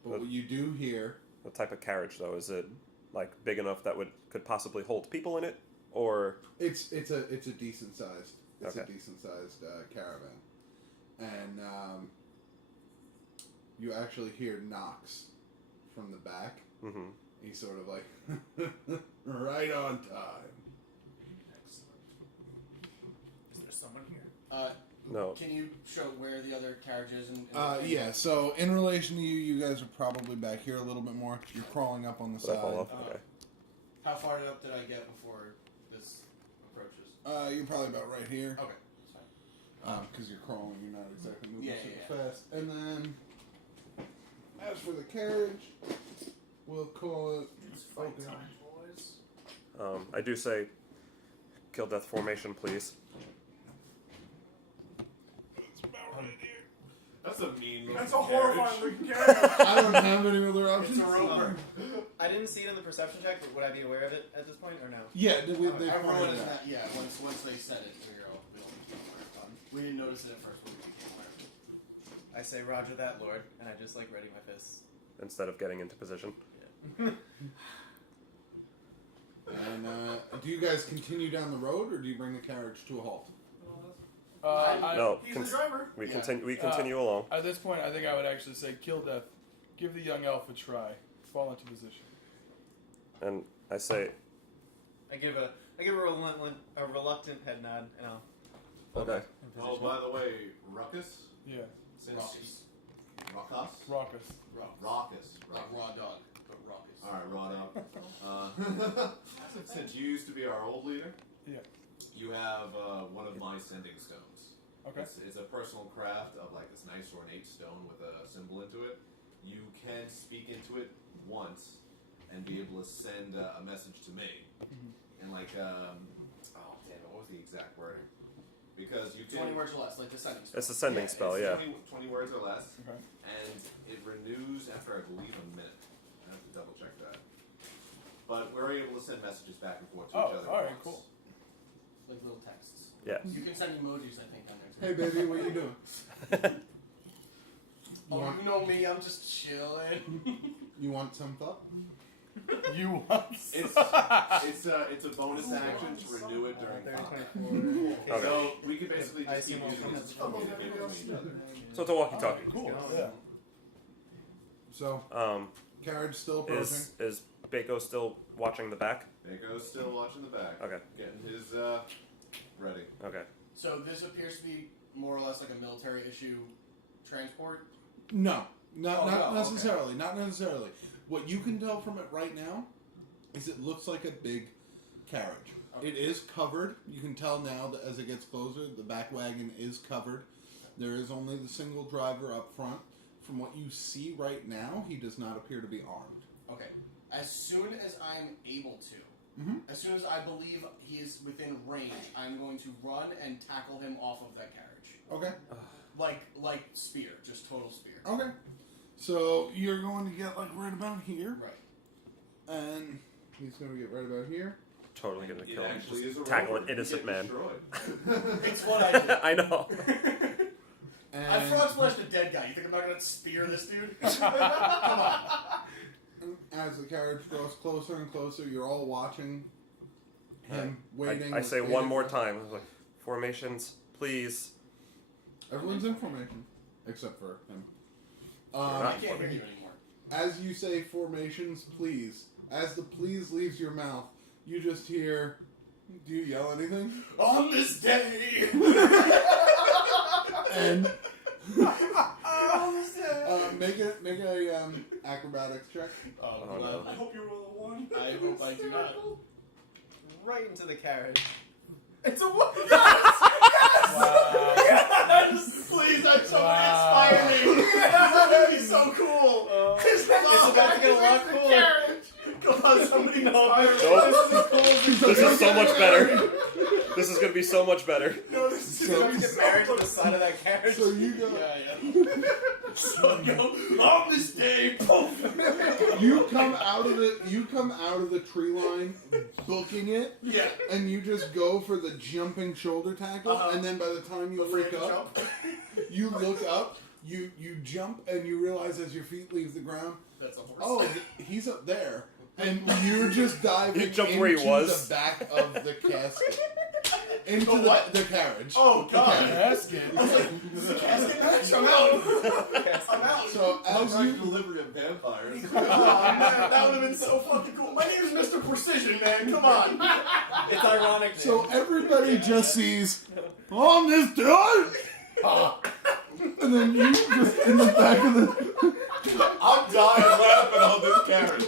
but what you do hear... What type of carriage, though? Is it, like, big enough that could possibly hold people in it? Or... It's a decent sized... It's a Okay. decent sized caravan. And, you actually hear Knox from the back. Mm-hmm. He's sort of like, right on time. Excellent. Is there someone here? No. Can you show where the other carriage is? Yeah, so in relation to you guys are probably back here a little bit more. You're crawling up on the Did I fall side. off? Okay. How far up did I get before this approaches? You're probably about right here. Okay, that's fine. Because you're crawling, you're not exactly moving Yeah, super fast. And then, as for the carriage, we'll call it... It's fight Okay. time, boys. I do say, kill death formation, please. That's a mean looking That's a carriage. horrifying looking carriage. I don't have any other options. It's a roper. I didn't see it in the perception check, but would I be aware of it at this point, or no? Yeah, they Everyone pointed is it out. not, yeah, once they said it, we all became aware. We didn't notice it at first, but we became aware. I say Roger that, Lord, and I just like ready my fists. Instead of getting into position. And do you guys continue down the road, or do you bring the carriage to a halt? No. He's the driver. We Yeah. continue. We continue along. At this point, I think I would actually say kill death. Give the young elf a try. Fall into position. And I say, I give a reluctant head nod, and I'll fall okay. back in Oh, position. by the way, Ruckus? Yeah. Since Raucous. Ruckus? Raucous. Raucous. Like raw dog, but raucous. Alright, raw dog. Since you used to be our old leader, Yeah. you have one of my sending stones. Okay. It's a personal craft of like this nice ornate stone with a symbol into it. You can speak into it once and be able to send a message to me. And like, oh damn it, what was the exact wording? Because you can 20 words or less, like the sending spell. It's a sending spell, it's yeah. 20 words or less, Okay. and it renews after I believe a minute. I have to double check that. But we're able to send messages back and forth to each other. alright, once. cool. Like little texts. Yes. You can send emojis, I think, on there too. Hey, baby, what you doing? Oh, you know me, I'm just chilling. You want some thought? You want It's a bonus action to renew it during 30, combat. 24. Okay. So we can basically I just keep assume using we'll this to come communicate with each other. So it's a walkie-talkie. Cool. Yeah. So, carriage still approaching. Is Bako still watching the back? Bako's still watching the back. Okay. Getting his ready. Okay. So this appears to be more or less like a military issue transport. No, not Oh, no, necessarily. Okay. Not necessarily. What you can tell from it right now is it looks like a big carriage. Okay. It is covered. You can tell now that as it gets closer, the back wagon is covered. There is only the single driver up front. From what you see right now, he does not appear to be armed. Okay. As soon as I'm able to, as soon as I believe he is within range, I'm going to run and tackle him off of that carriage. Okay. Like spear, just total spear. Okay. So you're going to get like right about here, Right. and he's going to get right about here. Totally gonna It kill him. actually is a Just tackle rover. an innocent Get man. destroyed. It's what I do. I know. And I frog splashed a dead guy. You think I'm not gonna spear this dude? Come on. as the carriage draws closer and closer, you're all watching him, waiting. I with say one bated more breath. time. I was like, formations, please. Everyone's in formation, except for him. I not. can't hear you anymore. As you say formations, please, as the please leaves your mouth, you just hear, do you yell anything? On this day. And Oh, no. I hope you roll a 1. I hope I do not. Right into the carriage. It's a 1. Yes! Wow. Yes! Please, that's somebody inspire me. That would be so cool. It's about to get a lot cooler. Come on, somebody inspire me. Nope. This is so much better. This is going to be so much better. No, this is So gonna you be get so married to much the side of that carriage. So you go. Yeah. So I go, on this day, poof. You come out of the tree line, booking it, Yeah. and you just go for the jumping shoulder tackle, Uh-huh. and then by the time you Afraid look to up, jump. you look up, you jump, and you realize as your feet leave the ground, That's a horse. oh, he's up there, and you're just diving You jumped into where he was. the back of the casket, into The what? the carriage. Oh, God. Casket. I was like, this is a casket match? I'm out. I'm out. So as you delivery of vampires. Oh, man, that would have been so fucking cool. My name is Mr. Precision, man. Come on. It's ironic. So everybody just sees on this door, and then you just in the back of the I'm dying laughing on this carriage.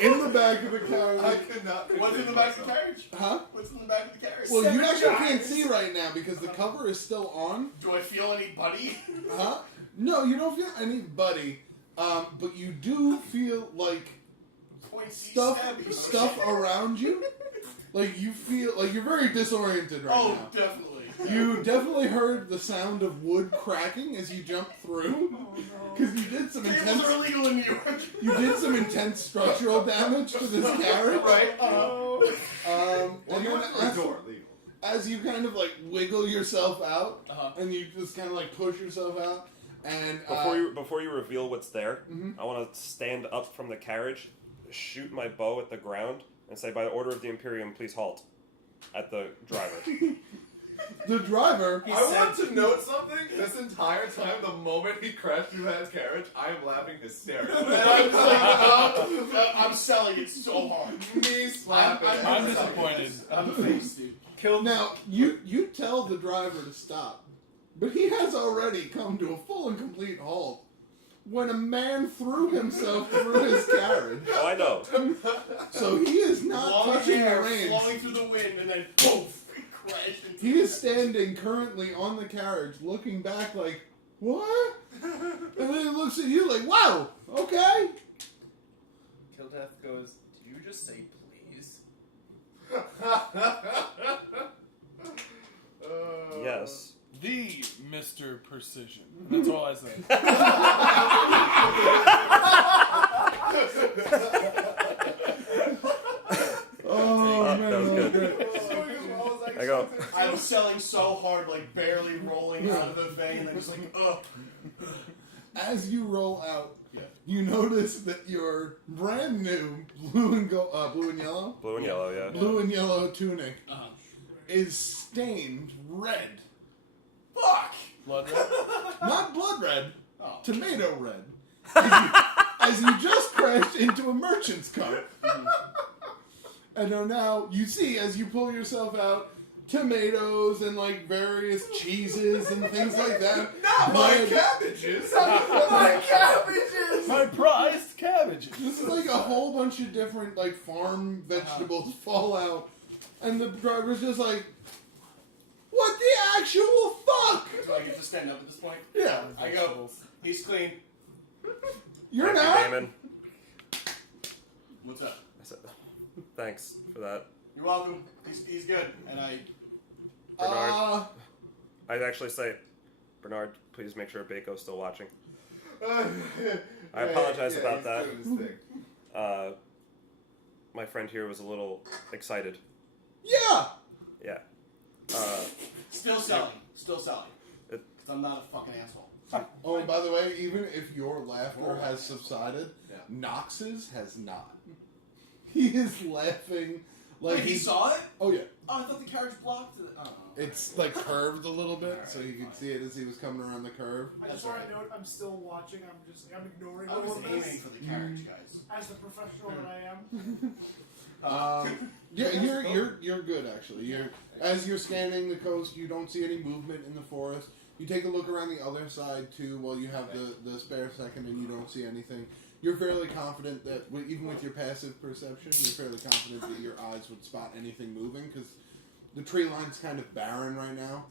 in the back of the I carriage. could not. What's in the back of the carriage? Huh? What's in the back of the carriage? Well, you actually guys. can't see right now because the cover is still on. Do I feel any buddy? Huh? No, you don't feel anybody, but you do feel like Pointy stuff stabby. around you. Like you feel like you're very disoriented right Oh, now. definitely. You definitely heard the sound of wood cracking as you jumped through. Because you did some Tables intense. are illegal in New York. You did some intense structural damage to this carriage. Right? Well, And you then went through a door, legal. as you kind of like wiggle yourself out, Uh-huh. and you just kind of like push yourself out, and Before you reveal what's there, Mhm. I want to stand up from the carriage, shoot my bow at the ground, and say, "By the order of the Imperium, please halt." At the driver. the driver. I want to note something. This entire time, the moment he crashed through that carriage, I am laughing hysterically. I'm selling it so hard. Me slapping. I'm disappointed. I'm the face, dude. Now you tell the driver to stop, but he has already come to a full and complete halt when a man threw himself through his carriage. Oh, I know. So he is not Long touching hair the reins. flowing through the wind and then poof, he crashed into He is standing currently on the carriage, looking back like, what? And then he looks at you like, wow, okay. Kildeth goes, "Did you just say please?" Yes. The Mr. Precision. That's all I say. Oh, man, that was good. good. I go. I was selling so hard, like barely rolling out of the vein, and then just like, ugh. As you roll out, Yeah. you notice that your brand new blue and yellow, Blue and yellow, yeah. blue and yellow tunic Uh-huh. is stained red. Fuck! Blood red? Not blood red, Oh. tomato red. As you just crashed into a merchant's cart. And now you see, as you pull yourself out, tomatoes and like various cheeses and things like that. Not my Bread. cabbages. My cabbages! My prized cabbages. This is like a whole bunch of different like farm vegetables fall out, and the driver's just like, "What the actual fuck?" Do I get to stand up at this point? Yeah, I go, he's clean. you're Thank you, not. Damon. What's up? I said, thanks for that. You're welcome. He's good. And I, Bernard. I'd actually say, Bernard, please make sure Baco's still watching. I apologize about that. My friend here was a little excited. Yeah. Yeah. still selling. Still selling. It- 'Cause I'm not a fucking asshole. Oh, and by the way, even if your laughter has subsided, Yeah. Knox's has not. He is laughing like Wait, he saw it? Oh yeah. Oh, I thought the carriage blocked it. Oh. It's like curved a little bit, Alright, so you could fine. see it as he was coming around the curve. I just want to note I'm still watching. I'm ignoring I all was of aiming this for the carriage, guys. as the professional that I am. Yeah, you're good actually. As you're scanning the coast, you don't see any movement in the forest. You take a look around the other side too while you have the spare second and you don't see anything. you're fairly confident that even with your passive perception, you're fairly confident that your eyes would spot anything moving because the tree line's kind of barren right now.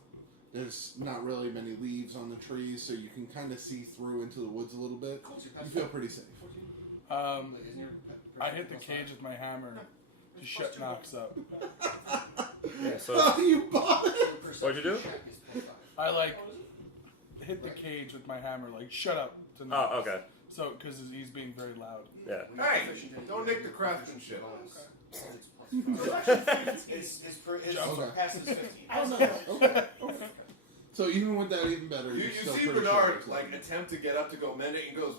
There's not really many leaves on the trees, so you can kind of see through into the woods a little bit. You feel pretty safe. I hit the cage with my hammer to shut Knox up. Yeah, so Oh, you bought it! what'd you do? I hit the cage with my hammer, shut up to Knox. Oh, okay. So, because he's being very loud. Yeah. Hey, don't nick the craftsmanship. His Okay. passive is 15. Okay. So even with that, even better. You you're still see pretty Bernard sure it's attempt to get up to go mend it and goes,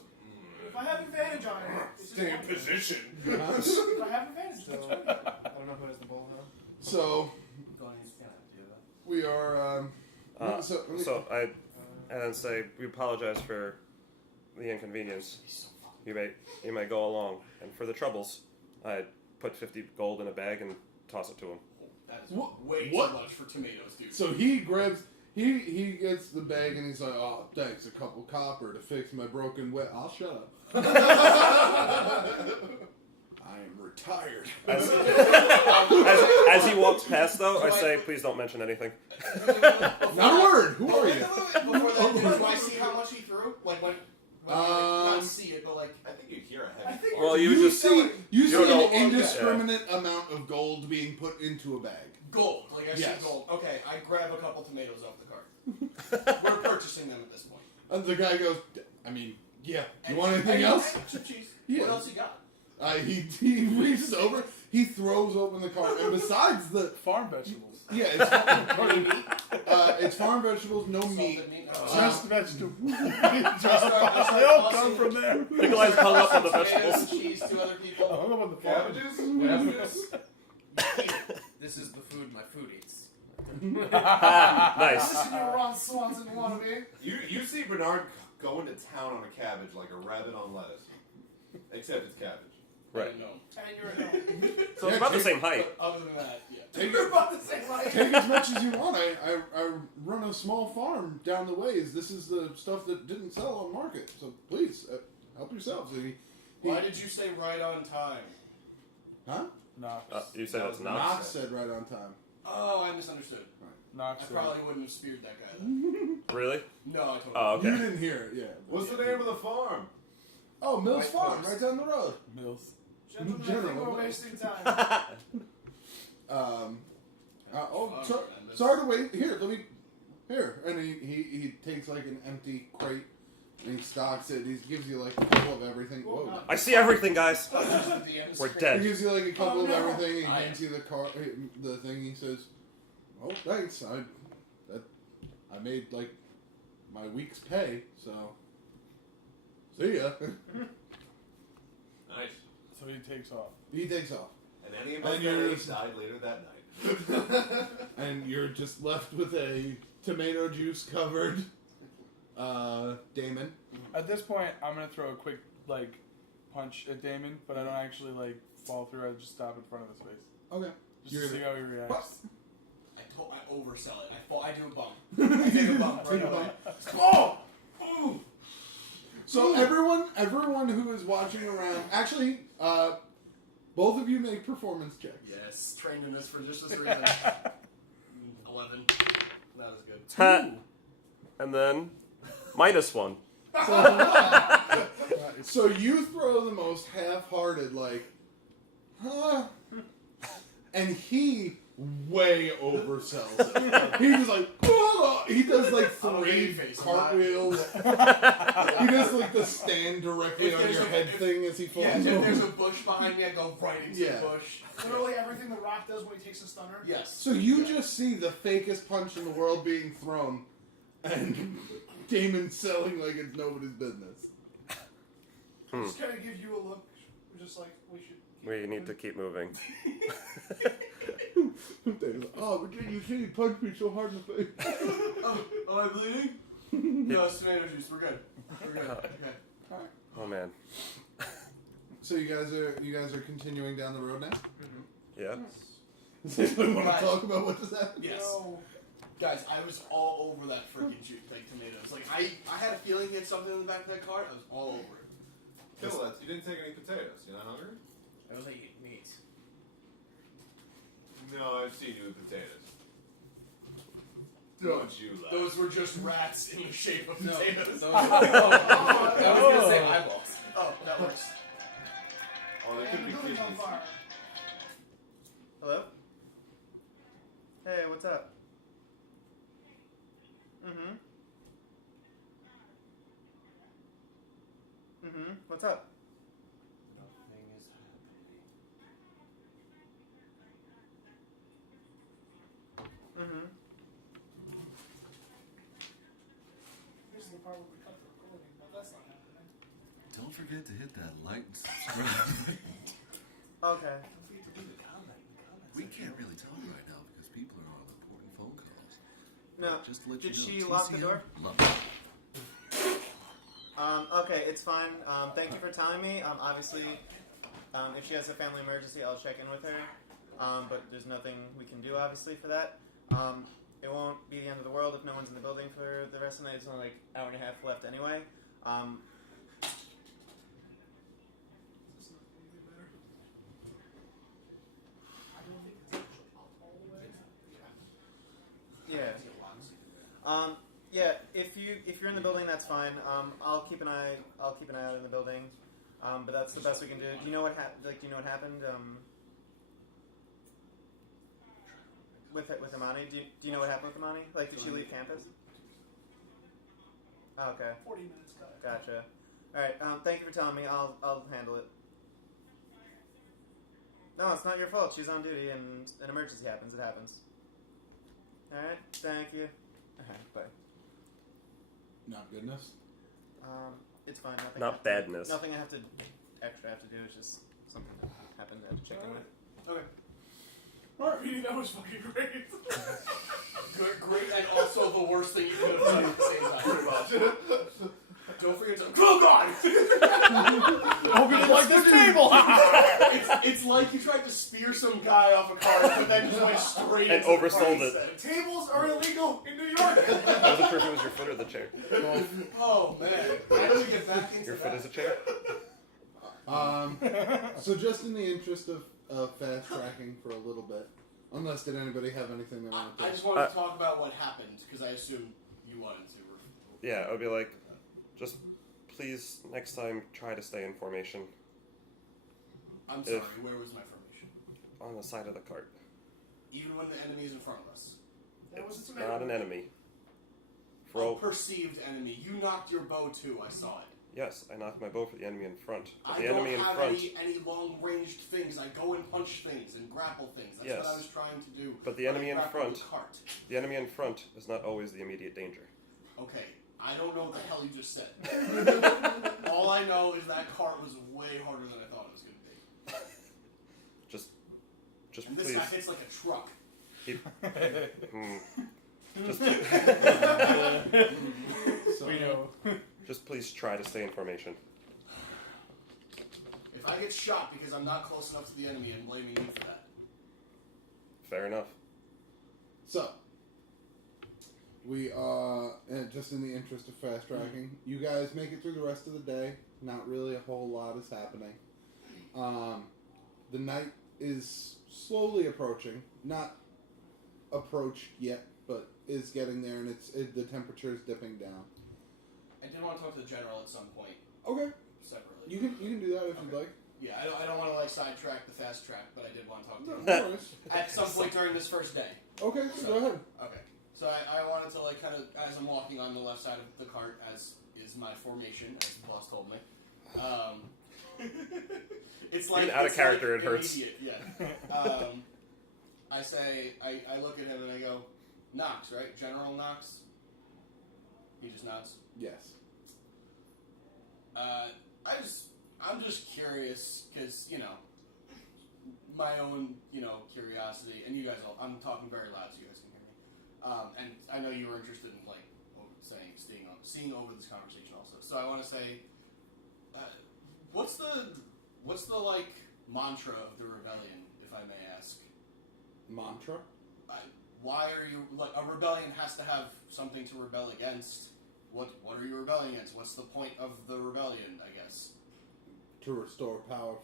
If I have advantage on it, it's stay in just position. Huh? if I have advantage, So, that's I don't know who has the bowl though. So we are. So I and then say we apologize for the inconvenience. You may go along, and for the troubles, I put 50 gold in a bag and toss it to him. That is What? way What? too much for tomatoes, dude. So he grabs. He gets the bag and he's like, "Oh, thanks, a couple copper to fix my broken wet." I'll shut up. I am retired. As he walks past, though, I say, please don't mention anything. Not a word. Who are you? Before that, do I see how much he threw? When not see it, but I think you'd hear a I heavy think fart. Well, you You just see don't know- an indiscriminate amount of gold being put into a bag. gold. I Yes. see gold. Okay, I grab a couple tomatoes off the cart. We're purchasing them at this point. And the guy goes, "I mean, yeah. You And- want anything and- else?" and some cheese. Yeah. What else you got? He reaches over, he throws open the cart, and besides the Farm vegetables. it's farm vegetables, no meat. Salted meat? Just vegetables. I start They all tossing come from there. Nikolai's hung up on the tomatoes vegetables. and cheese to other people. Hung up on the farm. Cabbages? This is the food my food eats. Nice. Listen, you Ron Swanson wannabe. You see Bernard go into town on a cabbage like a rabbit on lettuce. Except it's cabbage. Right. No. And you're a So it's about the same height. But other than that, yeah. You're about to say like. Take as much as you want. I run a small farm down the ways. This is the stuff that didn't sell on market. So please, help yourselves. Why did you say right on time? Huh? Knox. You said it's Knox Knox. said right on time. Oh, I misunderstood. Knox. I probably wouldn't have speared that guy then. Really? No, I totally Oh, You okay. didn't hear it, yeah. What's the name of the farm? Oh, Mills White Farm, Forest. right down the road. Mills. Gentlemen, I General. think we're wasting time. Sorry to wait. Here, let me. Here, and he takes like an empty crate and he stocks it. He gives you like a couple of everything. Whoa. I see everything, guys. DMs. We're He dead. gives you like a couple of no. everything. He I hands you the thing. He says, "Oh, thanks. I made like my week's pay. So see ya." Nice. So he takes off. He takes off, And any of And us you're- that died later that night. and you're just left with a tomato juice covered Damon. At this point, I'm gonna throw a quick punch at Damon, but I don't actually fall through. I just stop in front of his face, Okay. just to see how he reacts. I oversell it. I do a bump. I take a bump. Take a away. bump. Oh! Ooh! So everyone who is watching around, actually, both of you make performance checks. Yes, trained in this for just this reason. 11. Not as good. Ha. And then -1. So you throw the most half-hearted, huh? And he way oversells it. He was like, "Oh!" He does like I'm a 3 babyface, cartwheels. He does like the stand directly If on there's your a- head if- thing as he falls Yeah, if over. there's a bush behind me, I go right into Yeah. the bush. Literally everything The Rock does when he takes a stunner. Yes. So you just see the fakest punch in the world being thrown, and Damon selling like it's nobody's business. Just kind of give you a look. We're just like, we should. We need to keep moving. Damon's like, "Oh, but did you see he punched me so hard in the face?" Oh, am I bleeding? No, it's tomato juice. We're good. We're good. Okay. Oh man. So you guys are continuing down the road now. Yeah. Does anybody want Right. to talk about what just happened? Yes. No. Guys, I was all over that freaking tomatoes. I had a feeling he had something in the back of that cart. I was all over it. Killets, you didn't take any potatoes. You're not hungry? I was like eating meat. No, I've seen you with potatoes. Don't you laugh. Those were just rats in the shape of No, potatoes. I was gonna say eyeballs. Oh, that works. Oh, they could be Building's on kidneys. fire. Hello? Hey, what's up? Mm-hmm. Mm-hmm. What's up? Nothing is happening. Mm-hmm. This is the part where we cut the recording, but that's not happening. Don't forget to hit that like and subscribe. Okay. We can't really talk right now because people are on important phone calls. No. Just to let Did you know, she lock the TCM door? Love it. Okay, it's fine. Thank you for telling me. Obviously, if she has a family emergency, I'll check in with her. But there's nothing we can do, obviously, for that. It won't be the end of the world if no one's in the building for the rest of the night. It's only like an hour and a half left anyway. Is this not going to be better? I don't think it's actually up all the way. Yeah. Yeah. If you're in the building, that's fine. I'll keep an eye out in the building. But that's the best we can do. Do you know what happened? Do you know what happened? With Imani, do you know what happened with Imani? Like, did she leave campus? Oh, okay. 40 minutes cut. Gotcha. All right. Thank you for telling me. I'll handle it. No, it's not your fault. She's on duty, and an emergency happens. It happens. All right. Thank you. Bye. Not goodness. It's fine. Nothing Not badness. Nothing I have to do. It's just something that happened. I have to check in with. Okay. Alright, Petey, that was fucking great. Great, and also the worst thing you could have done at the same time. Pretty much. Don't forget to. Oh God! Hope you like this table. It's like you tried to spear some guy off a cart, but then just went straight And into the oversold price. it. Tables are illegal in New York. I wasn't sure if it was your foot or the chair. Oh man! How do we get back into Your that? foot is a chair? So just in the interest of fast tracking for a little bit, unless did anybody have anything they wanted to I just wanted to talk about what happened because I assume you wanted to. Yeah, I would be like, just please next time try to stay in formation I'm sorry. Where was my formation? on the side of the cart. Even when the enemy is in front of us. It's not an enemy. A perceived enemy. You knocked your bow too. I saw it. Yes, I knocked my bow for the enemy in front. But I the don't enemy in have front. any long-ranged things. I go and punch things and grapple things. That's Yes. what I was trying to do. But the enemy I in grappled front. the cart. The enemy in front is not always the immediate danger. Okay, I don't know what the hell you just said. All I know is that cart was way harder than I thought it was going to be. Just And this please guy hits like a truck. keep. Just please try to stay in formation. If I get shot because I'm not close enough to the enemy, I'm blaming you for that. Fair enough. So, we are, just in the interest of fast tracking, you guys make it through the rest of the day. Not really a whole lot is happening. The night is slowly approaching. Not approached yet, but is getting there, and the temperature is dipping down. I did want to talk to the general at some point, Okay, separately. you can do that if you'd like. Yeah, I don't want to like sidetrack the fast track, but I did want to talk to No, him no worries. at some point during this first day. Okay, so go ahead. Okay, so I wanted to like kind of as I'm walking on the left side of the cart, as is my formation, as the boss told me. It's like Even out of it's character, like it hurts. immediate, yeah. I say I look at him and I go, Knox, right? General Knox. He just nods. Yes. I'm just curious because my own curiosity, and you guys all. I'm talking very loud so you guys can hear me. And I know you were interested in seeing over this conversation also. So I want to say, what's the like mantra of the rebellion, if I may ask? Mantra? Why are you like a rebellion has to have something to rebel against? What are you rebelling against? What's the point of the rebellion? I guess. to restore power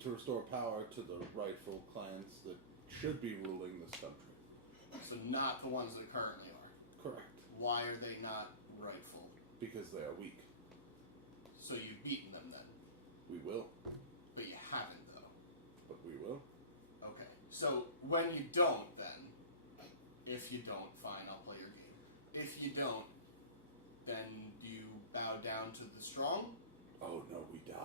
to the rightful clans that should be ruling this country. So not the ones that currently are. Correct. Why are they not rightful? Because they are weak. So you've beaten them then? We will. But you haven't, though. But we will. Okay. So when you don't, then, if you don't, fine, I'll play your game. If you don't, then do you bow down to the strong? Oh no, we die.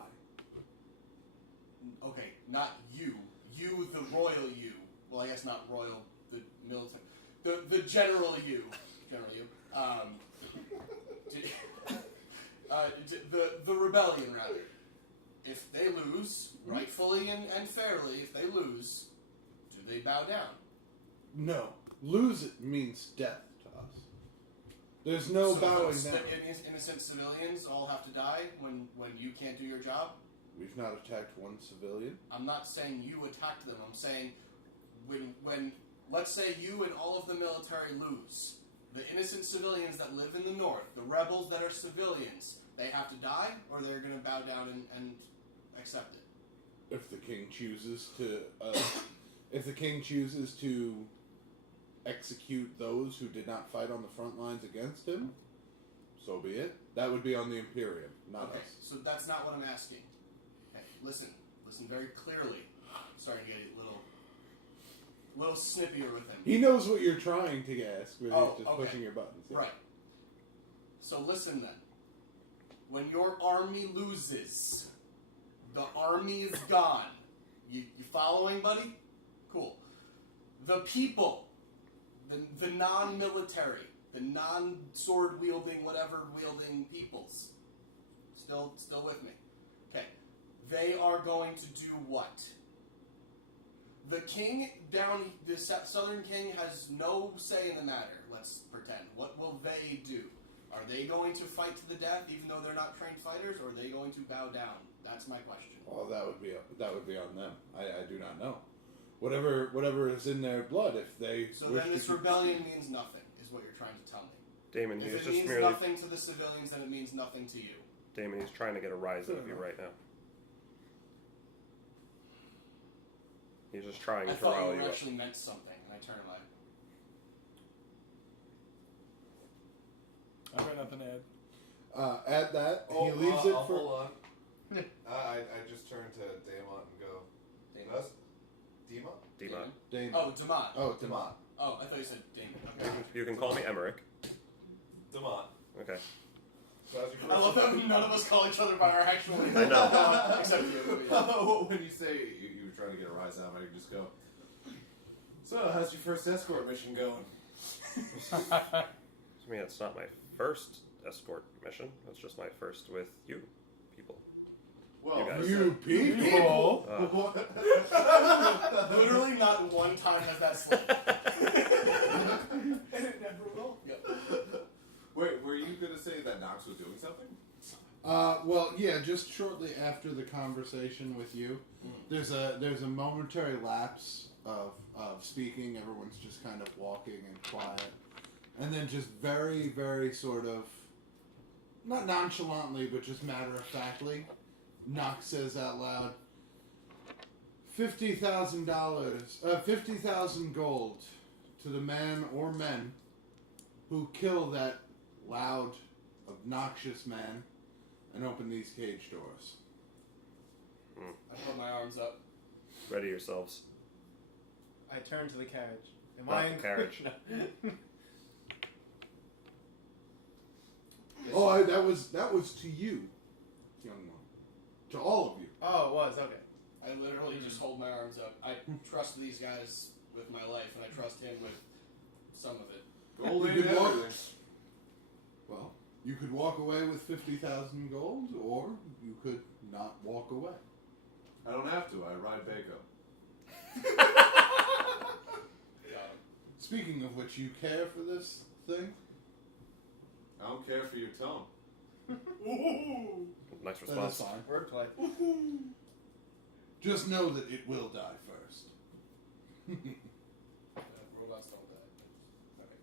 Okay, not you. You, the royal you. Well, I guess not royal, the military. The general you. General you. The rebellion, rather. If they lose, rightfully and fairly, if they lose, do they bow down? No. Lose it means death to us. There's no So bowing down. Innocent civilians all have to die when you can't do your job? We've not attacked one civilian. I'm not saying you attacked them. I'm saying when let's say you and all of the military lose, the innocent civilians that live in the north, the rebels that are civilians, they have to die, or they're going to bow down and accept it. If the king chooses to, execute those who did not fight on the front lines against him, so be it. That would be on the Imperium, not Okay, us. so that's not what I'm asking. Okay, listen very clearly. Starting to get a little snippier with him. He knows what you're trying to ask, but Oh, he's just okay. pushing your buttons. Yeah. Right. So listen then. When your army loses, the army is gone. You following, buddy? Cool. The people, the non-military, the non-sword wielding, whatever wielding peoples, still with me. Okay. They are going to do what? The king down, the southern king has no say in the matter, let's pretend. What will they do? Are they going to fight to the death even though they're not trained fighters, or are they going to bow down? That's my question. Well, that would be on them. I do not know. Whatever is in their blood, if they So wish then this to rebellion means nothing, is what you're trying to tell me. Damon, If he's it just means merely... nothing to the civilians, then it means nothing to you. Damon, he's trying to get a rise out of you right now. He's just trying I to thought rile you you up. actually meant something, and I turned my... I've got nothing to add. add that. Oh, he leaves it for. Hold on. I just turned to Damon and go. Us? Demon? Demon. Damon. Oh, Damon. Oh, Demon. Oh, I thought you said Damon. Okay. You can call me Emmerich. Demon. Okay. So how's your I love that none of us call each other by our actual names. I know. Except you. When you say you were trying to get a rise out of it, you just go. So how's your first escort mission going? I mean, it's not my first escort mission. It's just my first with you people. Well, You guys. You people. Literally not one time has that slipped. And it never will. Yep. Wait, were you gonna say that Knox was doing something? Well, yeah. Just shortly after the conversation with you, there's a momentary lapse of speaking. Everyone's just kind of walking and quiet, and then just very, very sort of not nonchalantly, but just matter of factly, Knox says out loud, $50,000, 50,000 gold to the man or men who kill that loud, obnoxious man and open these cage doors. I put my arms up. Ready yourselves. I turn to the carriage. Am Not I the in carriage. No. Oh, that was to you, young one. To all of you. Oh, it was, okay. I literally just hold my arms up. I trust these guys with my life, and I trust him with some of it. Gold You ain't could walk- everything. Well, you could walk away with 50,000 gold, or you could not walk away. I don't have to. I ride Baco. Speaking of which, you care for this thing? I don't care for your tone. Nice That is response. fine. Wordplay. Just know that it will die first. Robots don't die.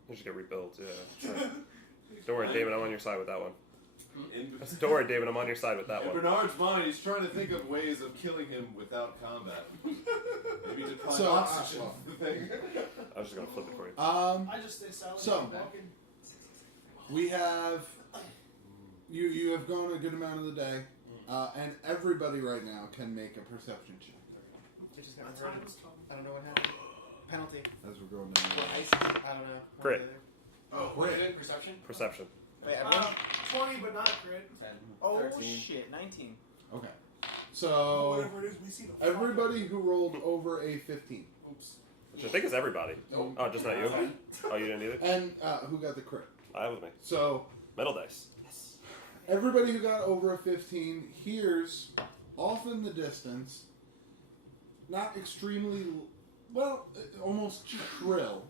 You should get rebuilt, yeah. Don't worry, Damon, I'm on your side with that one. Don't worry, David. I'm on your side with that In one. Bernard's mind, he's trying to think of ways of killing him without combat. Maybe to find So, oxygen. thing. I was just gonna flip it for you. I just stay silent. So- and walking. We have you have gone a good amount of the day, and everybody right now can make a perception check We just got My inverted. time was coming. I don't know what happened. Penalty. as we're going down. What ice? I don't know. Great. Oh, what is it? Perception? Perception. Wait, everyone? 20, but not crit. 10. Oh 13. shit, 19. Okay, so Whatever it is, we see the everybody who rolled over a 15, Oops. Which I think is everybody. Nope. Oh, just not you? Oh, you didn't either? and who got the crit. I was me. So Metal dice. everybody who got over a 15 hears off in the distance, not extremely well, almost shrill,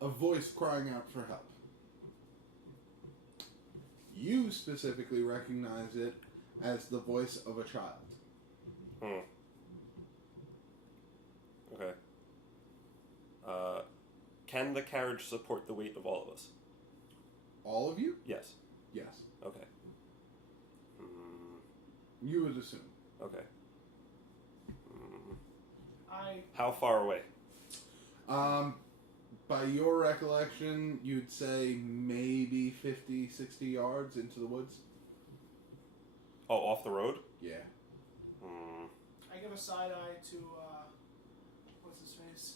a voice crying out for help. You specifically recognize it as the voice of a child. Okay. Can the carriage support the weight of all of us? All of you? Yes. Yes. Okay. You would assume. Okay. I How far away? By your recollection, you'd say maybe 50, 60 yards into the woods? Oh, off the road? Yeah. give a side eye to what's his face,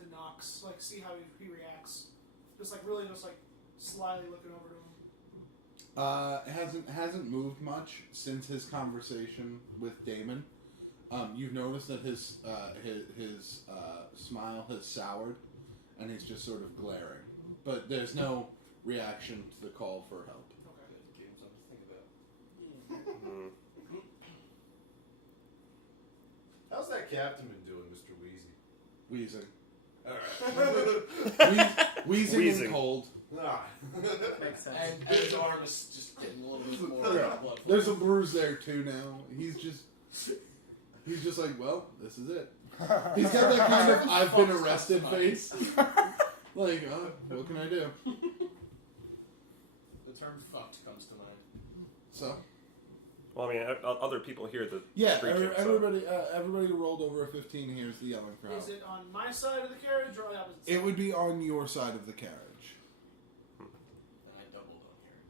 to Knox, like see how he reacts. Just like really, just like slyly looking over to him. Hasn't moved much since his conversation with Damon. You've noticed that his smile has soured, and he's just sort of glaring. But there's no reaction to the call for help. Okay. Gave him something to think about. How's that captain been doing, Mr. Wheezy? Wheezing. Alright. Wheezing Wheezing. and cold. Makes sense. And his arm is just getting a little bit more Yeah. blood. There's a bruise there too now. He's just like, well, this is it. He's got that kind of I've been arrested face. Like, what can I do? The term "fucked" comes to mind. So, Well, I mean, other people hear the yeah, screeching, so- everybody who rolled over a 15 hears the yelling crowd. Is it on my side of the carriage or on the opposite side? It would be on your side of the carriage. And I doubled on here.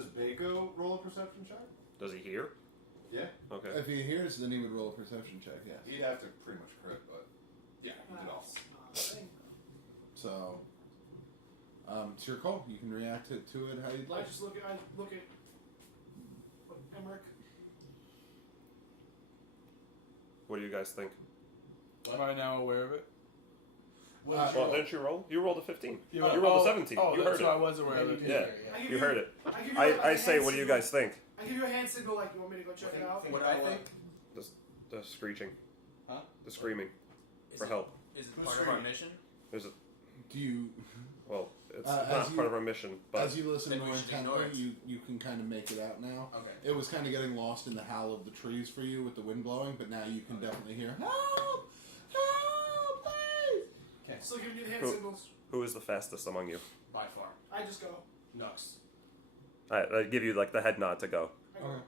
Does Baco roll a perception check? Does he hear? Yeah. Okay. If he hears, then he would roll a perception check, yes. He'd have to pretty much crit, but yeah, he did all. Thing. So, it's your call. You can react to it how you'd I like. just look at what, Emmerich. What do you guys think? Am I now aware of it? Uh, Well, didn't you roll? You rolled a 15. You You rolled a 17. Oh, You that's heard why I it. was aware of it. Yeah. I give You heard it. I give you I a say, hand what do you signal. guys think? I give you a hand signal like you want me to go check it out. What I think The screeching. Huh? The screaming. is For it, help. is it Who's part of our screaming? mission? There's a, Do you, well, it's as not you- part of our mission, but as you listen then more we should ignore intently, it. you can kind of make it out now. Okay. It was kind of getting lost in the howl of the trees for you with the wind blowing, but now you can definitely hear help, help, please. Okay. Still giving you the hand Who- signals. who is the fastest among you? By far. I just go. Nux. Alright, I give you like the head nod to go. I go. Okay.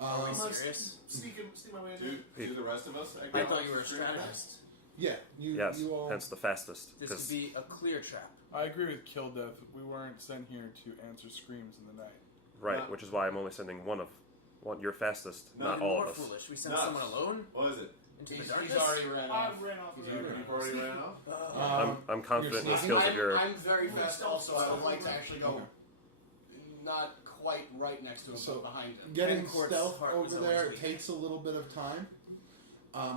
Are we I'm gonna serious? sneak my way in. Do the rest of us? I thought you were a strategist. Yeah, you Yes, you all. hence the fastest. This could 'cause- be a clear trap. I agree with Kill Death. We weren't sent here to answer screams in the night. right, which is why I'm only sending one. You're fastest, No, not Even all more of us. foolish. We sent Nuts. someone alone What is it? into He's the darkness. already ran I off. ran off. He's already. already You've already ran off? I'm confident in the sneaking. skills of your. I'm very fast also. I would like to actually go Okay. not quite right next to him, So, but behind him. Getting And Court's stealth heart was over always there weak. takes a little bit of time.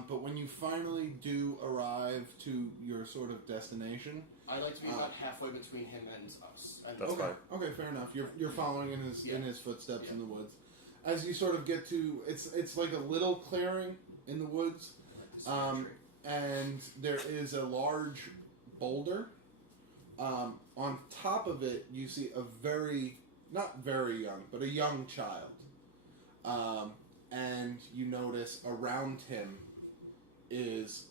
But when you finally do arrive to your sort of destination, I'd like to be about halfway between him and us. And That's okay, fine. okay, fair enough. You're following in his Yeah. footsteps in Yeah. the woods. As you sort of get to, it's like a little clearing in the woods, and there is a large boulder. On top of it, you see a not very young, but a young child. And you notice around him is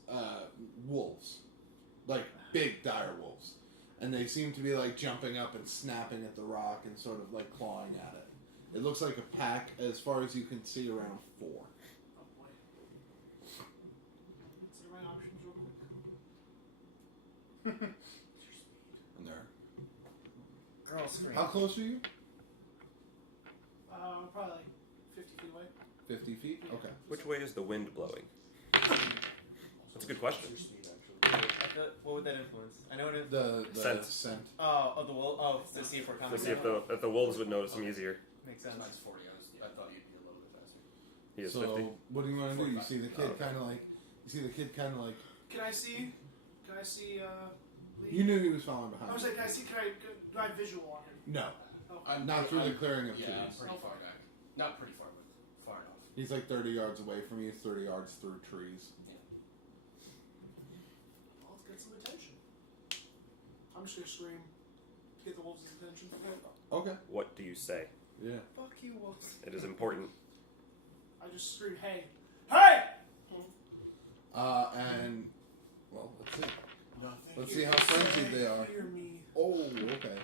wolves, like big dire wolves, and they seem to be like jumping up and snapping at the rock and sort of like clawing at it. It looks like a pack, as far as you can see, around 4. Oh boy. Consider my options real quick. And there. Girl scream. How close are you? Probably like 50 feet away. 50 feet? Okay. Which way is the wind blowing? That's a good question. What would that influence? I know it is. The Scent. scent. Oh, the wolf. Oh, to see if we're coming. To see if the wolves would notice him easier. Makes That's sense. nice 40. I thought you'd be a little bit faster. He is So, 50. what do you want to do? You 45. see the kid Oh, okay. kind of like. You see the kid kind of like. Can I see? Lee? You knew he was following I behind. was like, can I see? Do I have visual on him? No, Oh. not through the clearing of Yeah, I'm trees. pretty far back. Not pretty far, but far enough. He's like 30 yards away from you. 30 yards through trees. Well, let's get some attention. I'm just gonna scream to get the wolves' attention. Okay. What do you say? Yeah. Fuck you, wolves. It is important. I just scream, "Hey, hey!" And well, let's see. Let's see how frenzied they are. Hear me. Oh, okay.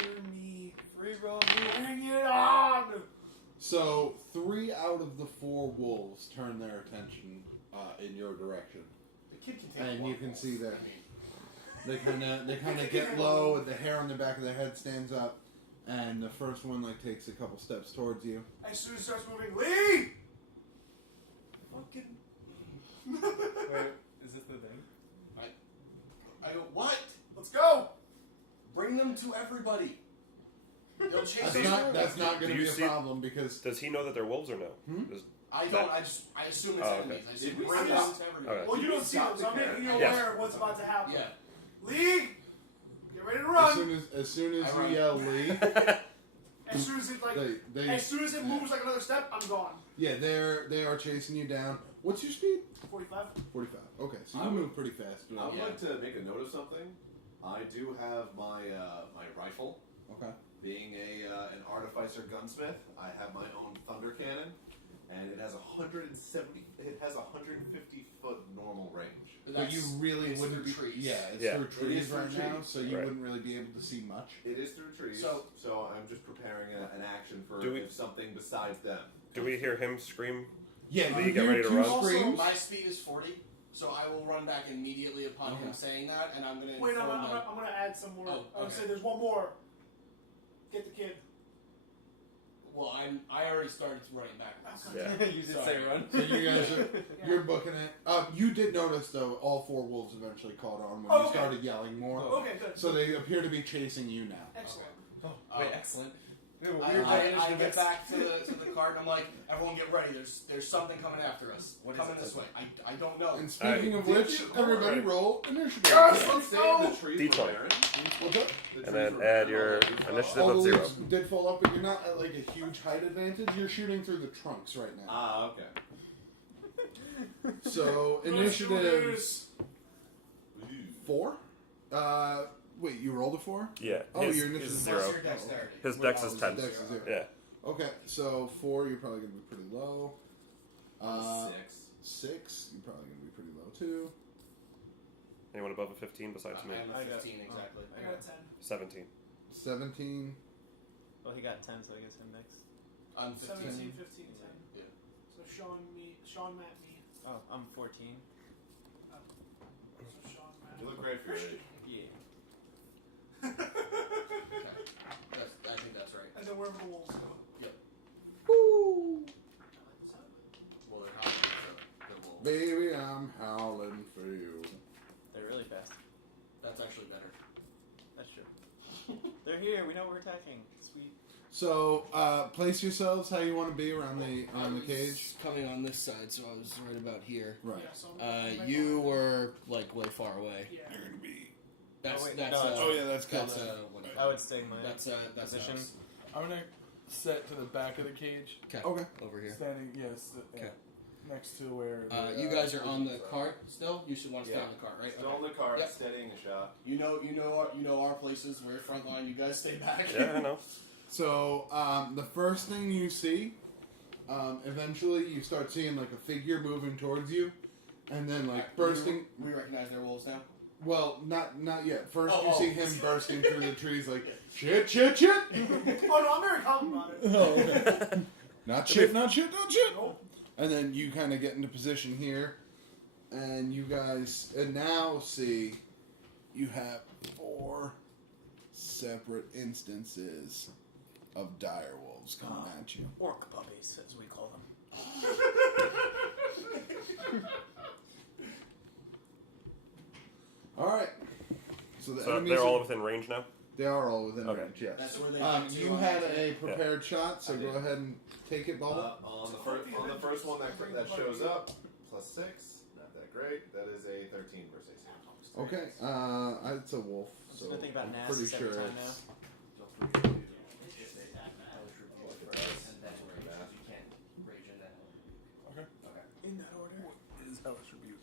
Hear me. Free roll. Bring it on! So 3 out of the 4 wolves turn their attention in your direction. The kid can take And one you can wolf. see that. I mean, They kind of get low, and the hair on the back of their head stands up, and the first one like takes a couple steps towards you. As soon as it starts moving, Lee! Fucking. Wait, is this the thing? I go, what? Let's go! Bring them to everybody. They'll chase That's them. not going Do to you be a see- problem because Does he know that they're wolves or no? Hmm? I don't. I assume it's Oh, okay. enemies. I assume Did we bring see them this? to everybody. Okay. Well, you don't see them, so I'm making you Yes. aware of what's about to happen. Yeah. Lee! Get ready to as run! soon as I you run. yell Lee, As soon as it they as soon as it moves like another step, I'm gone. yeah they are chasing you down. What's your speed? 45. 45. Okay, so you I would- move pretty fast. I would like to make a note of something. I do have my my rifle. Okay. Being an artificer gunsmith, I have my own thunder cannon, and it has 170. It has 150 foot normal range. But you really it's wouldn't be. through trees. Yeah, it's Yeah. through It trees is through right now, trees. so you Right. wouldn't really be able to see much. It is through trees. So- I'm just preparing an action for Do we- if something besides them. Do we hear him scream? Yeah, Lee, you get hear ready to 2 run. Also, screams. my speed is 40, so I will run back immediately upon him Okay. saying that, and I'm gonna. Wait, I'm inform my- gonna add some more. Oh, I'm gonna okay. say there's one more. Get the kid. Well, I already started running back. Yeah. You did Sorry. say run. So you guys are you're booking it. You did notice though, all 4 wolves eventually caught on when Oh, you okay. started yelling more. Okay, good. So they appear to be chasing you now. Excellent. Wait, excellent. I get back to the cart and I'm like, everyone get ready. There's something coming after us. What is Coming it? this way. I don't know. And speaking of Did which, you- everybody alright. roll initiative. Yes! Did it Let's stay go! in the trees D20. were barren? What's up? The And trees then were add barren, your all the leaves fell initiative. off? All the of 0. leaves did fall off, but you're not at like a huge height advantage. You're shooting through the trunks right now. Ah, okay. So initiative Initiatives. 4. Wait, you rolled a 4? Yeah. Oh, his, your his initiative is What's 0. your dexterity? His dex is 10. Dex is 0. Yeah. Okay, so 4, you're probably gonna be pretty low. 6. 6, you're probably gonna be pretty low too. Anyone above a 15 besides me? I am I a got- 15 exactly. I got a 10. 17. 17. Well, he got 10, so I guess him next. I'm 15. 17, 15, 10. Yeah. So Sean, Matt, me. Oh, I'm 14. So Sean, Matt. You look great for your age. Yeah. Okay. I think that's right. And then wherever the wolves go. Woo! Well, they're not. They're wolves. Baby, I'm howling for you. They're really fast. That's actually better. That's true. They're here. We know we're attacking. Sweet. So, place yourselves how you want to be around the cage. Coming on this side, so I was right about here. Right. Yeah, so I'm You were like way far away. Yeah. You're gonna be. That's Oh, wait, that's no, Oh yeah, that's that's good. what do you I call would it? stay in my That's position. us. I'm gonna set to the back of the cage, Okay. Over here. standing yes, Okay. Next to where. You guys are on the cart still. You should want to stay on the cart, right? Still in the car, Yep. steadying a shot. You know our places. We're front line. You guys stay back. Yeah, I know. So, the first thing you see, eventually you start seeing like a figure moving towards you, and then like bursting. We recognize their wolves now. Well, not yet. First, Oh, you oh. see him bursting through the trees like, shit, shit, shit! Oh no, I'm very calm about it. Oh. Not shit, not shit, not shit! And then you kind of get into position here, and you guys now see you have 4 separate instances of dire wolves coming at you. Orc puppies, as we call them. Alright. So the So enemies they're are, all within range now? they are all within Okay. range, yes. That's where they You had a prepared shot, so I go did. ahead and take it, Bubble. On the first one that shows up, +6. Not that great. That is a 13 versus AC. Okay, it's a wolf, I'm so gonna think about I'm Nasus pretty every sure time it's... In that order. What is hellish rebuke?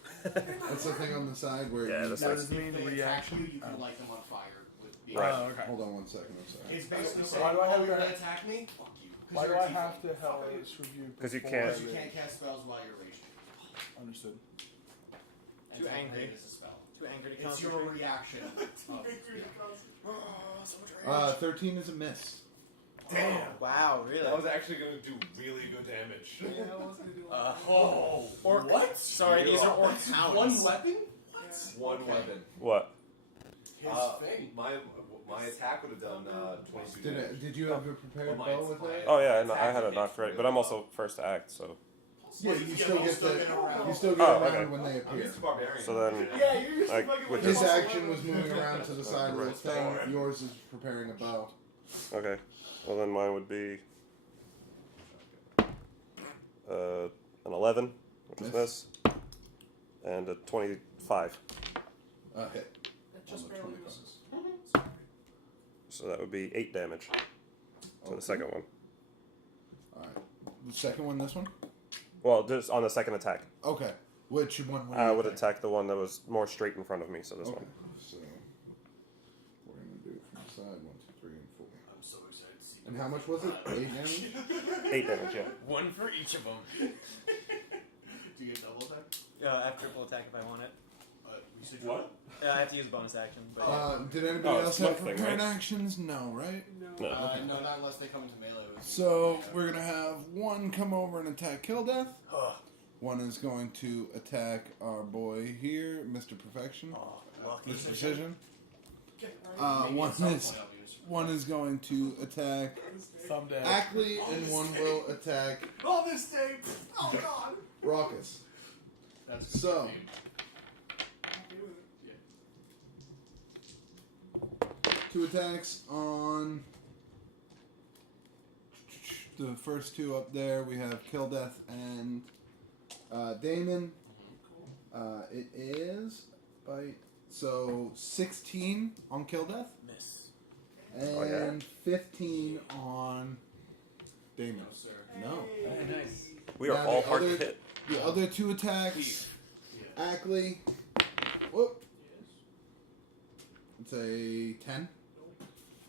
That's the thing on the side where Yeah, you... that's What like- does it mean? If they attack Reaction? you, you can light them on fire with the Right. Oh, okay. Hold on one second, I'm sorry. It's basically saying, Why do I have oh, you're to- gonna attack me? Fuck you. 'Cause Why do you're a I have tiefling. to hellish rebuke? 'Cause you before can't- I Because you rage? can't cast spells while you're raging. Understood. And Too Tempt angry. Rage is a spell. Too angry to It's your concentrate. reaction. of, Oh, so much rage. 13 is a miss. Damn. Wow, really? That was actually going to do really good damage. Yeah, I was gonna do Oh, Orc. what? Sorry, these are orc hounds. One weapon? One weapon. What? His thing. My attack would have done 22 damage. Did you have a prepared Oh, bow with my- that? Oh yeah, I had it not great, but I'm also first to act, so Yeah, you still get Still get the... around. You still get Oh, around okay. when they I'm appear. used to barbarian. so then Yeah, you're used to Like, fucking with with His this- action was moving around to the side of the Right. thing. Yours is preparing a bow. okay. Well then mine would be an 11, which is Miss. this, and a 25. Hit. It just On the barely 25. misses. So that would be 8 damage to Okay. the second one. Alright. The second one, this one? Well, just on the second attack, Okay. Which one would I you would attack? attack the one that was more straight in front of me. So this Okay. one. So, we're going to do it from the side. 1, 2, 3, and 4. I'm so excited to see And how much was it? 8 damage? 8 damage, yeah. One for each of them. Do you get double attack? I have triple attack if I want it. You said What? I have to use bonus action. But Did anybody Oh, else it's have monk thing, prepared right? actions? No, right? No. No. No, not unless they come into melee with you. So, Yeah. we're going to have one come over and attack Kill Death. Ugh. One is going to attack our boy here, Mr. Perfection. Oh, lucky. Mr. Precision. Get right. Maybe One at some is point I'll be used to one is going to attack Someday. Ackley, and one will attack Oh, this day. Oh, God. Raucous. That's So- good. I'm okay with it. 2 attacks on the first 2 up there. We have Kill Death and Damon. It is by 16 on Kill Death Miss. and Oh, yeah? 15 on Damon. No, sir. No. Very nice. We are Now all the hard other- to hit. The other 2 attacks, Yeah. Ackley. Whoop. It's a 10.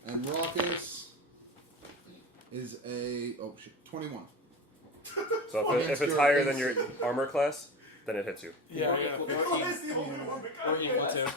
And Raucous is a 21. So Against if it's your higher than AC. your armor class, then it hits you. Yeah, yeah. Or Oh, that's the only one that got Or equal to.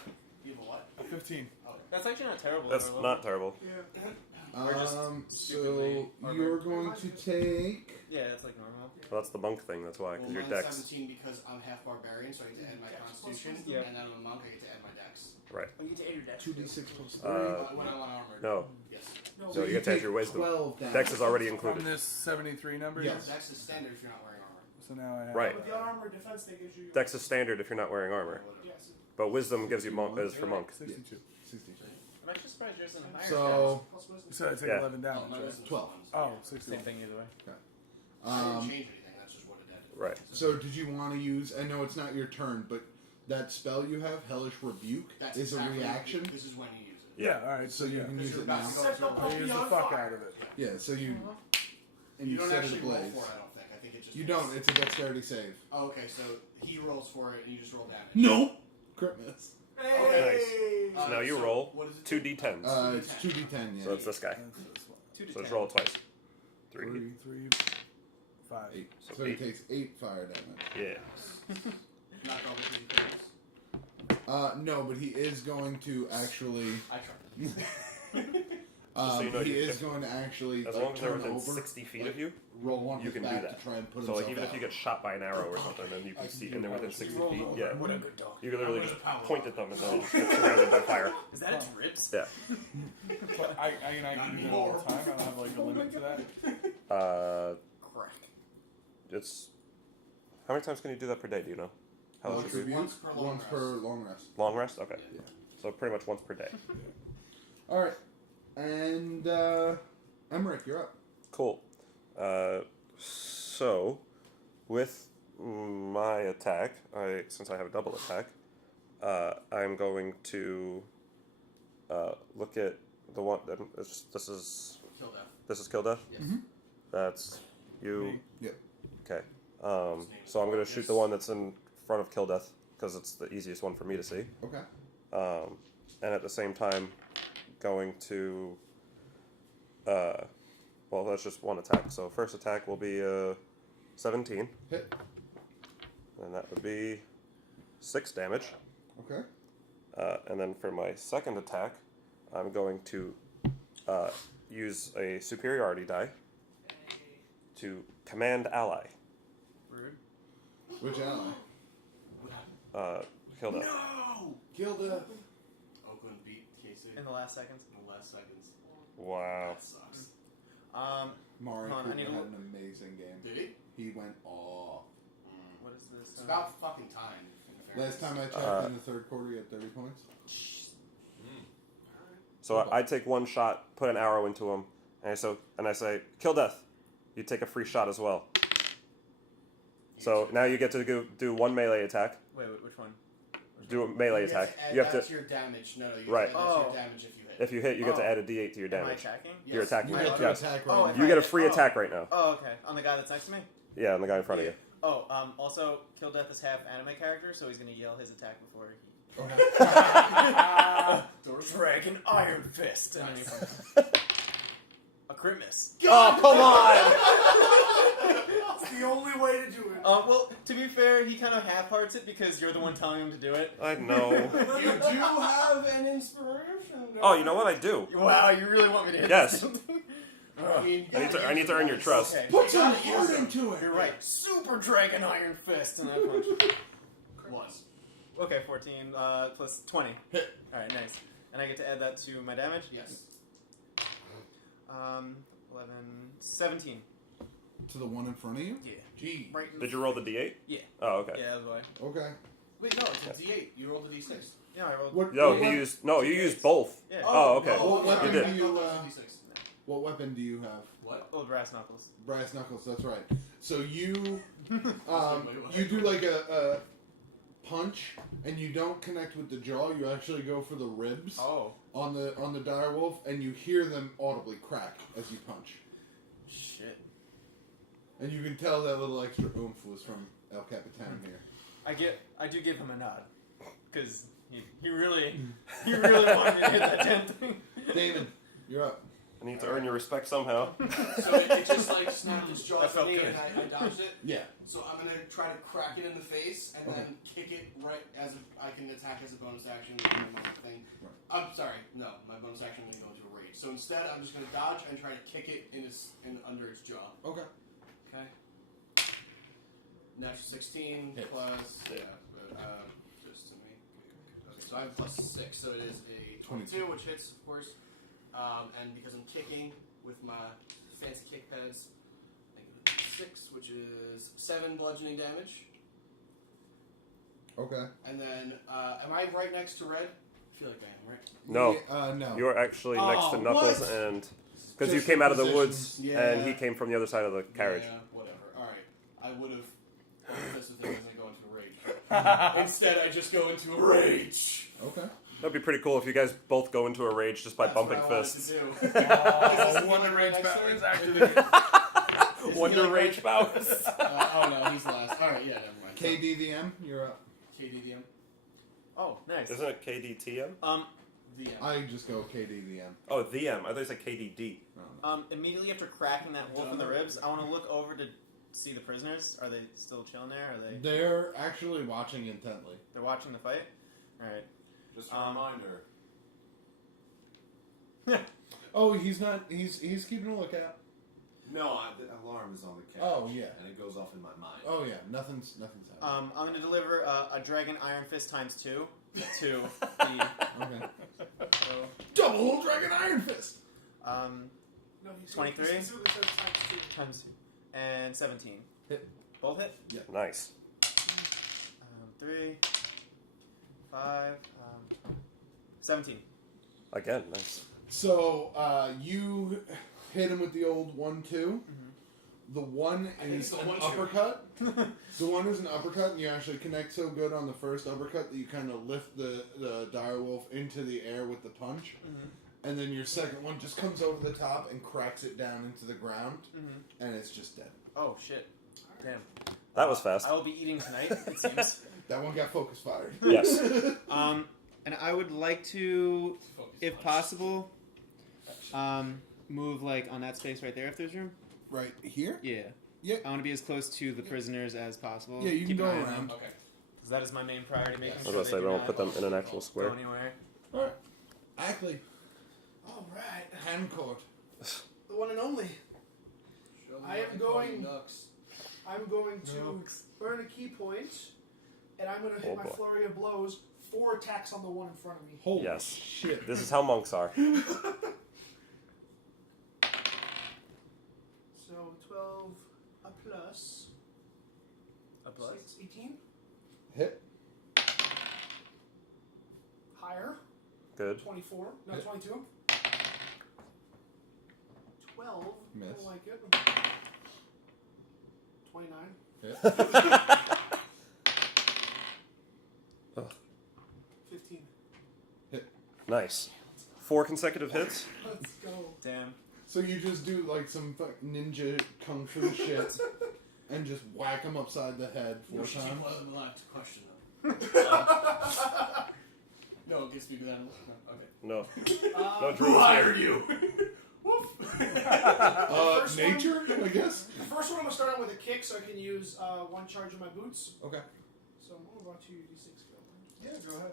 You have a what? 15. That's actually not terrible. That's Burwell. not terrible. Yeah. Or just So stupidly armored. you're going to take. Yeah, it's like normal. Well, that's the monk thing. That's why, because Well, your mine's dex. 17 because I'm half barbarian, so I get to add my constitution. Yeah. And then I'm a monk, I get to add my dex. Right. Oh, you get to add your dex. 2d6 plus 3. When I'm on armor. No. Yes. No, So you get to add your wisdom. 12 damage. Dex is already From included. this 73 number? Yes. Dex is standard if you're not wearing armor. So now I have. Right. With the armor defense, they gives you. Dex is standard if you're not wearing armor, Or whatever. Yes. but wisdom gives you is for monk. 62. 60. I'm actually surprised yours isn't higher. So, Plus wisdom. So I take Yeah. 11 Oh, damage, no, right? wisdom's 12. ones. Oh, Same 61. thing either way. I didn't um, change anything, that's just what it did. Right. so did you want to use? I know it's not your turn, but that spell you have, Hellish Rebuke, That's is exactly a reaction. This is when you use it. Yeah, alright, So so you yeah. can use you're it about now. to go Set the through I puppy use the on fuck fire. out of it. Yeah. So you and You you, don't set it actually roll ablaze. for it, I don't think. I think it just You hits. don't. It's a dexterity save. Oh, okay, so he rolls for it and you just roll damage. No. Crit miss. Hey. So now you roll What is it? 2d10s. It's 2d10. Yeah. So it's this guy. That's this one. 2 to So 10. just roll it twice. 3. 3, 5. 8. So So he 8. takes 8 fire damage. Yeah. Not double 2d10s? No, but he is going to actually. I tried. So you know, he is if- going to actually As like, long as they're turn within over, 60 feet like, of you, roll on you his can do back that. to try and put So like himself even out. if you get shot by an arrow or something, and you can see, and they're within 60 feet, yeah, What a good dog. you can literally just point at them and then just get surrounded by fire. Is that its ribs? Yeah. But I can do that all the time. I don't have like a limit to that. Crack. It's how many times can you do that per day? Do you know? How Once much would be? once per long Once rest. per long rest. Long rest? Okay. Yeah. So pretty much once per day. All right, and Emmerich, you're up. Cool. So with my attack, since I have a double attack, I'm going to look at the one. This is Kill death. this is kill death. Yes. Mm-hmm. That's you. Me. Yep. Okay. So I'm going to shoot the one that's in front of kill death because it's the easiest one for me to see. Okay. And at the same time, going to. Well, that's just one attack. So first attack will be 17. Hit. And that would be 6 damage. Okay. And then for my second attack, I'm going to use a superiority die to command ally. Rude. Which ally? Kill death. No! Gilda. Oakland beat KC In the last seconds. in the last seconds. Wow. That sucks. Mario Hold on, I Cooper need had to an amazing game. Did he? He went off. What is this? It's about fucking time. in Last time I fairness. checked, in the third quarter, he had 30 points. So I take one shot, put an arrow into him, and I say, kill death. You take a free shot as well. So now you get to do one melee attack. Wait, which one? Do a melee You get attack. to add You have that to. to your damage. No, you Right. get to add that to Oh. your damage if you hit. If you hit, you get to Oh. add a d8 to your Am I damage. attacking? You're Yes. attacking. You You get to Yes. attack Oh, right if now. You get a free Oh. attack right now. Oh, okay. On the guy that's next to me? Yeah, and the guy in front of you. Oh, also, Kill Death is half anime character, so he's gonna yell his attack before he... Okay. Dragon Iron Fist! And then he a crit miss. Oh, come on! That's the only way to do it. Well, to be fair, he kind of half-hearts it because you're the one telling him to do it. I know. You do have an inspiration. Oh, you know what? I do. Wow, you really want me to hit Yes. something? I mean, I need to earn your trust. Okay. Put some gotta use heart them. into it. You're right. Super Dragon Iron Fist! And I punch. One. Okay, 14 plus 20. Hit. Alright, nice. And I get to add that to my damage? Yes. 11, 17. To the one in front of you? Yeah. Gee. Right in Did you roll the d8? Yeah. Oh, okay. Yeah, that's why. Okay. Wait, no, it's a D8. You rolled a D6. Yeah, I rolled. What, No, what, you used both. Yeah. Oh, okay. What I'm weapon sorry. do you, I thought it was a D6. what weapon do you have? What? Oh, brass knuckles. Brass knuckles, that's right. So you you do like a punch and you don't connect with the jaw, you actually go for the ribs Oh. on the dire wolf and you hear them audibly crack as you punch. Shit. And you can tell that little extra oomph was from El Capitan here. I do give him a nod. Because he really wanted me to hit that damn thing. Damon, you're up. I need to earn your respect somehow. So it just like snapped its jaw That at felt me good. and I dodged it. Yeah. So I'm gonna try to crack it in the face and Okay. then kick it right as I can attack as a bonus action on my thing. Right. I'm sorry, no, my bonus action I'm gonna go into a rage. So instead I'm just gonna dodge and try to kick it in under its jaw. Okay. Okay. Natural 16 Hit. plus just to me. Okay, so I have plus 6, so it is a 22, which hits, of course. And because I'm kicking with my fancy kick pads, I get a 6, which is 7 bludgeoning damage. Okay. And then, am I right next to Red? I feel like I am, right? No. Yeah, no. You're actually next to Oh, Knuckles what? and because you Just came the out of the positions. woods Yeah. and he came from the other side of the carriage. Yeah, whatever. Alright. I would have this if I wasn't going to a rage. Instead, I just go into a rage. Okay. That'd be pretty cool if you guys both go into a rage just by That's bumping what I wanted fists. to do. Oh, Wonder Rage Power is actually. Wonder like Rage powers. Oh no, he's last. Alright, yeah, never mind. KD the M, you're up. KDDM. Oh, nice. Isn't it KDTM? The end. I just go KD the M. Oh, the M. I thought you said KDD. Immediately after cracking that wolf in the ribs, I want to look over to see the prisoners. Are they still chilling there? Are they? They're actually watching intently. They're watching the fight. Alright. Just a reminder. Oh, he's not. He's keeping a lookout. No, the alarm is on the couch. Oh, yeah. And it goes off in my mind. Oh yeah, nothing's happening. I'm gonna deliver a dragon iron fist times 2 to the. Okay. So, Double dragon iron fist. No, he's 23? He specifically said times 2. times 2 and 17. Hit. Both hit. Nice. 3, 5, 17. Again, nice. So you hit him with the old 1-2. The one is an uppercut. The one is an uppercut, and you actually connect so good on the first uppercut that you kind of lift the direwolf into the air with the punch. And then your second one just comes over the top and cracks it down into the ground, and it's just dead. Oh shit! Damn. That was fast. I will be eating tonight. It seems. That one got focus fired. Yes. And I would like to, if possible, move like on that space right there if there's room. Right here? Yeah. Yeah. I want to be as close to the prisoners as possible. Yeah, you can Keep go an eye on them. around. Okay. Because that is my main priority. Making I was sure going to say, they we do don't not put them in an actual go square. anywhere. Alright. Ackley. Alright. Hand court. The one and only. I am going. Ducks. I'm going to burn a key point, and I'm going to hit Oh, my boy. flurry of blows. 4 attacks on the one in front of me. Holy Yes. shit. This is how monks are. So 12 a plus. A plus? 6, 18. Hit. Higher. Good. 24. No, Hit. 22. 12. Miss. Don't like it. 29. Hit. 15. Nice. 4 consecutive hits. Let's go. Damn. So you just do like some ninja kung fu shit and just whack him upside the head 4 times. Question No, it gets me to that. Okay. No. No, Drew was here. you? First one- Nature, I guess? The first one I'm going to start out with a kick so I can use 1 charge of my boots. Okay. So I'm going to watch you d6 go. Yeah, go ahead.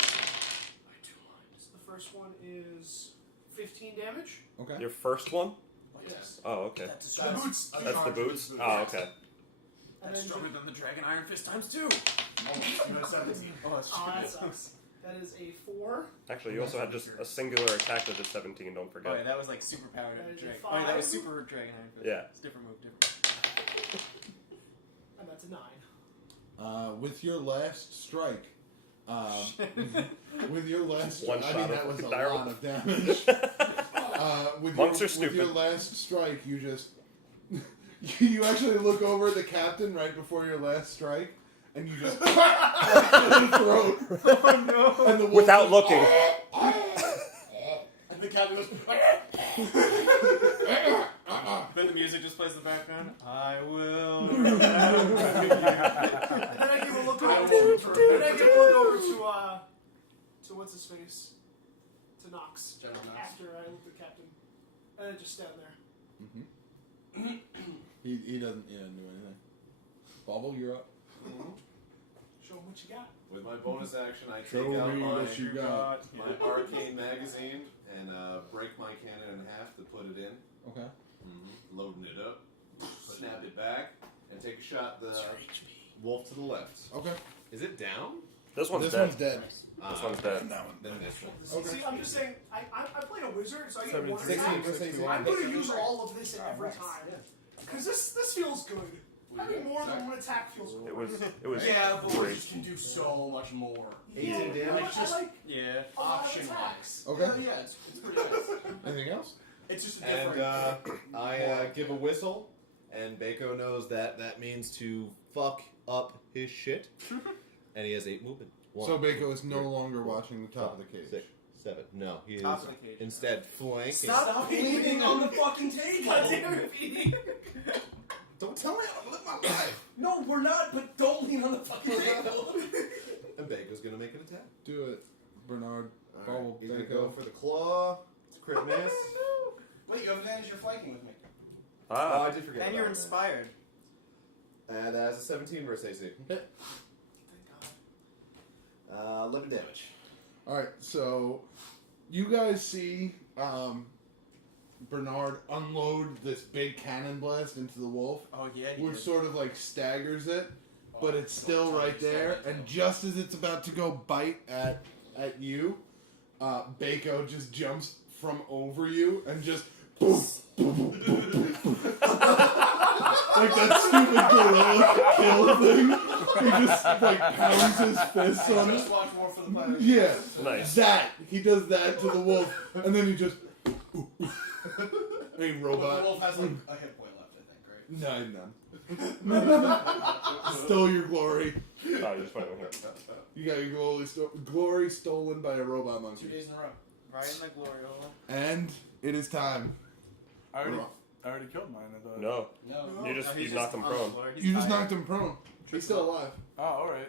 My 2 lines. The first one is 15 damage. Okay. Your first one? Yes. Oh, okay. The boots. That's the boots? Oh, okay. And That's then stronger than the dragon iron fist times 2. You had 17. Oh, that's oh, that sucks. That is a 4. Actually, you also had just a singular attack that did 17, don't Oh, forget. yeah, that was like super powered That is a dragon. Oh, yeah, that was 5. super dragon iron fist. Yeah. It's different move, And that's a 9. With your last strike, with your last One strike, shot that of was a direwolf. lot of damage. With Monks your, are stupid. With your last strike, you just you actually look over at the captain right before your last strike, and you just in the throat. Oh no! And the wolf Without just- looking. And the captain goes, Then the music just plays in the background. I will. And then I give a look over to what's his face? To Knox. General Knox. After I look at the captain. And then just stand there. He doesn't do anything. Bobble, you're up. Show him what you got. With my bonus action, I Show take out me my, what you got. my arcane magazine and break my cannon in half to put it in. Okay. Loading it up, snap it back, and take a shot the wolf to the left. Okay. Is it down? This one's This dead. one's dead. This one's dead. Then this one. Okay. See, I'm just saying, I played a wizard, so I get 1 16, attack. 16. I'm going to use all of this every time. Because this feels good. Having more than 1 attack feels good. It was yeah, great. boys can do so much more. 18 I damage. like Yeah. a lot of Option attacks. Okay. Yeah, it's pretty nice. Anything else? It's just a And different. I give a whistle, and Bako knows that means to fuck up his shit. And he has 8 movement. 1, So Bako is no longer watching the top of the cage. 6, 7. No, he is Top of the cage. instead flanking. Stop leaning on the fucking table. Goddamn repeating. Don't tell me how to live my life. No, we're not. But don't lean on the fucking table. And Bako's gonna make an attack. Do it, Bernard. Bobble, He's gonna Bako. go for the claw. It's a crit miss. Wait, you have advantage. You're flanking with me. Oh, Ah. I did forget. And you're about that. inspired. And that's a 17 versus AC. Thank 11 damage. All right, so you guys see Bernard unload this big cannon blast into the wolf, Oh yeah. which sort of like staggers it, but it's still right there. And just as it's about to go bite at you, Bako just jumps from over you and just boom, boom, boom, boom, boom. Like that stupid gorilla kill thing. He just like pounds his fists on it. Just watch War for the Planet. Yeah, Nice. that he does that to the wolf, and then he just. Hey, The robot. wolf has like a hit point left, I think, right? None. Stole your glory. Oh, you're just putting it here. You got your glory stolen by a robot 2 monkey. days in a row. Right in the glory hole. And it is time. I already killed mine. I thought. No, No. you knocked him prone. You just knocked him prone. He's still alive. Oh, all right.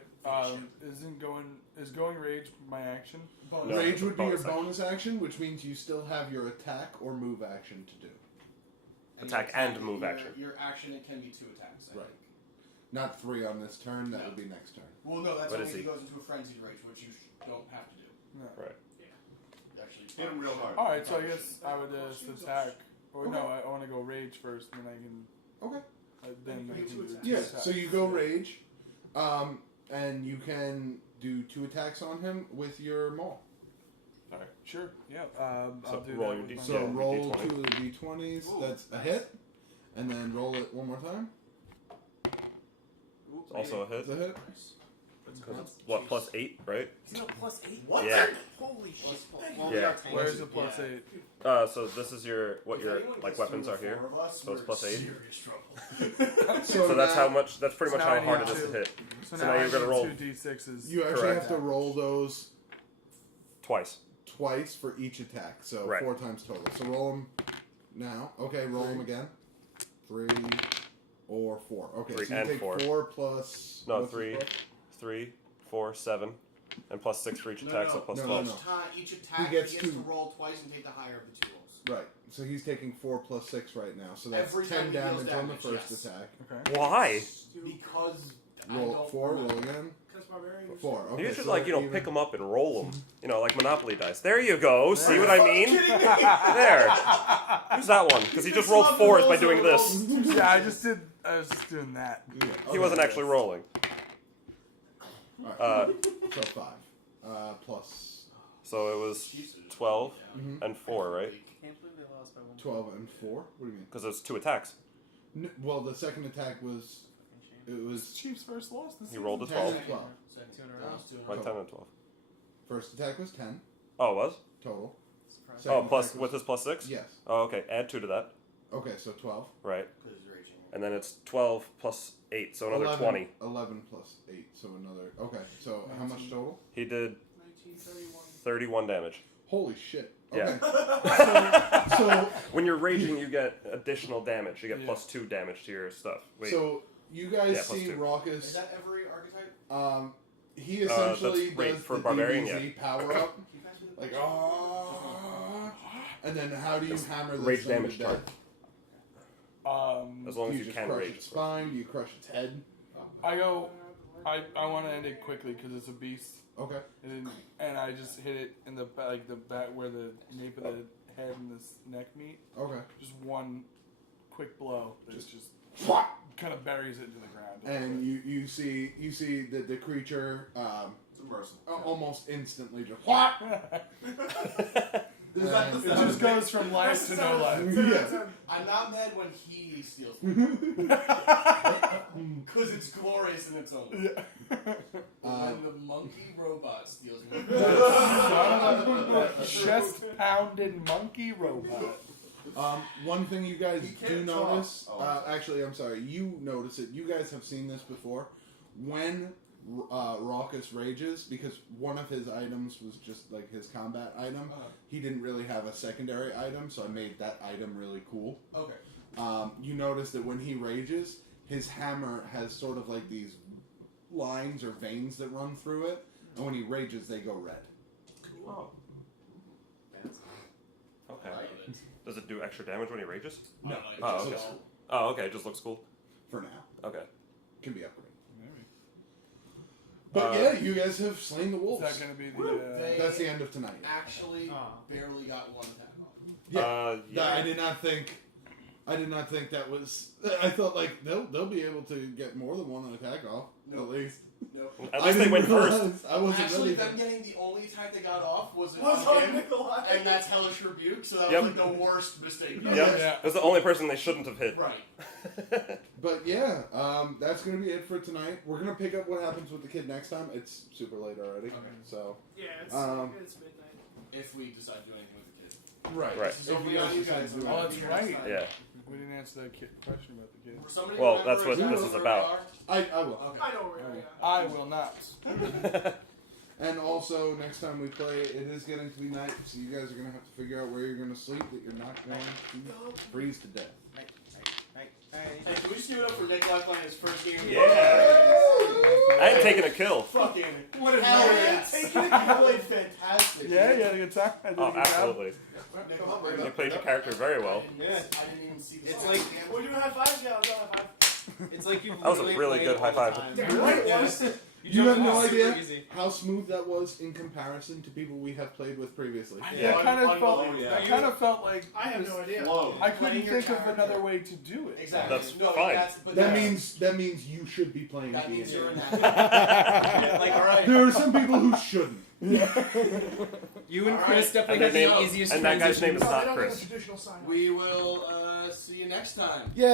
Is going rage my action? Bonus. No. Rage would be your bonus action. bonus action, which means you still have your attack or move action to do. Attack and move action. Your action, it can be 2 attacks. I Right. think. Not 3 on this turn. That No. would be next turn. Well, no, that's What only is if he he? goes into a frenzied rage, which you don't have to do. No. Right. Actually, Hit him real hard. All right. So I guess I would just attack. Or no, I want to go rage first, and then I can. Okay. Then I can do two Yeah. attacks. So you go rage, and you can do 2 attacks on him with your maul. All right. Sure. Yeah. So I'll do roll that your with my- So Yeah, roll D20. 2 of the d20s. Ooh, That's a nice. hit. And then roll it one more time. It's also a hit. That's a hit. Because it's what, +8, right? What? Yeah. Holy shit. Yeah. Where's the +8? So this is your like weapons are here. So it's +8. So that's how much. That's pretty So much now how I hard need it is to two. hit. So So now now you're gonna roll 2 d6s. You actually Correct. have to roll those Twice. twice for each attack. So Right. 4 times total. So roll them now. Okay, roll them again. 3 or 4. Okay, 3 so you and take 4. 4 plus... No, what's the 3, plus? 3, 4, 7, and +6 for each No, attack, no. so plus No, 12. no. Each attack, He he gets gets to- to roll twice and take the higher of the 2 rolls. Right. So he's taking 4 plus 6 right now. So that's Every 10 time he deals damage on the damage, first yes. attack. Okay. Why? Because I Roll don't 4, roll remember. again. Because barbarian. 4. Okay, You should so even even. pick them up and roll them. Like Monopoly dice. There you go. See what I mean? There. Use that one because he just rolled 4s by doing this. Yeah, I was just doing that. Yeah. He wasn't actually rolling. Alright. So 5. Plus So it was 12 Mhm. and 4, right? Can't believe they lost by 1. 12 and 4. What do you mean? Because it's 2 attacks. Well, the second attack was. It was Chiefs first loss. This He rolled a 10 12. and 12. Second, 2 in a that row. was 2 in a Right, row. 10 and 12. First attack was 10 Oh, it was? total. Surprise. Second Oh, plus attack with was, his +6? Yes. Oh, okay. Add 2 to that. Okay, so 12. Right. Because he's raging. And then it's 12 plus 8, so another 20. 11 plus 8, so another. Okay, so how much total? He did 1931. 31 damage. Holy shit. Yeah. Okay. so When you're raging, you get additional damage. You get Yeah. +2 damage to your stuff. Wait. So you guys Yeah, plus see 2. Is Raucous. that every archetype? He essentially that's rate does for the barbarian, DBZ power up, You guys do like and then how do you hammer this rage thing to damage death? As long Do as you you just can crush rage. its spine? Do you crush its head? I want to end it quickly because it's a beast, Okay. and I just hit it in the back where the nape of the head and the neck meet. Okay. Just one quick blow that just kind of buries it into the ground. And you see that the creature It's a merciful. almost instantly just It just goes from life to no life. yeah. I'm not mad when he steals because it's glorious in its own way. When the monkey robot steals me. Chest pounding monkey robot. One thing you guys He do can't talk. notice, Oh, actually, I'm sorry, you notice it. You guys have seen this before. When Raucous rages, because one of his items was just like his combat item, he didn't really have a secondary item, so I made that item really cool. Okay. You notice that when he rages, his hammer has sort of like these lines or veins that run through it, and when he rages, they go red. Oh. Okay. I love it. Does it do extra damage when he rages? No. Oh, it's okay. just- Oh, okay. It just looks cool. For now. Okay. Can be upgraded. But yeah, you guys have slain the Is wolves. that going to be the? They That's the end of tonight. actually barely got one attack off. Yeah. Yeah. I did not think that was. I thought like they'll be able to get more than one attack off at least. Nope. At I least they didn't went first. realize. I wasn't Actually, ready. them getting the only attack they got off was Was on on him, Nikolai. and that's Hellish Rebuke, so that Yep. was like the worst mistake. Yep. Yeah. It was the only person they shouldn't have hit. Right. But yeah, that's gonna be it for tonight. We're gonna pick up what happens with the kid next time. It's super late already, Okay. so Yeah, it's midnight. If we decide to do anything with the kid. right. Right. This is only on you guys. Oh, that's right. Yeah. We didn't answer that question about the kid. Somebody Well, remember that's what exactly this is where about. we I will. are? Okay. I know where we are. I will not. And also, next time we play, it is getting to be night, so you guys are gonna have to figure out where you're gonna sleep. That you're not going to freeze to death. Hey, can we just give it up for Nikolai playing his first game? Yeah. I ain't taking a kill. Fucking. What a Hell no yeah. taking it. You played fantastic. Yeah, you had a good time. I did a Oh, good job. absolutely. Nikolai, You played your character very well. I didn't even see this. It's like We're doing high fives now. High five. it's like you. That was a literally really play good all high the five. time. Damn right it Yeah. was. You have jumped no off super idea easy. how smooth that was in comparison to people we have played with previously. Yeah, I kind of felt. Unbelievable. I kind of felt like I have no idea. I couldn't Playing your think of character. another way to do it. Exactly. That's no, fine. But That means you should be playing that D&D. means you're in that. Like, all right. There are some people who shouldn't. You and All Chris right. definitely And have their the name- easiest and that guy's name transitions. is No, not they don't get Chris. a traditional sign. We will see you next time. Yeah.